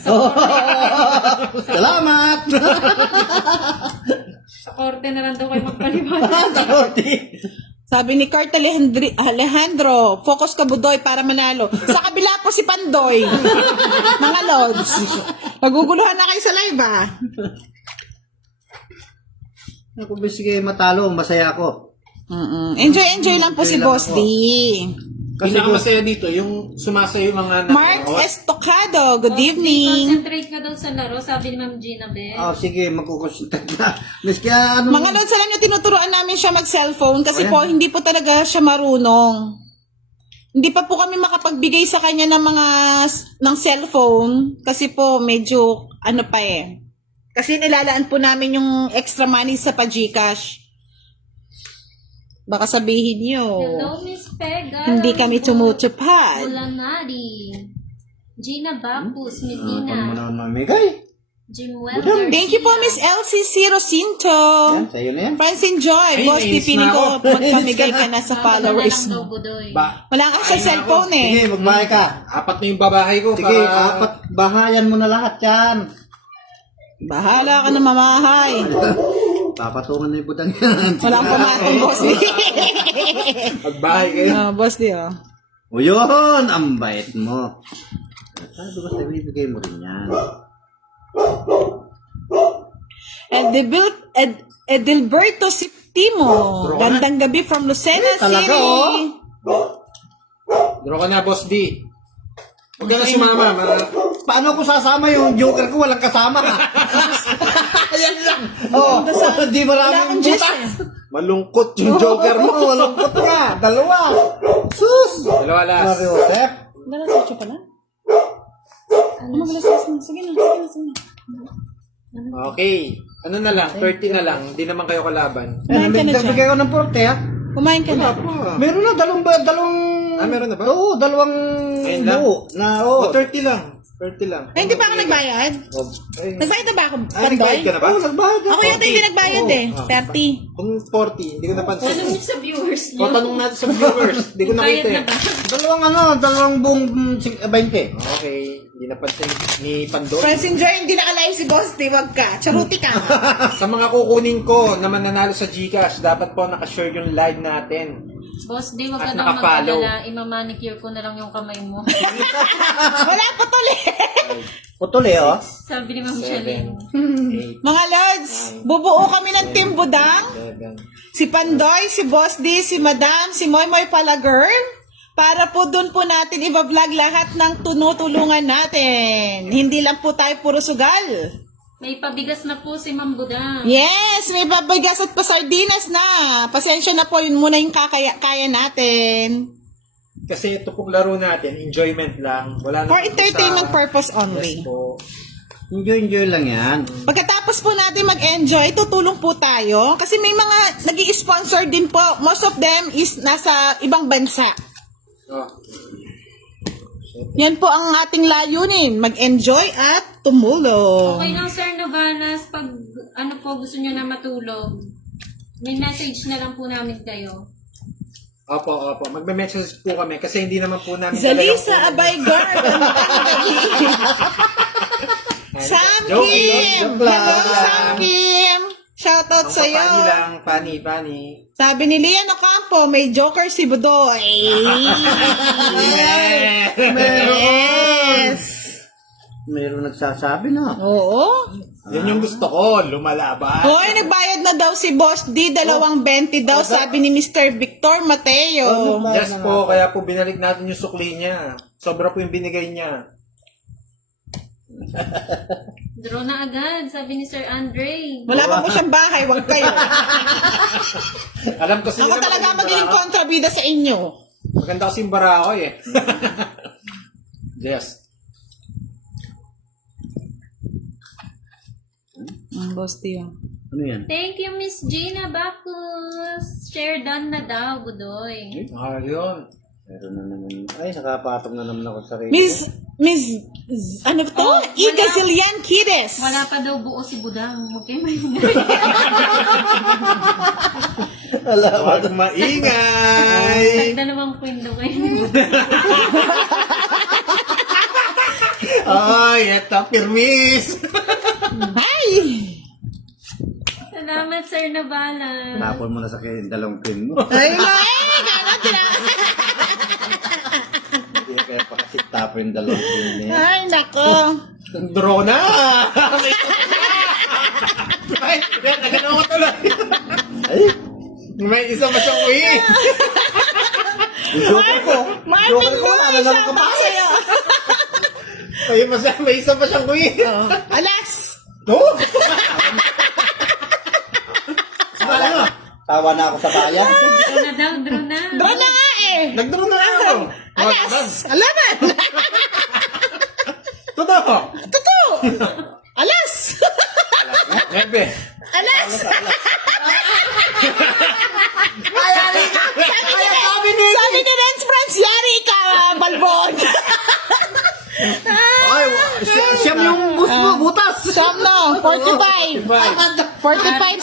Salamat! Sa korte na lang daw kayo magpaliwanag. sabi ni Kurt Alejandro, focus ka Budoy para manalo. Sa kabila po si Pandoy. Mga lods. Maguguluhan na kayo sa live ah. Kung sige matalo, masaya ako. Enjoy lang po si Enjoy lang Boss ako. D. Pinakamasaya dito, yung sumasayo mga Mark Estocado, good evening. Concentrate ka daw sa laro, sabi ni Ma'am Gina Beth. Oh, sige, magkukonsultate na. Miss kaya ano? Mga lods, alam niyo, tinuturuan namin siya mag-cellphone kasi Ayan. po, hindi po talaga siya marunong. Hindi pa po kami makapagbigay sa kanya ng ng cellphone kasi po medyo ano pa eh. Kasi nilalaan po namin yung extra money sa pa-Gcash. Baka sabihin niyo, Hello, Miss Pega. hindi kami tumutupad. Mulanari. Gina Bacus, Ano Medina. naman mamigay? Jim Welder. Thank you po, Miss LCC Rosinto. Yan, sa'yo na yan. Francine Joy, Ay, Boss, nainis pipiling na ko ako. magpamigay ka na sa followers lang daw, mo. Budoy. Wala ka sa cellphone eh. Sige, magbahay ka. Apat na yung babae ko. Sige, apat, bahayan mo na lahat yan. Bahala ka na mamahay. Papatungan na yung budang yan. Walang pumatong, Boss D. Magbahay kayo. Boss D, oh. O yun, ang bait mo. Sabi ko sa bibigay mo rin yan. Edilberto Septimo. Gandang gabi from Lucena Talaga, City. Draw ka na, Boss D. Huwag ka na sumama. Paano ko sasama yung joker ko? Walang kasama. Ayan lang. Oh, di Wala akong maraming Diyos butas. eh. Malungkot yung joker mo. Malungkot nga. Dalawa. Sus. Dalawa last. Mario Josep. Dalas 8 pala? Ano ba dalas 8? Sige na. Okay. Ano na lang? 30 na lang. Hindi naman kayo kalaban. Kumain ka na dyan. Bigay ko ng 40 ha. Kumain ka na. Meron na dalawang Meron na ba? Oo, dalawang Ayun lang? buo na O, 30 lang. 30 lang. Ay, hindi pa ako nagbayad. Ay, Nagbayad na ba ako? nagbayad ka na ba? Oo, nagbayad Ako yata hindi nagbayad eh. 30. Kung 40, hindi ko napansin. Tanong niyo sa viewers O, niyo. tanong natin sa viewers. Hindi ko nakita Bayad eh. na ba? Dalawang buong 20. Okay. Hindi napansin ni Pandoy. Friends, enjoy. Hindi nakalive si Boss. Wag ka. Charuti ka. Sa mga kukunin ko na mananalo sa GCash, dapat po nakashare yung live natin. Boss, di wag ka At daw nakafollow. mag-alala. Imamanicure ko na lang yung kamay mo. Wala pa tuloy. Putol eh, oh. Sabi ni Ma'am Shalene. 8, Mga Lods, bubuo kami ng Team Budang. 7. Si Pandoy, si Boss D, si Madam, si Moy Moy pala girl. Para po dun po natin i-vlog lahat ng tunutulungan natin. Hindi lang po tayo puro sugal. May pabigas na po si Ma'am Budang. Yes, may babigas at pasardinas na. Pasensya na po, yun muna yung kaya natin. Kasi ito pong laro natin, enjoyment lang. Wala For naman po entertainment sa- purpose Yes only. po. Enjoy lang yan. Pagkatapos po natin mag-enjoy, tutulong po tayo. Kasi may mga nag-i-sponsor din po. Most of them is nasa ibang bansa. Oh. Yan po ang ating layunin. Mag-enjoy at tumulong. Okay lang, Sir Navanas. Pag ano po, gusto nyo na matulog, may message na lang po namin kayo. Opo. Magme-message po kami kasi hindi naman po namin Zalisa Abay Guard. Sam Joke Kim. lang. Hello, Sam Kim. Shoutout Ang sa'yo. kapani lang, pani. Sabi ni Lian Ocampo, may joker si Budoy. Yes. Meron nagsasabi na. Oo. Yan yung gusto ko, lumalaban. Hoy, nagbayad na daw si Boss D, 220 daw, sabi ni Mr. Victor Mateo. Yes po, kaya po binalik natin yung sukli niya. Sobra po yung binigay niya. Draw na agad, sabi ni Sir Andre. Wala pa po siyang bahay, wag kayo. Alam ko sila Ako talaga magiging kontrabida sa inyo. Maganda kasi yung bara ko eh. Yes. Boss D. Ano yan? Thank you, Miss Gina Bacus. Share done na daw, Budoy. Ayun. Meron na naman. Ay, nakapatong na naman ako sa rin. Ano to? Oh, Iga Zillian Kides. Wala pa daw buo si Budang. Huwag kayo may Huwag maingay. Nagdalawang kwento kayo ni Budang. Ay, eto, pirmis. Ay! Salamat, Sir Navalas. Tapon mo na sa kayo, dalawang pin mo. Ay, gano'n. Hindi kaya pa kasi tapo yung dalawang pin niya. Ay, nako. Draw na. Ay, nagano ko tuloy. Ay, May isa pa siyang queen. Marvin Joker ko, Luis, ano naman shoutout kapakas? sa'yo. May isa pa siyang queen. Oh. Alas! No? tawa na ako sa bayan. Draw na daw, draw na. Draw na nga eh! Nagdraw na ako. Alas! Alaman! Totoo. Totoo! Alas! Nebe. Alas! Sabi ni Renz Franz, yari ka, Balbon! Ay, Siyam yung bus mo, butas. Siyam no, 45. 45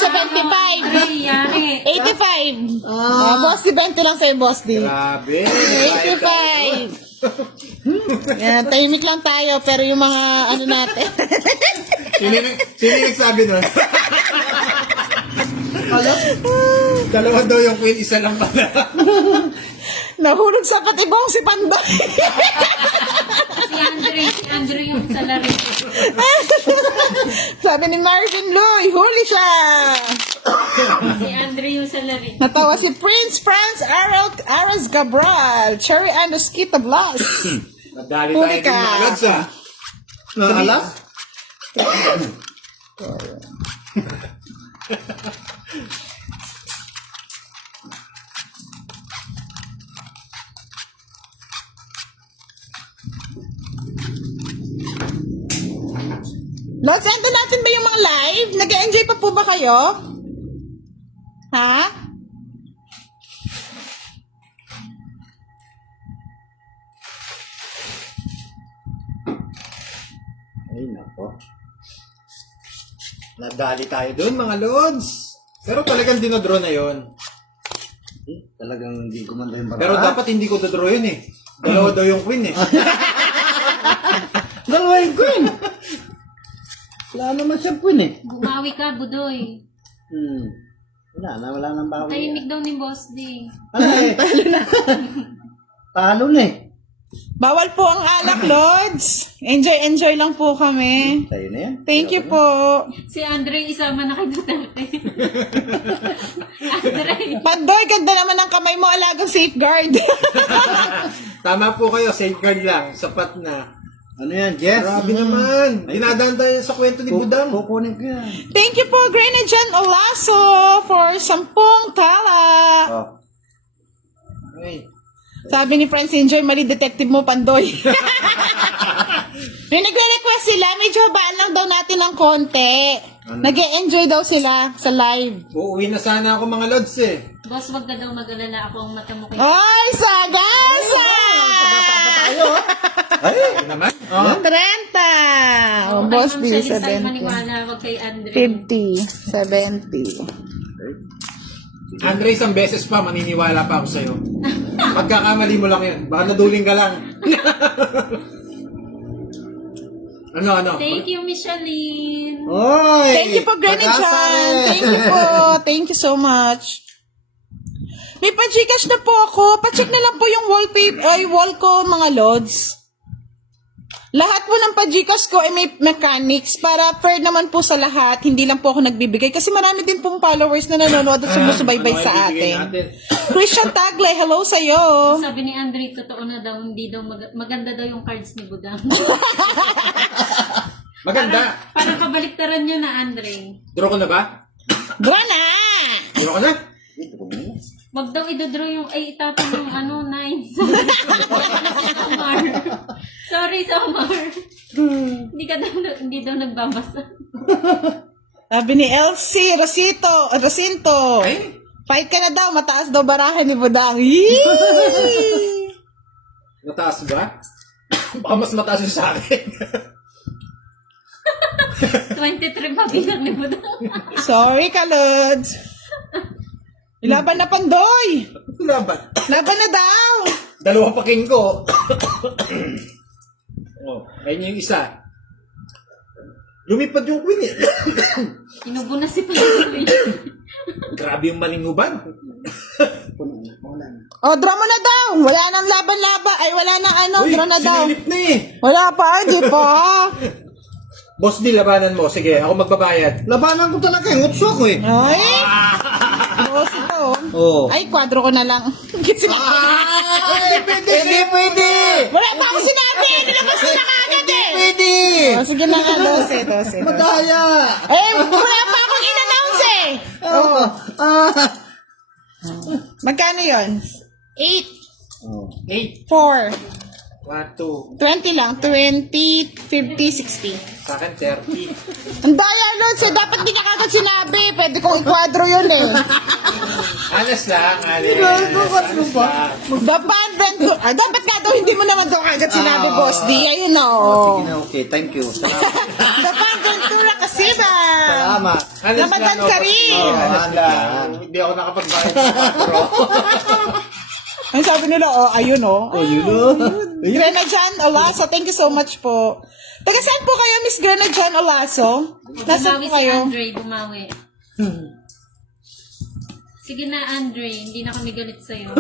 sa 25. Ay, yari. 85. Boss, si 20 lang sa'yo, Boss D. grabe. 85. Yan, tahimik lang tayo, pero yung mga ano natin. Sino yung nagsabi nun? Dalawa daw yung queen, isa lang pala. Nahulog sa katibong si Panday. Si Andre yung salary. Sabi ni Marvin Loy, huli siya. Si Andre yung salary. Natawa si Prince Franz Aras Cabral, Cherry and Skita Blas. Nadali Huli tayo ka. ng mga lods, ah. Alas? Lods, endo natin ba yung mga live? Nag-enjoy pa po ba kayo? Ha? Ay, nako. Nadali tayo doon, mga lods. Pero talagang dinodraw na yon. Talagang hindi gumanda yung Pero dapat hindi ko dodraw yun eh. Dalawa daw yung queen eh. Dalawa yung queen. Wala naman siya queen eh. Bumawi ka, Budoy. Wala nang bawi. Tahimik daw ni Boss D. Ano eh? Talo na eh. Bawal po ang alak, Lods. Enjoy lang po kami. Sa'yo na yan. Thank you po. Si Andre isama na kay Duterte. Andre. Pandoy, ganda naman ang kamay mo, alagang safeguard. Tama po kayo, safeguard lang. Sapat na. Ano yan, Jess? Grabe naman. Dinadaan tayo sa kwento ni Budang. Kukunin ko yan. Thank you po, Grenajan Olaso, for 10 tala. Oh. Ay. Sabi ni Friends Enjoy, mali detective mo, Pandoy. Yung nagre-request sila, medyo habaan lang daw natin ng konti. Nag-e-enjoy daw sila sa live. Uuwi na sana ako, mga lods eh. Boss, wag ka daw mag-alala. Ako ang mata mo kay Ay, sagasa! Ay! Ano naman? Oh. 30! O, boss, Ma'am di Shelly, tayo 70. maniwala. Wag kay Andre. 50, 70. Andre, isang beses pa, maniniwala pa ako sa'yo. Pagkakamali mo lang yun. Baka naduling ka lang. Ano? Thank you, Micheline. Oy! Thank you po, Grenajan. Thank you po. Thank you so much. May pa-Gcash na po ako. Pa-check na lang po yung wall ko, mga lods. Lahat po ng pa-Gcash ko ay may mechanics para fair naman po sa lahat. Hindi lang po ako nagbibigay. Kasi marami din pong followers na nanonood at sumusubaybay Ano sa ay bibigay atin. Christian Tagle, hello sa'yo. Sabi ni Andre, totoo na daw, hindi daw maganda daw yung cards ni Budang. Maganda. Parang kabaliktaran niya na, Andre. Draw ko na ba? Buwana! Draw ko na? Wag daw idodraw yung, ay itapon yung 9. Sorry, Samar. Hindi daw nagbabasa. Sabi ni Elsie Rosito. Ay? Fight ka na daw, mataas daw barahan ni Budang. Yee! Mataas ba? Baka mas mataas yung sa akin. 23 pa bilang ni Budang. Sorry, Kalods. Ilaban na, Pandoy. Laban. Laban na daw. Dalawa pa king ko. Oh, ayun yung isa. Lumipad yung queen eh. Inubo na si Pandoy. Grabe yung malinguban. Oh, draw mo na daw. Wala nang laban-laban. Ay, wala nang Uy, draw na daw. sinilip na eh. Wala pa, di pa. Boss D, labanan mo. Sige, ako magbabayad. Labanan ko talaga yung utso ko eh. Ay. Boss ito. Oo. Ay, kwadro ko na lang. Ay, pwede! Wala pa ako sinabi. Nilabas ko na kagad eh. Pwede! Oh, sige na nga, 12. Madaya! Eh, wala pa akong in-announce eh. Oo. Magkano yun? 8, Oh. 8, 4, 1, 2, 20 lang. 20, 50, 60. sa akin 30. Ang daya, Lods eh. Dapat di niya kagad sinabi. Pwede kong ikwadro yun eh. Alas lang, alas. Ano ba? Dapat nga daw hindi mo naman daw kagad sinabi, Boss D. Ayun o. Okay, thank you. Dapat Ventura kasi ba? Salamat. Alas Ramadan lang, Karim. oh, alas Alas lang. lang. Hindi ako nakapagbayad sa patro. Ang sabi nila, ayun o. Grenajan Olaso, thank you so much po. Taga saan po kayo, Miss Grenajan Olaso? Nasaan Bumawi po si kayo? Andre, bumawi. Sige na, Andre. Hindi na kami galit sa'yo.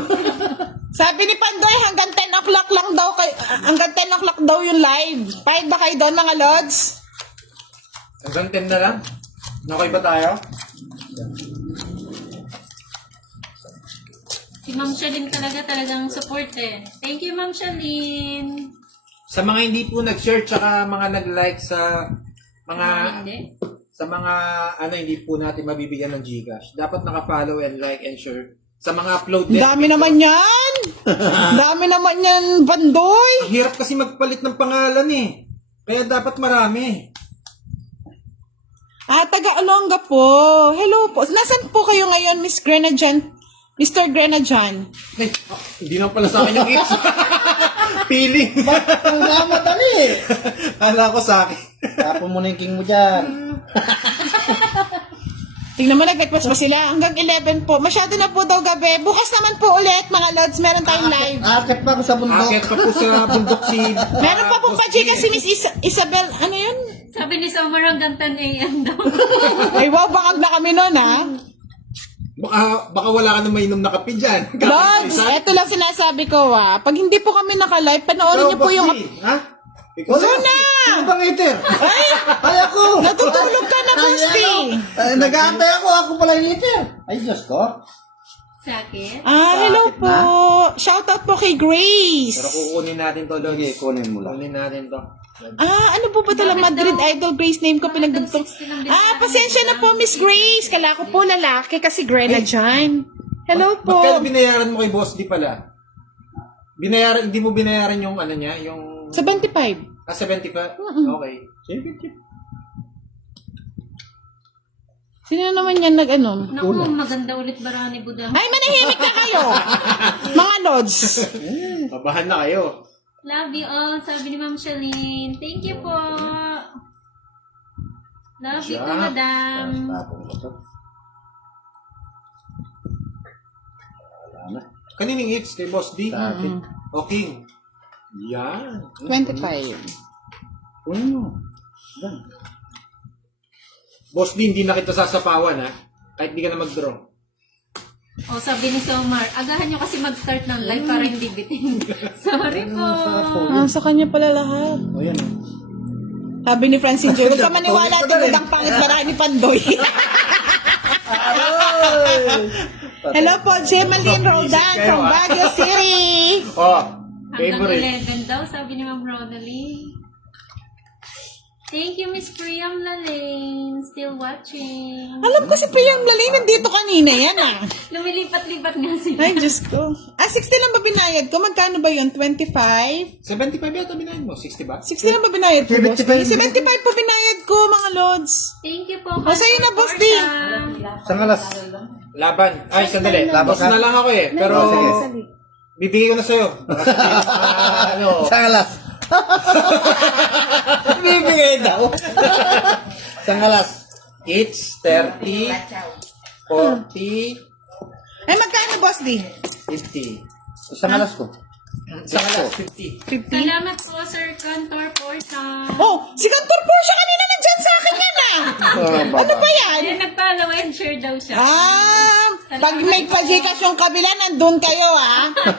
Sabi ni Pandoy, hanggang 10 o'clock lang daw, hanggang 10 o'clock daw yung live. Pahit ba kayo doon, mga lods? Hanggang 10 na lang. Okay ba tayo? Si Ma'am Shalyn talagang support eh. Thank you, Ma'am Shalyn. Sa mga hindi po nag-share tsaka mga nag-like sa mga Hindi. sa mga hindi po natin mabibigyan ng Gcash. Dapat naka-follow and like and share sa mga upload Ang dami naman yan! Ang dami naman yan, Pandoy! Ang hirap kasi magpalit ng pangalan eh. Kaya dapat marami. Taga Olonga po. Hello po. Nasaan po kayo ngayon, Miss Grenajan? Mr. Grenajan? Ay, hindi na pala sa akin yung hits. Feeling. Ang madali. Hala ko sa akin. Tapon mo na yung king mo dyan. Tingnan mo, nag-request pa sila. Hanggang 11 po. Masyado na po daw gabi. Bukas naman po ulit, mga lods. Meron tayong live. Akit pa ako sa bundok. Akit pa po sa bundok si... Meron pa pong pachika si Miss Isabel. Ano yun? Sabi ni Summer hanggang 10 a.m. daw. Ay, wow, bangag na kami nun, ha? Baka wala ka na mainom na kape dyan. Lods, eto lang sinasabi ko, ha? Pag hindi po kami naka-live, panoorin niyo po yung... Ha? Wala na! Sino bang hater? Ay, ako! Natutulog ka na, Bosti! Nag-aantay ako. Ako pala yung hater. Ay, Diyos ko. Sakit. Hello po. Shoutout po kay Grace. Pero kukunin natin to, Lods. Sige, kunin mo lang. Kunin natin to. Ano po ba talaga Madrid Idol Grace name ko pinagdugtong? Pasensya na po, Miss Grace. Kala ko po lalaki kasi Grena dyan. Hello po. Magkano binayaran mo kay Boss D pala? Hindi mo binayaran yung ano niya, yung... 75. 75? Okay. Sino naman yan nag-ano? Naku, maganda ulit Barani Buda. Ay, manahimik na kayo! Mga lods. Babahan na kayo. Love you all, sabi ni Ma'am Shalyn. Thank you po. Love you po, madam. Tapon ko to. Wala na. Kanining hits kay Boss D? Sa akin. Okay. Yan. 25. Kunin mo. Yan. Boss D, hindi na kita sasapawan ha. Kahit di ka na mag-draw. Sabi ni Summer, agahan nyo kasi mag-start ng live para hindi bitin. Sorry po. Sa kanya pala lahat. O yan. Sabi ni Francine Joy, huwag ka maniwala at ang pangit para ni Pandoy. Hello po, Gemaline Roldan from Baguio City. Hanggang Favorite. 11 daw, sabi ni Ma'am Ronalie. Thank you, Miss Priam Lalane. Still watching. Alam ko si Priyam Lalay nandito kanina yan Lumilipat-lipat nga sila. Ay, Diyos ko. 60 lang ba binayad ko? Magkano ba yun? 25? 75 yata binayin mo? 60 ba? 60 lang ba binayad ko, Boss D? 75. 75 pa binayad ko, mga lods. Thank you po. Sa'yo na, Boss D. Isang alas. Laban. Ay, sandali. Boss na lang ako eh. Pero, bibigay ko na sa'yo. Isang alas. Bibigay daw. Isang alas. It's 30, 40, Ay, magkano, Boss D? 50. Isang alas ko. Isang alas, 50. 50? Salamat po, Sir Cantor Porta. Si Cantor Porsche kanina nandyan sa akin yan Ano ba yan? Ayan, nag-follow and share daw siya. Pag may pajikas yung kabila, nandun kayo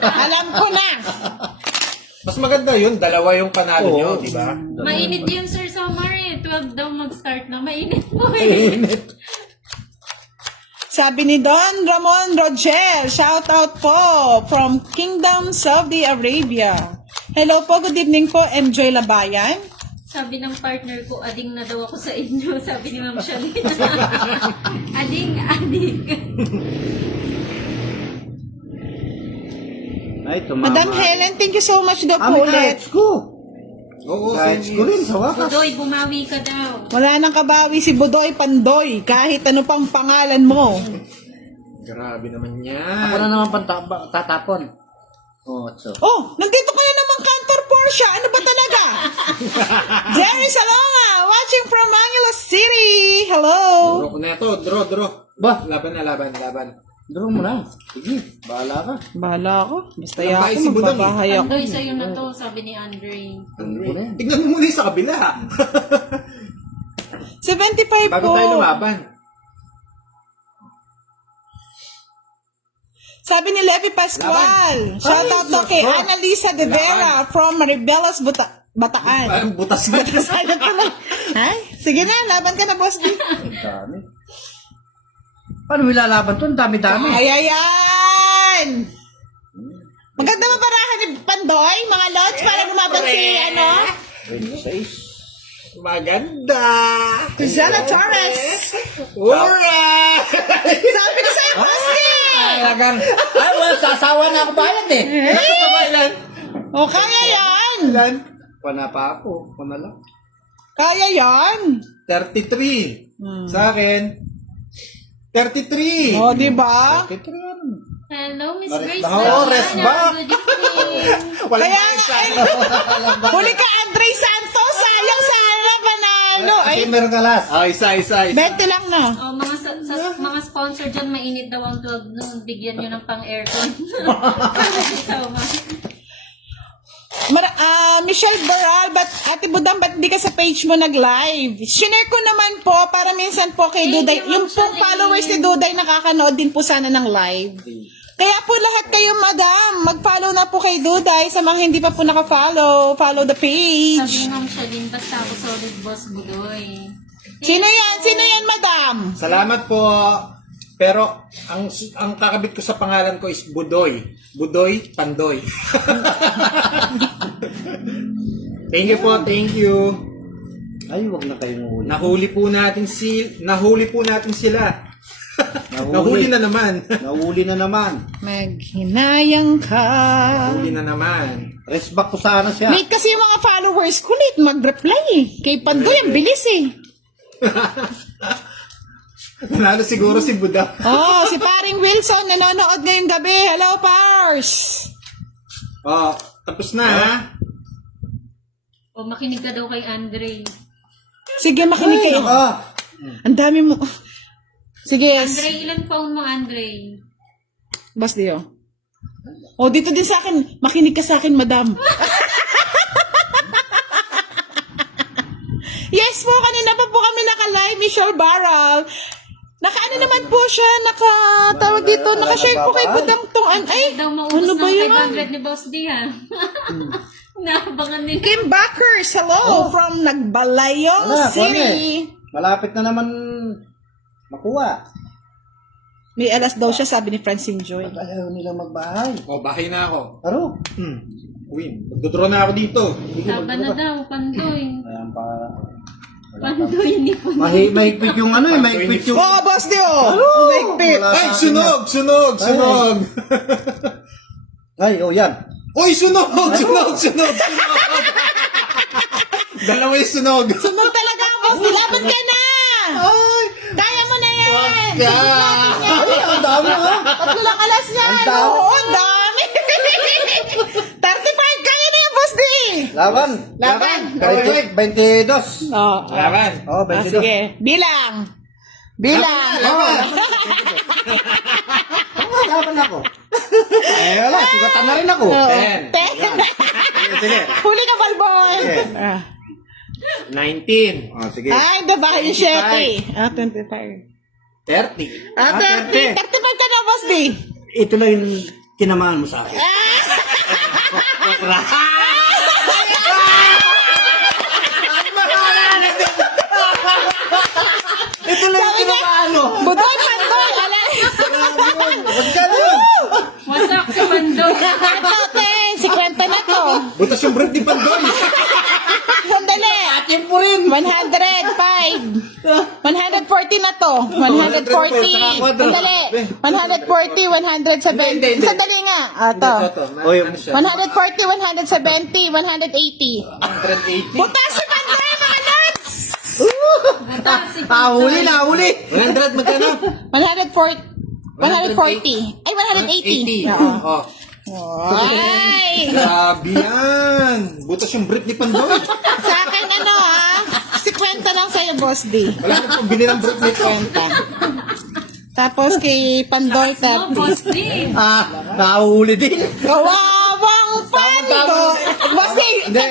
Alam ko na. Mas maganda yun, dalawa yung panalo nyo, di ba? Mainit yung Sir Summer eh. 12 daw mag-start na. Mainit po eh. Sabi ni Don Ramon Roger, shout out po from Kingdom Saudi Arabia. Hello po, good evening po, MJ Labayan. Sabi ng partner ko, ading na daw ako sa inyo. Sabi ni Ma'am Shalyn. ading. Ay, tumama. Madam Helen, thank you so much daw po ulit. Kahit ko. Oo, Kahit ko rin, sa wakas. Budoy, bumawi ka daw. Wala nang kabawi si Budoy Pandoy, kahit ano pang pangalan mo. Grabe naman Ako yan. na naman tatapon. So. Nandito ka na naman, Cantor Porsche. Ano ba talaga? Jerry Salonga, watching from Manila City. Hello. Draw ko na ito, draw. Ba? Laban. Draw mo na. Sige, bahala ka. Bahala ako. Basta Walang bahay si ako, Budong magbabahay ako. Pandoy, sa'yo na to, sabi ni Andre. Tignan mo muna yung sa kabila. 75 Bago po. tayo lumaban. Sabi ni Levi Pascual. Shout out to kay Annalisa De Vera from Maribelas, Bataan. Parang butas na. Sayang ka lang. Ay, sige na, laban ka na, Boss D. Ang dami. Paano ilalaban to? Ang dami-dami. Ay, ayan! Maganda ba parahan ni Pandoy, mga lods, para lumaban si, 26. Maganda. Susana Torres. Ura! Sabi ko sa'yo, Boss D! Talagang, ay, well, sasawa na ako bayad eh. Ilan? O, kaya yan! Ilan? Pana pa ako, pamala. Kaya yan! 33. Sa akin, 33. O, diba? Hello, Miss Maris Grace. Bahaw. Oh, Diana. resback. Good evening. Walang Kaya nga, ay, huli ka, Andre Santos, sayang sana panalo. Ay, Ay, meron ka last. Ah, isa. 20 lang, no? Oh, mga sponsor dyan, mainit daw ang 12 nung bigyan nyo ng pang-aircon. So, Michelle Baral, Ate Budang, ba't di ka sa page mo nag-live? Shinare ko naman po, para minsan po kay Thank Duday, you, yung pong Ma'am followers ni Charlene. Duday nakakanood din po sana ng live. Kaya po lahat kayo, madam, mag-follow na po kay Duday. Sa mga hindi pa po naka-follow, follow the sabi page. ng Charlene, basta ako solid boss budoy. Sino yan? Sino yan, madam? Salamat po. Pero ang kakabit ko sa pangalan ko is Budoy. Budoy Pandoy. Thank you po, thank you. Ay, wag na kayong huli. Nahuli po natin sila. Nahuli na naman. Nahuli na naman. Maghinayang ka. Nahuli na naman. Resback ko sana siya. Late kasi yung mga followers ko, late mag-reply eh. Kay Pandoy, ang bilis eh. Nanalo siguro si Buda. Oh, si paring Wilson nanonood ngayong gabi. Hello, Pars! Oh, tapos na ha. O, makinig ka daw kay Andre. Sige, makinig kayo. Ah, Ang dami mo. Sige, yes. Andre, ilan phone mo, Andre? Bas Dio. Oh, dito din sa akin. Makinig ka sa akin, madam. Yes po, kanina pa po kami naka-live, Michelle Baral. Naka-ano naman po siya, naka-tawag dito, naka-share po kay Budang tong ay, Daw maubos ano ba ng yun? 500 ni Boss D, ha? Naabangan din. Kim Backers, hello, from Nagbalayong wala, City. malapit na naman makuha. May alas daw siya, sabi ni Francine Joy. Ayaw nilang magbahay. Oh, bahay na ako. Aro. Uy, magdodraw na ako dito. Laban na daw, Pandoy. Ayan pa. Pandoy ni Pandoy. Mahigpit yung ano eh, mahigpit yung... Oo, boss Dio! Maigpit! Wala Ay, sa akin sunog! Ay, oh yan. Uy, sunog! Dalawa yung sunog. Sunog talaga, boss Dio! Laban ka na! Ay! Kaya mo na yan! ka! Ay, ang dami ha. Tatlo lang alas yan! Ang dami. Oo, ang dami! 35 kaya na yan, boss D! Laban. Laban! 22. Oo. Laban. Oh, 22. Sige, bilang! Bilang! Laban. Laban ako. Eh, wala. Sugatan na rin ako. Oo. 10. 10. Sige. Huli ka, Balboy! Sige. Ah. Oh, 19. sige. Ay, diba yung 7? Ah, 25. 30. Ah, 30. 35 ka na, boss D! Ito lang yung tinamaan mo sa akin. Ito lang yung tinamaan mo. Budoy, Pandoy! Alay! Huwag ka nun. Wasak si Pandoy. Ito, te! Si Kwenta na to. Butas yung bread ni Pandoy. Sandali! Atin po rin. 100, 5. 140 na to. 140. Sandali. 140, 170. Hindi. Sandali nga. Ito. Oy, 140, 170, 180. 180. Butas si Pandoy, mga nuts! Buta si Huli Pandoy. na, huli. 100 magkano? 140. 140. Ay, 180. 180. Oo. Oh. Ay! Grabe yan. Butas yung bread ni Pandoy. Sa akin, ano si Kwenta lang sa'yo, Boss D. Wala na pong bili ng bread ni Kwenta. Tapos kay Pandoy, No, Boss D. Nahuli din. Kawawang Pandoy! Boss D! Hindi.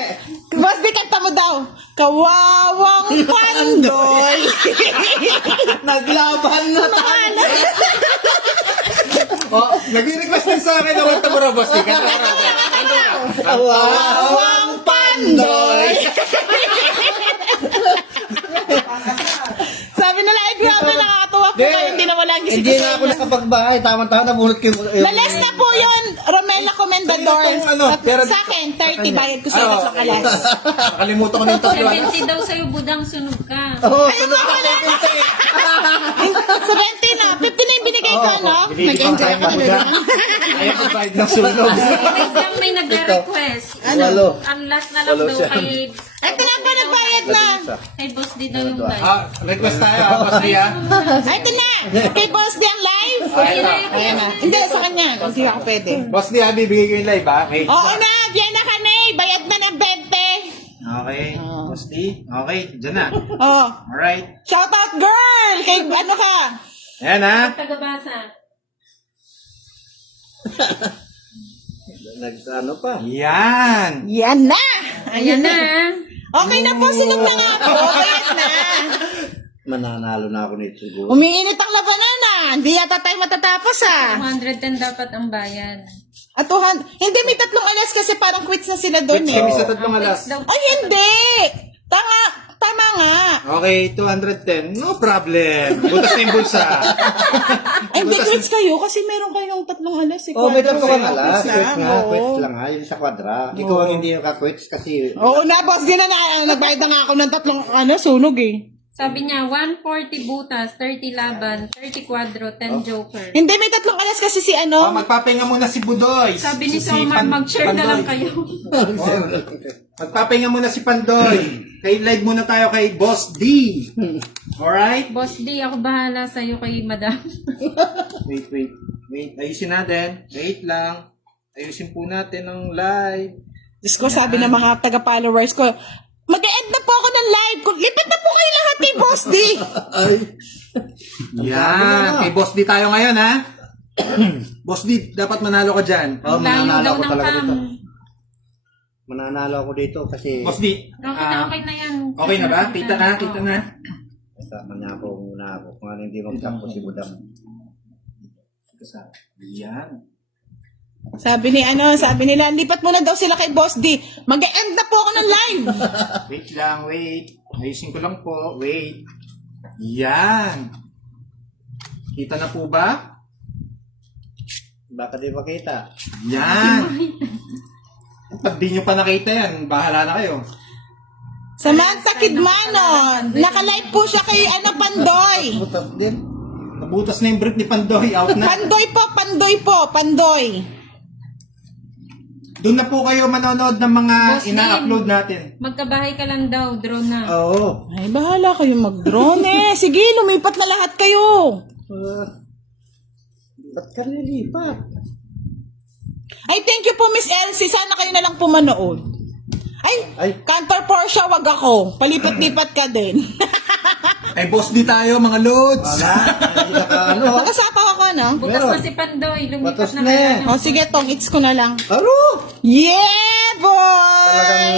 Boss D, kanta mo daw. Kawawang Pandoy! Naglaban na tayo. Oh, nag-request din sa akin naman ito, boss. Ang pandoy! Sabi nila, ay grabe, nakakatuwa po kayo, hindi na walang gising. Hindi na ako nakapagbahay. Tama-tama nabunot ko yung... Lalas na po yun, Romela Comendador. Sa akin, 30 bayad ko sa isang alas. Nakalimutan ko na yung tatlo. 70 daw sa'yo, budang sunog ka. Oo, Ay, sa 20 na, 50 na yung binigay ko, no? Nag-enjoy ka na doon. Ayaw ko bayad ng sunog. Biglang may nagre-request. Walo. Ang last na lang daw kay... Ito nga pa nagbayad na. Kay Boss D daw yung bayad. Ah, request tayo, boss Ria. Ay, ito na. Kay Boss Diang live. Ayan na. Hindi, sa kanya. Hindi ako pwede. Boss Ria, bibigay ko yung live, ha? Okay. Oo na, biyan na ka na eh. Bayad na ng 20. Okay. Boss D. Okay, dyan na. Oh. Alright. Shout out girl! Kay ano ka? Ayan, ha? Tagabasa. Nag-ano pa. Yan. Yan na! Ayan na. Okay na po, sinog na nga po. Bayad na. Mananalo na ako nito siguro. Umiinit ang labanan na. Hindi yata tayo matatapos ah. 210 dapat ang bayad. Atuhan. Hindi, may 3 alas kasi parang quits na sila doon Kami eh. sa tatlong alas. Daw- Ay, hindi! Tama nga. Okay, 210. No problem. Butas na yung bulsa. Ay, hindi quits kayo kasi meron kayong 3 alas. Eh, Oh, may Quadro, tatlo ka sa'yo, nga. quits Quits lang, nga. oo. Quits lang ha. Yun sa kwadra. Ikaw ang hindi naka-quits kasi... Oo na, boss. Di na nagbayad na nga ako ng 3 sunog eh. Sabi niya, 140 butas, 30 laban, 30 kwadro, 10 joker. Hindi, may 3 alas kasi si Oh, ano. magpapahinga muna si Budoy. Sabi ni Si Somar, mag-share na lang Pandoy. kayo. Magpapahinga muna si Pandoy. Kay live muna tayo kay Boss D. Alright? Boss D, ako bahala sa'yo kay madam. Wait. Ayusin natin. Wait lang. Ayusin po natin ang live. Diyos ko, sabi ng mga taga-followers ko, mag-e-end na po ako ng live. Lipit na po kayo lahat kay Boss D. Yan. Kay Boss D tayo ngayon, ha? Boss D, dapat manalo ka dyan. Oh, Ang layo mananalo daw ako ng talaga cam. dito. Mananalo ako dito kasi... Boss D. Okay na yan. Okay na ba? Kita na? Kita na? Kasama niya ako muna ako. Kung ano hindi magtampo si Budang. Yan. Sabi nila, lipat muna daw sila kay Boss D. Mag-e-end na po ako ng live. Wait lang, wait. Ayusin ko lang po. Wait. Yan. Kita na po ba? Baka di makita. Yan. Pag di nyo pa nakita yan, bahala na kayo. Samantha Kidmanon, naka-live po siya kay Pandoy. Butas din. Nabutas na yung brief ni Pandoy. Out na. Pandoy. Doon na po kayo manonood ng mga Boss ina-upload natin. Magkabahay ka lang daw, drone na. Oo. Ay, bahala kayo mag-drone eh. Sige, lumipat na lahat kayo. Ba't ka nilipat? Ay, thank you po, Miss Elsie. Sana kayo na lang po manood. Ay, Cantor Porsche, wag ako. Palipat-lipat ka din. Ay, boss di tayo, mga loads. Wala. Hindi ka ano. Nakasapa ako, no? Butas Meron. na si Pandoy, lumipat Batas na na kaya. eh. O, sige, tong hits ko na lang. Aro! Yeah, boy!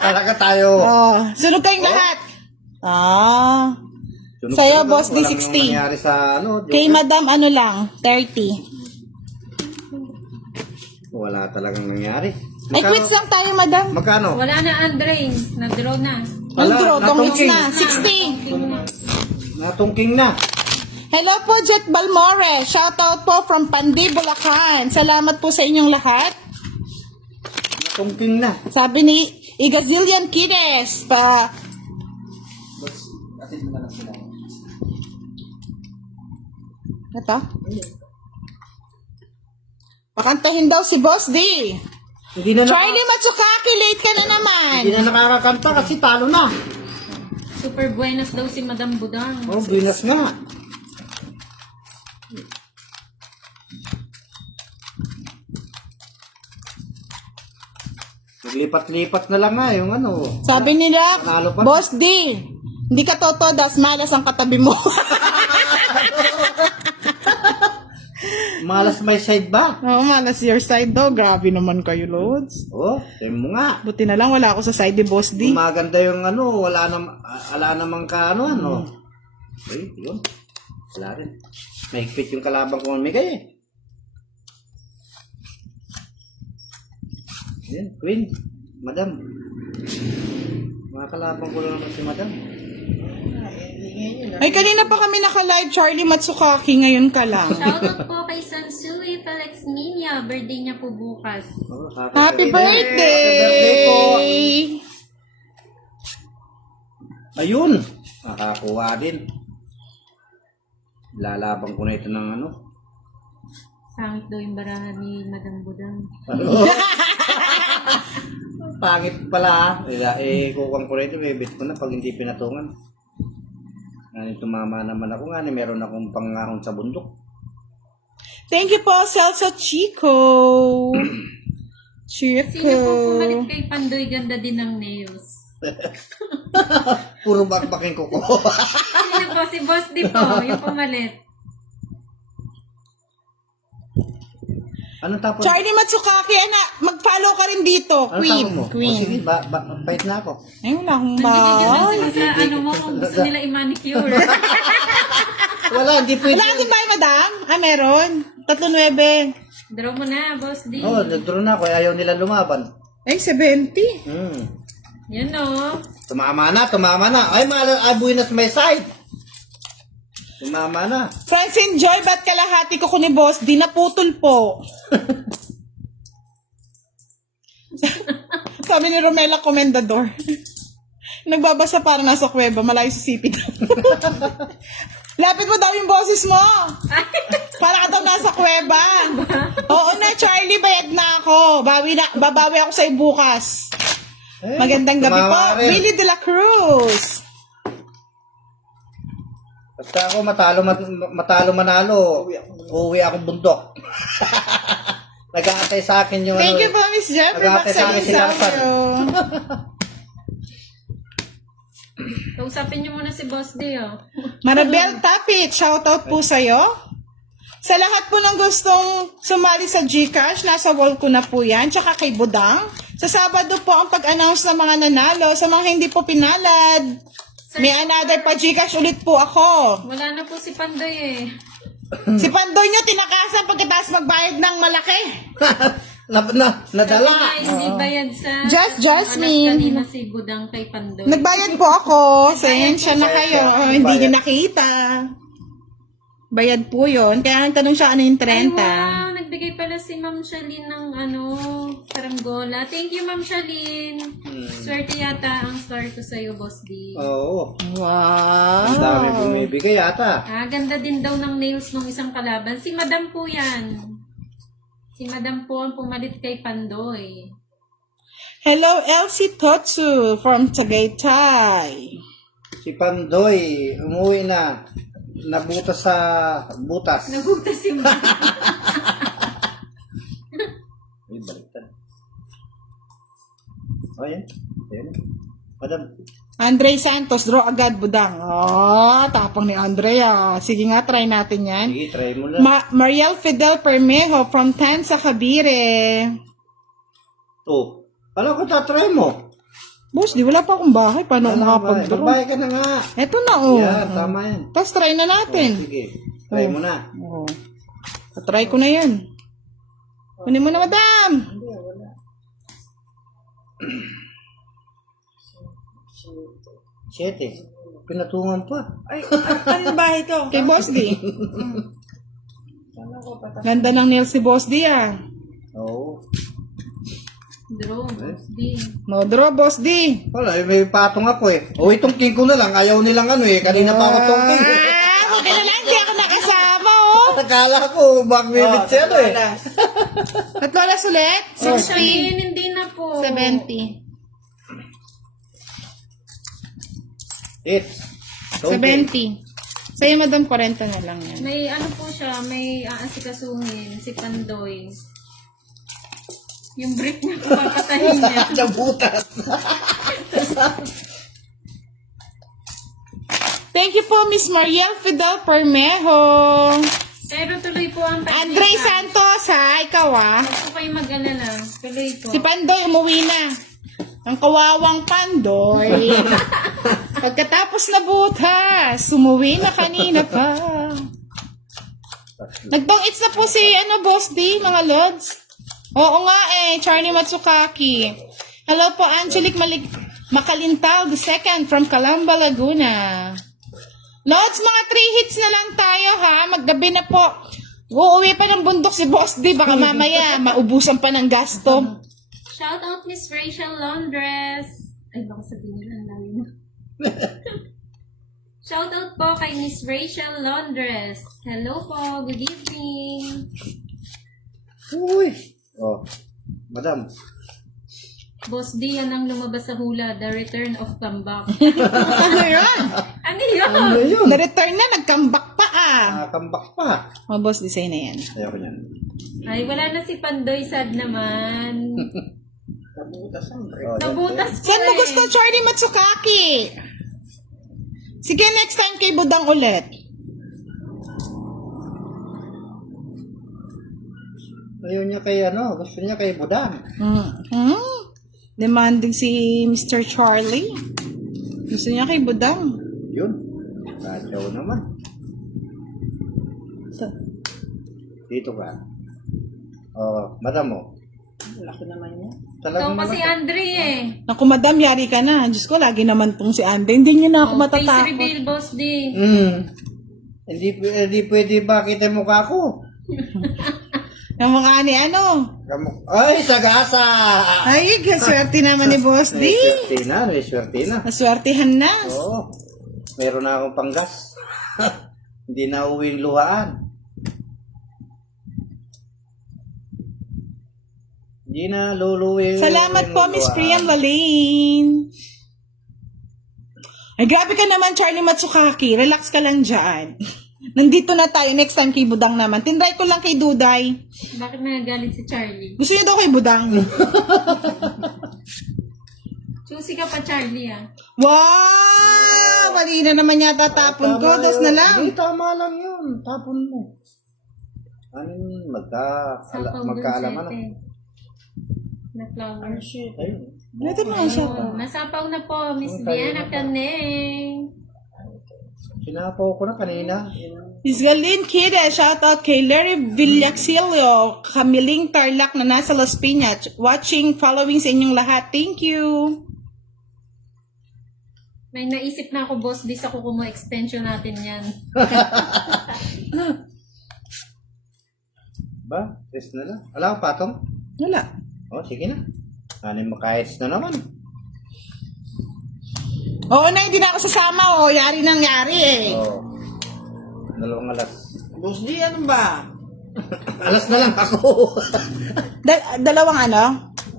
Talaga tayo. Oh, sunog kayong lahat. Sunog Sa'yo, talaga. Boss Walang D60. yung nangyari sa ano. Kay Madam, ano lang, 30. Wala talagang nangyari. Ay, quits lang tayo, Madam. Magkano? Wala na, Andre. Nag-draw na. Ang draw, tong hits natungking. na, 60. Natungking na. Hello po, Jet Balmore. Shoutout po from Pandi, Bulacan. Salamat po sa inyong lahat. Natungking na. Sabi ni Igazillian Kines pa. Ito? Pakantahin daw si Boss D. Hindi na, Charlie Matsukaki, late ka na naman. hindi na nakakakanta kasi talo na. Super buenas daw si Madam Budang. Oh, binas nga. Lipat-lipat na lang nga yung ano. Sabi nila, Panalo pa. Boss D, hindi ka totodas, malas ang katabi mo. Malas may side ba? Oo, malas your side daw. Grabe naman kayo, Lods. Oh, sabi mo nga. Buti na lang, wala ako sa side ni Boss D. Maganda yung ano, wala namang ka ano. Ay, yun. Wala rin. Mahigpit yung kalaban ko mamigay eh. Yan, Queen. Madam. Mga kalaban ko lang naman si Madam. Ay, kanina pa kami naka-live, Charlie Matsukaki, ngayon ka lang. Shoutout po kay Sansui Felix Minya. Birthday niya po bukas. Oh, Happy birthday! Happy birthday po! Ayun! Nakakuha din. Lalaban ko na ito ng ano. Sangit daw yung barahan ni Madam Budang. Pangit pala. Kukuha ko na ito. Bebit ko na pag hindi pinatungan. Ngayon tumama naman ako nga. Meron akong pangahon sa bundok. Thank you po, Celso Chico. Sino po Chico. pumalit kay Pandoy? Ganda din ng nails. Puro bakbaking ko ko. Sino po? Si Boss D po. Yung pumalit. Anong tapos? Charlie Matsukaki, anak, mag-follow ka rin dito. Anong Queen. tapos mo? Queen. O, sige, bait na ako. Ay, wala akong Nandito ba? lang sila sa ano mo kung gusto nila i-manicure. Wala, hindi pwede. Wala ka ba, madam? Ah, meron. 3.9. Draw mo na, Boss D. Oo, nag-draw na ako. Ayaw nila lumaban. Ay, 70. Yan o. Tumama na. Ay, buenas my side. Tumama na. Francine Joy, ba't kalahati ko ni boss? Di naputol po. Sabi ni Romela Comendador. Nagbabasa para nasa kuweba, malayo sa sipit. Lapit mo daw yung boses mo. Para ka daw nasa kuweba. Oo na, Charlie, bayad na ako. Babawi ako sa'yo bukas. Magandang gabi po. tumama rin. Willie de la Cruz. Basta ako matalo manalo. Uuwi akong bundok. Nag-aantay sa akin yung Thank you po, Miss Jeffrey. Nag-aantay sa akin si Larpan. Kausapin niyo muna si Boss D, oh. Marabel Tapit, shoutout po sa'yo. Sa lahat po ng gustong sumali sa GCash, nasa wall ko na po yan. Tsaka kay Budang. Sa Sabado po ang pag-announce ng mga nanalo. Sa mga hindi po pinalad, may another pa GCash ulit po ako. Wala na po si Pandoy eh. Si Pandoy nyo, tinakasan pagkatapos magbayad ng malaki. Nadala. Sabi nga, hindi bayad sa... Just Jasmine. Alas kanina si Budang kay Pandoy. Nagbayad po ako. Sensya na kayo. Hindi nyo nakita. Bayad po yun. Kaya nagtanong siya ano yung 30. Ay, wow. Nagbigay pala si Ma'am Charlene ng saranggola. Thank you, Ma'am Charlene. Swerte yata ang star ko sa'yo, Boss D. Oo. Wow. Ang dami bumibigay yata. Ganda din daw ng nails ng isang kalaban. Si Madam po yan. Si Madam po ang pumalit kay Pandoy. Hello, Elsie Totsu from Tagaytay. Si Pandoy, umuwi na. Nabutas sa butas. Nagutas si Madam. Ay, baliktad. Oh, yan. Ayan. Madam. Andre Santos, draw agad, Budang. Oh, tapang ni Andre, ah. Sige nga, try natin yan. Sige, try mo lang. Mariel Fidel Permejo from Tansa, Cavite. Oh, alam ko tatry mo. Boss, di wala pa akong bahay. Paano ako makapag-draw? Babae ka na nga. Eto na, oh. Yan, tama yan. Tapos try na natin. Sige, try mo na. Oh. Try ko na yan. Kunin mo na, madam. Siyete. Pinatungan pa. Ano bahay to? Kay Boss D. Ganda ng nails si Boss D, ah. Oo. Draw, Boss D. No, draw, Boss D. Wala, may patong ako eh. O, itong king ko na lang. Ayaw nilang ano eh. Kanina pa ako tong king. Buti na lang, di ako nakasama, oh. Akala ko, mag-minute siya ano eh. Tatlo alas ulit? Ma'am 60. Charlene, hindi na po. 70. It's 70. Sa'yo, madam, 40 na lang yan. May ano po siya, may aasikasuhin, si Pandoy. Yung brick na papatahin niya. Sa butas. Thank you po, Miss Mariel Fidel Permejo. Pero tuloy po ang technique. Andre Santos, ha? Ikaw, ah. Huwag po kayo mag-alala. Tuloy po. Si Pandoy, umuwi na. Ang kawawang Pandoy. Pagkatapos na butas, umuwi na kanina pa. Nagtong-its na po si, Boss D, mga lods. Oo nga Charlie Matsukaki. Hello po, Angelic Makalintal II from Calamba, Laguna. Lods, mga 3 hits na lang tayo ha. Maggabi na po. Uuwi pa ng bundok si Boss D. Baka mamaya maubusan pa ng gasto. Shout out Miss Rachel Laundress. Ay, baka sabihin nila ang layo mo. Shout out po kay Miss Rachel Laundress. Hello po, good evening. Uy. Oh, madam. Boss D, yan ang lumabas sa hula, The Return of Comeback. Ano yun? Ano yun? Ano yun? Na-return na, nag-comeback pa Nakakambak pa. Oh, Boss D, sa'yo na yan. Ayoko niyan. Ay, wala na si Pandoy, sad naman. Nabutas ang Nabutas ko Saan mo gusto, Charlie Matsukaki? Sige, next time kay Budang ulit. Ayaw niya kay gusto niya kay Budang. Demanding si Mr. Charlie. Gusto niya kay Budang. Yun. Radyaw naman. Dito ka. Oh, madam mo. Laki naman niya. Ito Talagang pa si Andre eh. Naku, madam, yari ka na. Diyos ko, lagi naman tong si Ande. Hindi niyo na ako Face matatakot. reveal, Boss D. Hindi pwede ba kita yung mukha ko? Yung mga Ay, sagasa! Ay, swerte naman ni Boss D. May swerte na. Naswertihan na. Oo. Meron na akong panggas. Hindi na uwing luhaan. Hindi na luluwing. Salamat po, Miss Priam Lalane. Ay, grabe ka naman, Charlie Matsukaki. Relax ka lang dyan. Nandito na tayo. Next time kay Budang naman. Tinry ko lang kay Duday. Bakit nagagalit si Charlie? Gusto niya daw kay Budang. Susi ka pa, Charlie ah. Wow! Mali na naman yata tapon ko. Dos na lang. Hindi, tama lang yun. Tapon mo. Ano yun? Magkaalaman na. Na flower. Ayun. Ito na siya pa. Nasapaw na po, Miss Diana Caneng. Sinapaw ko na kanina. Miss Galene Kide, shout out kay Larry Villaxilio, Kamiling Tarlac na nasa Las Piñas. Watching, following sa inyong lahat. Thank you. May naisip na ako, Boss D, sa kukumo extension natin yan. Ba? Test na lang. Wala kang patong? Wala. Oh, sige na. Hanin mo kahit na naman. Oo na, hindi na ako sasama. O, yari nang yari eh. Oh. 2 alas. Boss D, ano ba? Alas na lang ako. Dalawang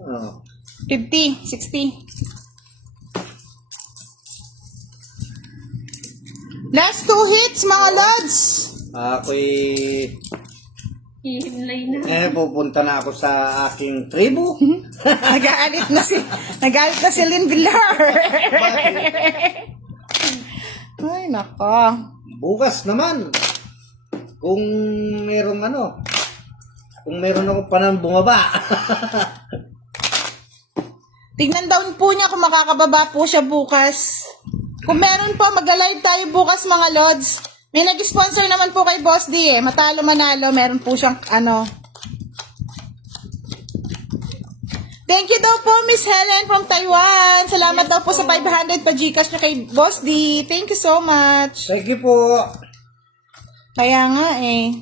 Oh. 50, 60. Last 2 hits, mga lods. Ako'y Hihimlay na. pupunta na ako sa aking tribu. Nag-aalit na si Lynn Villar. Ay, nako. Bukas naman. Kung merong kung meron akong panang bumaba. Tignan down po niya kung makakababa po siya bukas. Kung meron po, mag-live tayo bukas, mga lods. May nag-sponsor naman po kay Boss D eh. Matalo manalo, meron po siyang Thank you daw po, Miss Helen from Taiwan. Salamat daw po sa 500 pa Gcash niya kay Boss D. Thank you so much. Thank you po. Kaya nga eh.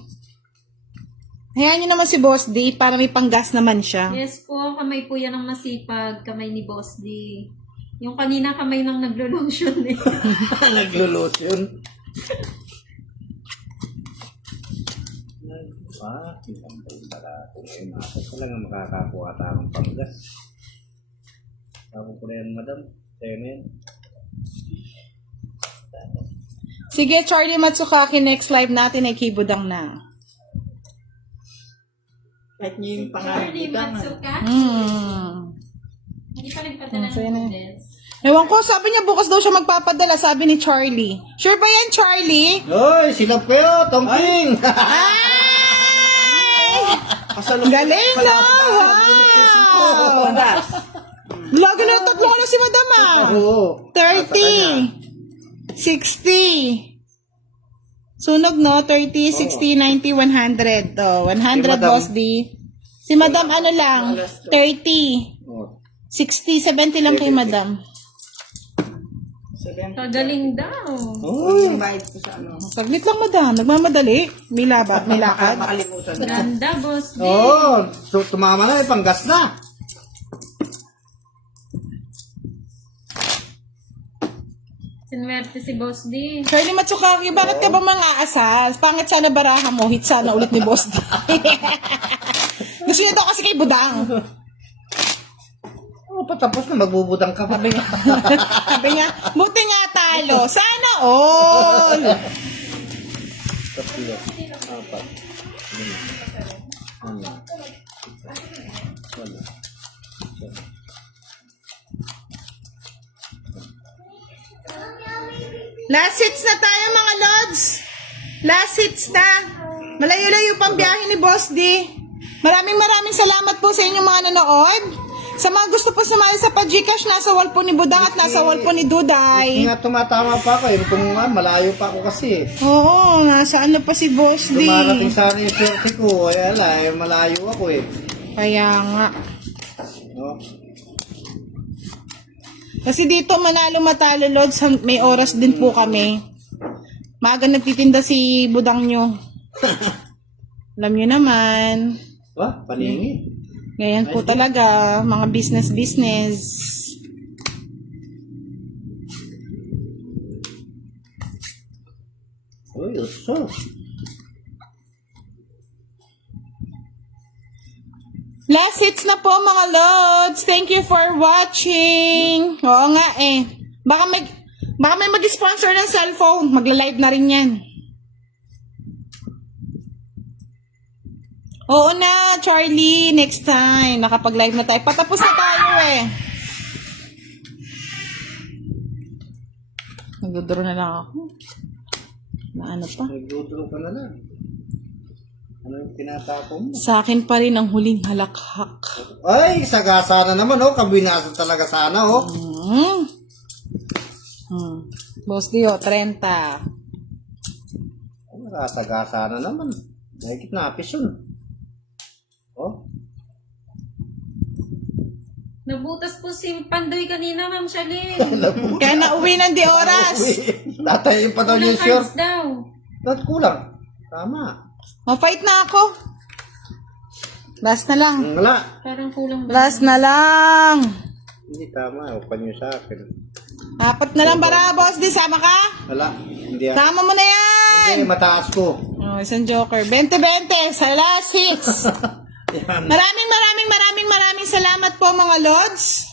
Hayaan niyo naman si Boss D para may panggas naman siya. Yes po, kamay po yan ang masipag. Kamay ni Boss D. Yung kanina kamay nang naglo-lotion eh. Naglo-lotion. Isang taon pala ako ngayon. Ako ko lang ang makakakuha tayong panggas. Ako ko na yan, madam. Sa'yo na yan. Sige, Charlie Matsukaki, next live natin ay kibudang na. Kahit niyo yung pangalan Charlie ko, Matsuka. Hindi pa nagpadala Sa'yo ng na. noodles. Ewan ko, sabi niya bukas daw siya magpapadala, sabi ni Charlie. Sure ba yan, Charlie? Hoy, silap kayo, Tongking! Ay! Galing na! Wow! Lagi na tatlo na si Madam ah. Oo. 30, 60. Sunog no? 30, 60, 90, 100. Oh, 100 Madam. Boss D. Si Madam ano lang, 30. Oh. 60, 70 lang kay Madam. Kagaling daw. Oh. Saglit lang Madam, nagmamadali. May lakad. Makalimutan na. Ganda, boss D. Oo, so tumama na, panggas na. Sinwerte si boss D. Shirley Matsukaki, bakit ka ba mga asas? Pangit sana baraha mo, hit sana ulit ni Boss D. Gusto niya daw kasi kay Budang. Oh, patapos na, magbubudang ka pa. Sabi niya, buti nga talo. Sana all. Tatlo, apat, lima, ano, wala. Last hits na tayo mga lods. Last hits na. Malayo-layo pang biyahe ni Boss D. Maraming salamat po sa inyong mga nanood. Sa mga gusto po sumali sa pa-Gcash, nasa wall po ni Budang at nasa wall po ni Duday. Nga tumatama pa ako eh. Kung malayo pa ako kasi. Oo, nasa ano pa si Boss D. Dumarating sana yung swerte ko. Ay, ala, eh, malayo ako eh. Kaya nga. No? Kasi dito manalo matalo lods, may oras din po kami. Maaga nagtitinda si Budang nyo. Alam nyo naman. Ba? Paningi. Ngayon po talaga, mga business. Uy, uso. Last hits na po mga lods. Thank you for watching. Oo nga eh. Baka may mag-sponsor ng cellphone. Magla-live na rin yan. Oo na, Charlie. Next time. Nakapag-live na tayo. Patapos na tayo eh. Nagdodoro na lang ako. Na ano pa? Nagduduro ka na lang. Ano yung tinatako mo? Sa akin pa rin ang huling halakhak. Ay, sagasa na naman oh. Kabinasa talaga sana oh. Boss Dio, 30. Sagasa na naman. Nakikit na apis yun. Oh. Nabutas po si Pandoy kanina, Ma'am Shalin. Kaya nauwi ng di oras. Tatayin pa daw Kulang yung short. cards daw. Ba't kulang? Tama. Ma-fight na ako. Last na lang. Wala. Parang kulang daw. Last na lang. Hindi tama. Upan nyo sa akin. 4 na lang bara, boss. Di sama ka? Wala. Hindi yan. Sama mo na yan. Hindi, mataas ko. Oh, isang joker. 20-20 sa last hits. Yan. Maraming salamat po mga lods.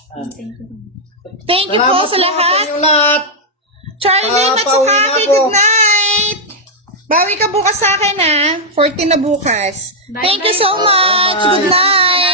Thank you po Salamat sa lahat. Sa inyo lahat. Charlie pauwi Matsukaki, na ako. good night. Bawi ka bukas sa akin ha. 14 na bukas. Bye, Thank you bye so po. much. Bye. Good night.